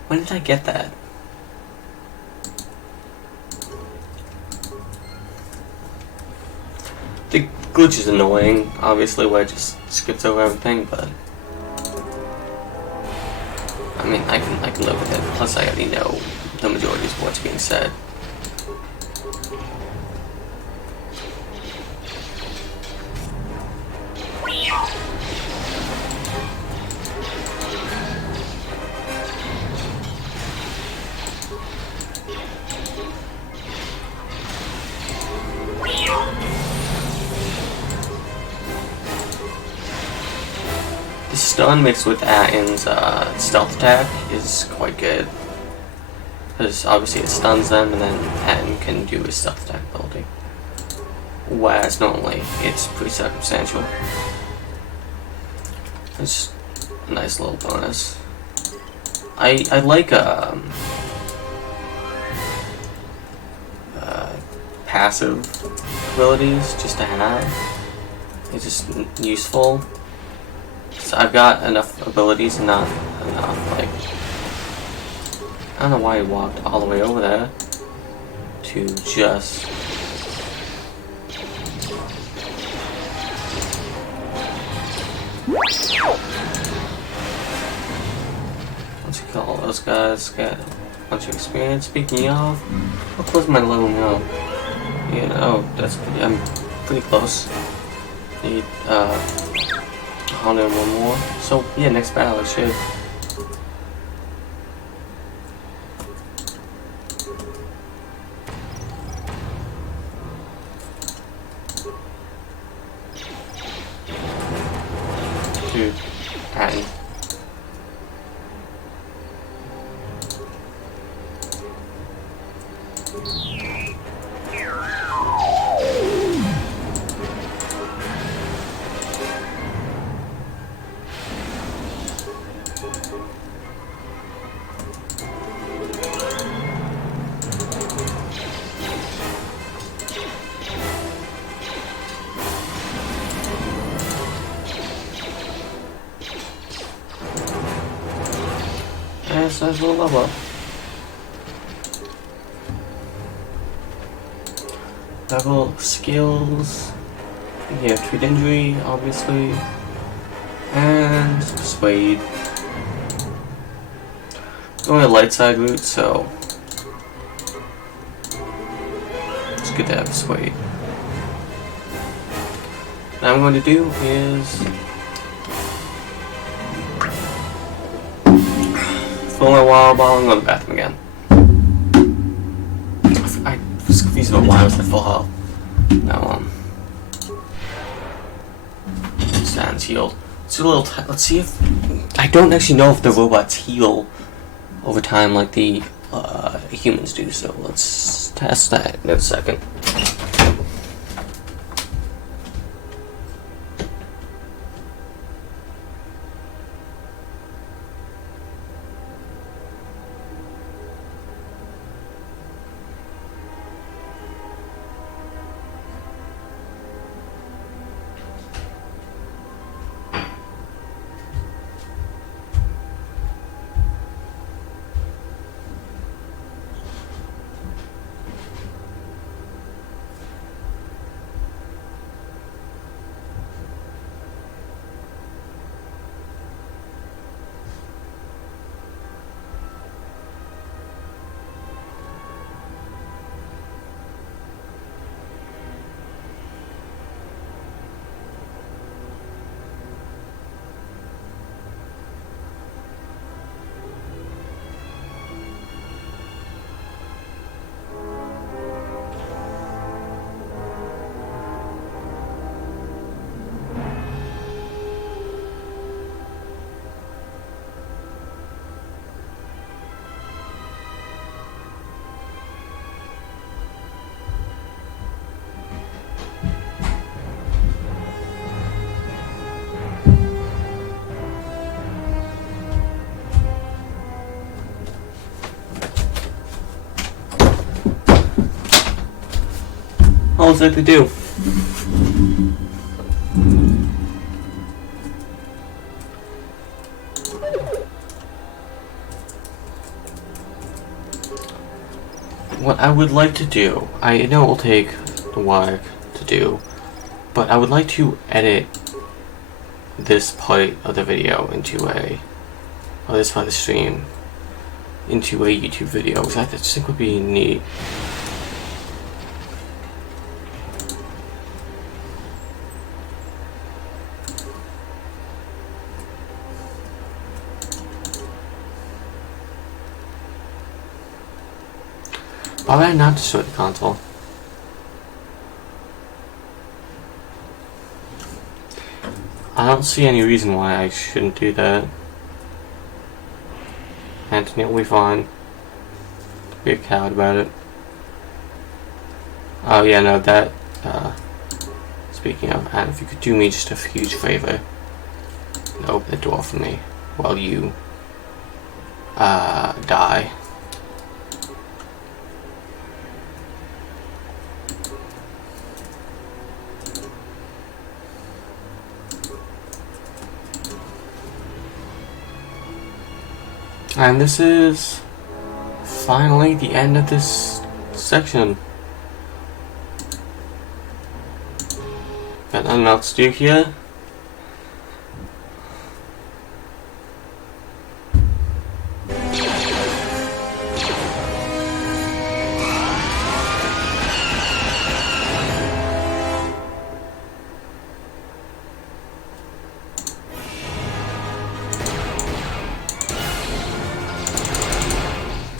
when did I get that? The glitch is annoying, obviously, where it just skips over everything, but I mean, I can live with it. Plus, I already know the majority of what's being said. Stun mixed with Atton's stealth attack is quite good. Because obviously it stuns them and then Atton can do his stealth attack ability. Whereas normally it's pretty circumstantial. It's a nice little bonus. I like passive abilities just to have. It's just useful. So I've got enough abilities and not enough, like, I don't know why he walked all the way over there to just once you kill all those guys, get a bunch of experience. Speaking of, how close am I to leveling up? You know, I'm pretty close. Need 101 more. So yeah, next battle I should. Dude, Atton. nice little level up. Level skills. You have treat injury, obviously. And persuade. Going a light side route, so it's good to have persuade. What I'm going to do is fill my water bottle and go to the bathroom again. I was confused about why I was at full health. Now, stands healed. Let's do a little. Let's see if I don't actually know if the robots heal over time like the humans do. So let's test that in a second. All I have to do. What I would like to do, I know it will take a while to do, but I would like to edit this part of the video into this part of the stream into a YouTube video, which I just think would be neat. Why would I not destroy the console? I don't see any reason why I shouldn't do that. Anthony will be fine. Don't be a coward about it. Oh yeah, no, that, speaking of, and if you could do me just a huge favor and open the door for me while you, die. And this is finally the end of this section. Got nothing else to do here.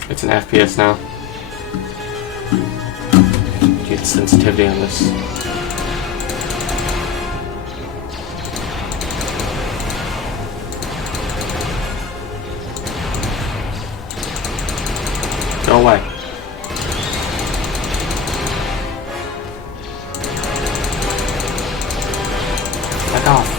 It's an FPS now. Get sensitivity on this. Go away. Back off.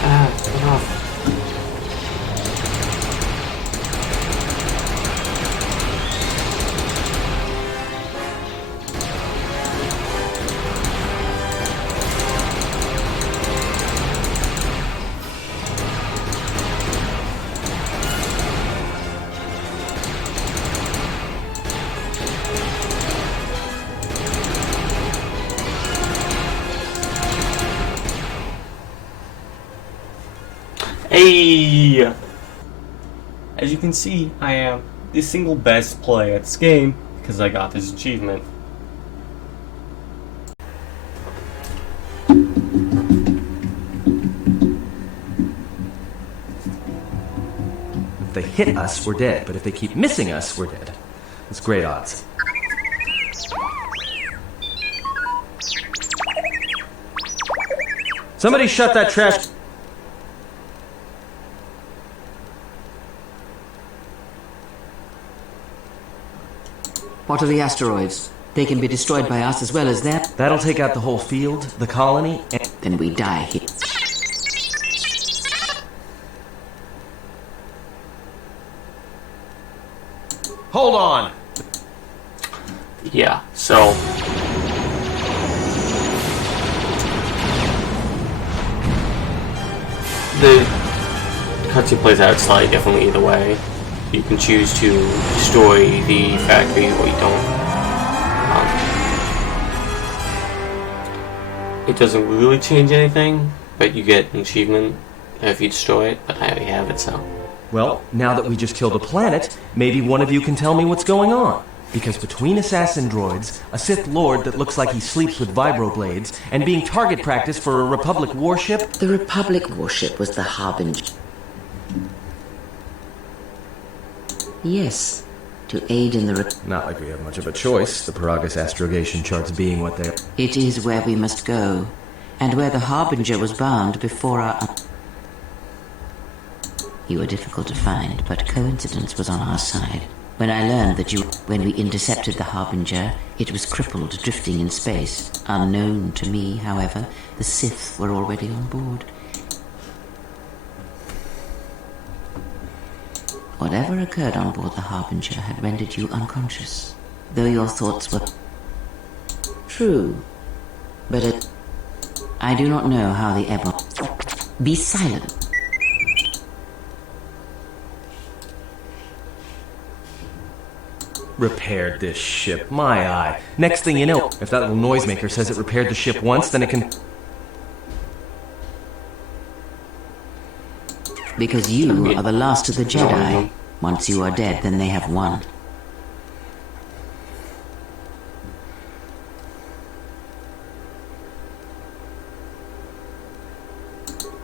Get off. Hey! As you can see, I am the single best player at this game because I got this achievement. If they hit us, we're dead, but if they keep missing us, we're dead. It's great odds. Somebody shut that trash... What are the asteroids? They can be destroyed by us as well as them. That'll take out the whole field, the colony, and... Then we die here. Hold on! Yeah, so... the cutscene plays out slightly differently either way. You can choose to destroy the factory or you don't. It doesn't really change anything, but you get an achievement if you destroy it, but I already have it, so... Well, now that we just killed a planet, maybe one of you can tell me what's going on. Because between assassin droids, a Sith Lord that looks like he sleeps with vibroblades, and being target practice for a Republic warship... The Republic warship was the Harbinger. Yes, to aid in the... Not like we have much of a choice, the Paragus astrogation charts being what they are. It is where we must go, and where the Harbinger was bound before our... You were difficult to find, but coincidence was on our side. When I learned that when we intercepted the Harbinger, it was crippled, drifting in space. Unknown to me, however, the Sith were already on board. Whatever occurred on board the Harbinger had rendered you unconscious, though your thoughts were true. But I do not know how the Ebon... Be silent. Repaired this ship, my eye. Next thing you know, if that little noisemaker says it repaired the ship once, then it can... Because you are the last of the Jedi. Once you are dead, then they have won.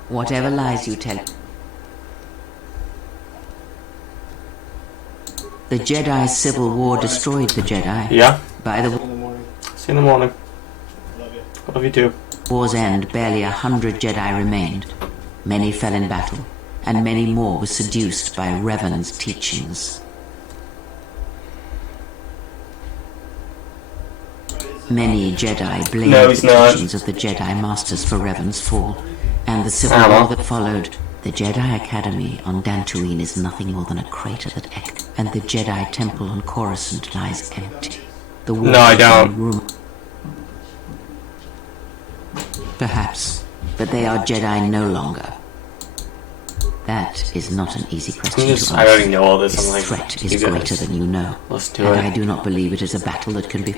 Whatever lies you tell... The Jedi Civil War destroyed the Jedi. Yeah. By the... See you in the morning. Love you too. War's end, barely 100 Jedi remained. Many fell in battle, and many more were seduced by Revan's teachings. Many Jedi blamed the teachings of the Jedi Masters for Revan's fall, and the civil war that followed. The Jedi Academy on Dantooine is nothing more than a crater that echoes, and the Jedi Temple on Coruscant lies empty. The war no, I don't. Perhaps, but they are Jedi no longer. That is not an easy question to answer. I already know all this. This I'm like, threat is greater than you know, let's do and it. I do not believe it is a battle that can be...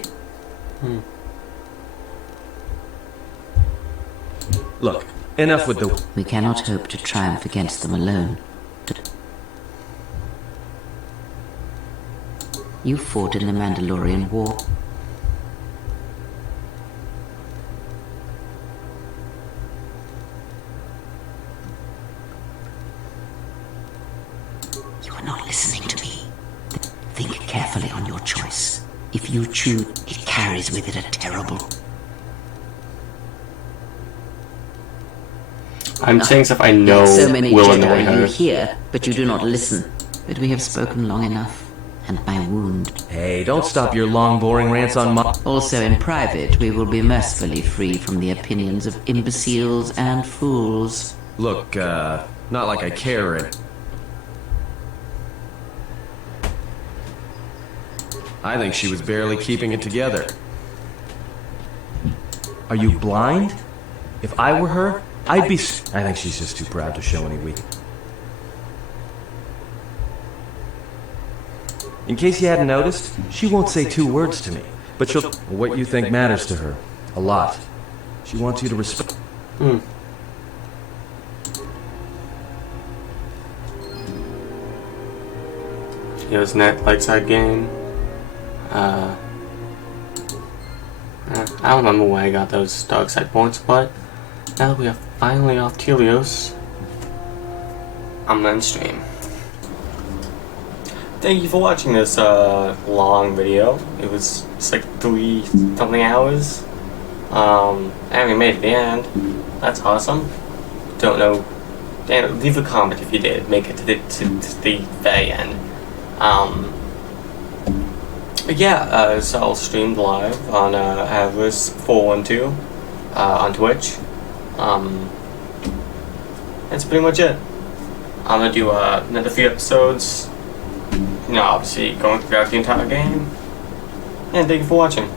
Look, enough with the... We cannot hope to triumph against them alone. You fought in the Mandalorian War. You are not listening to me. Think carefully on your choice. If you choose, it carries with it a terrible... I'm saying stuff I know so many will Jedi annoy her. You hear, but you do not listen. But we have spoken long enough, and my wound... Hey, don't stop your long, boring rants on my... Also in private, we will be mercifully free from the opinions of imbeciles and fools. Look, not like I care it. I think she was barely keeping it together. Are you blind? If I were her, I'd be... I think she's just too proud to show any weakness. In case you hadn't noticed, she won't say 2 words to me. But she'll... What you think matters to her. A lot. She wants you to respect... It net light side game. I don't remember where I got those dark side points, but now that we are finally off Telios, I'm gonna end stream. Thank you for watching this long video. It was just like 3-something hours. And we made it to the end. That's awesome. Don't know. Damn, leave a comment if you did make it to the very end. But yeah, so I'll stream live on Avarice412 on Twitch. That's pretty much it. I'm gonna do another few episodes. You know, obviously going throughout the entire game. And thank you for watching.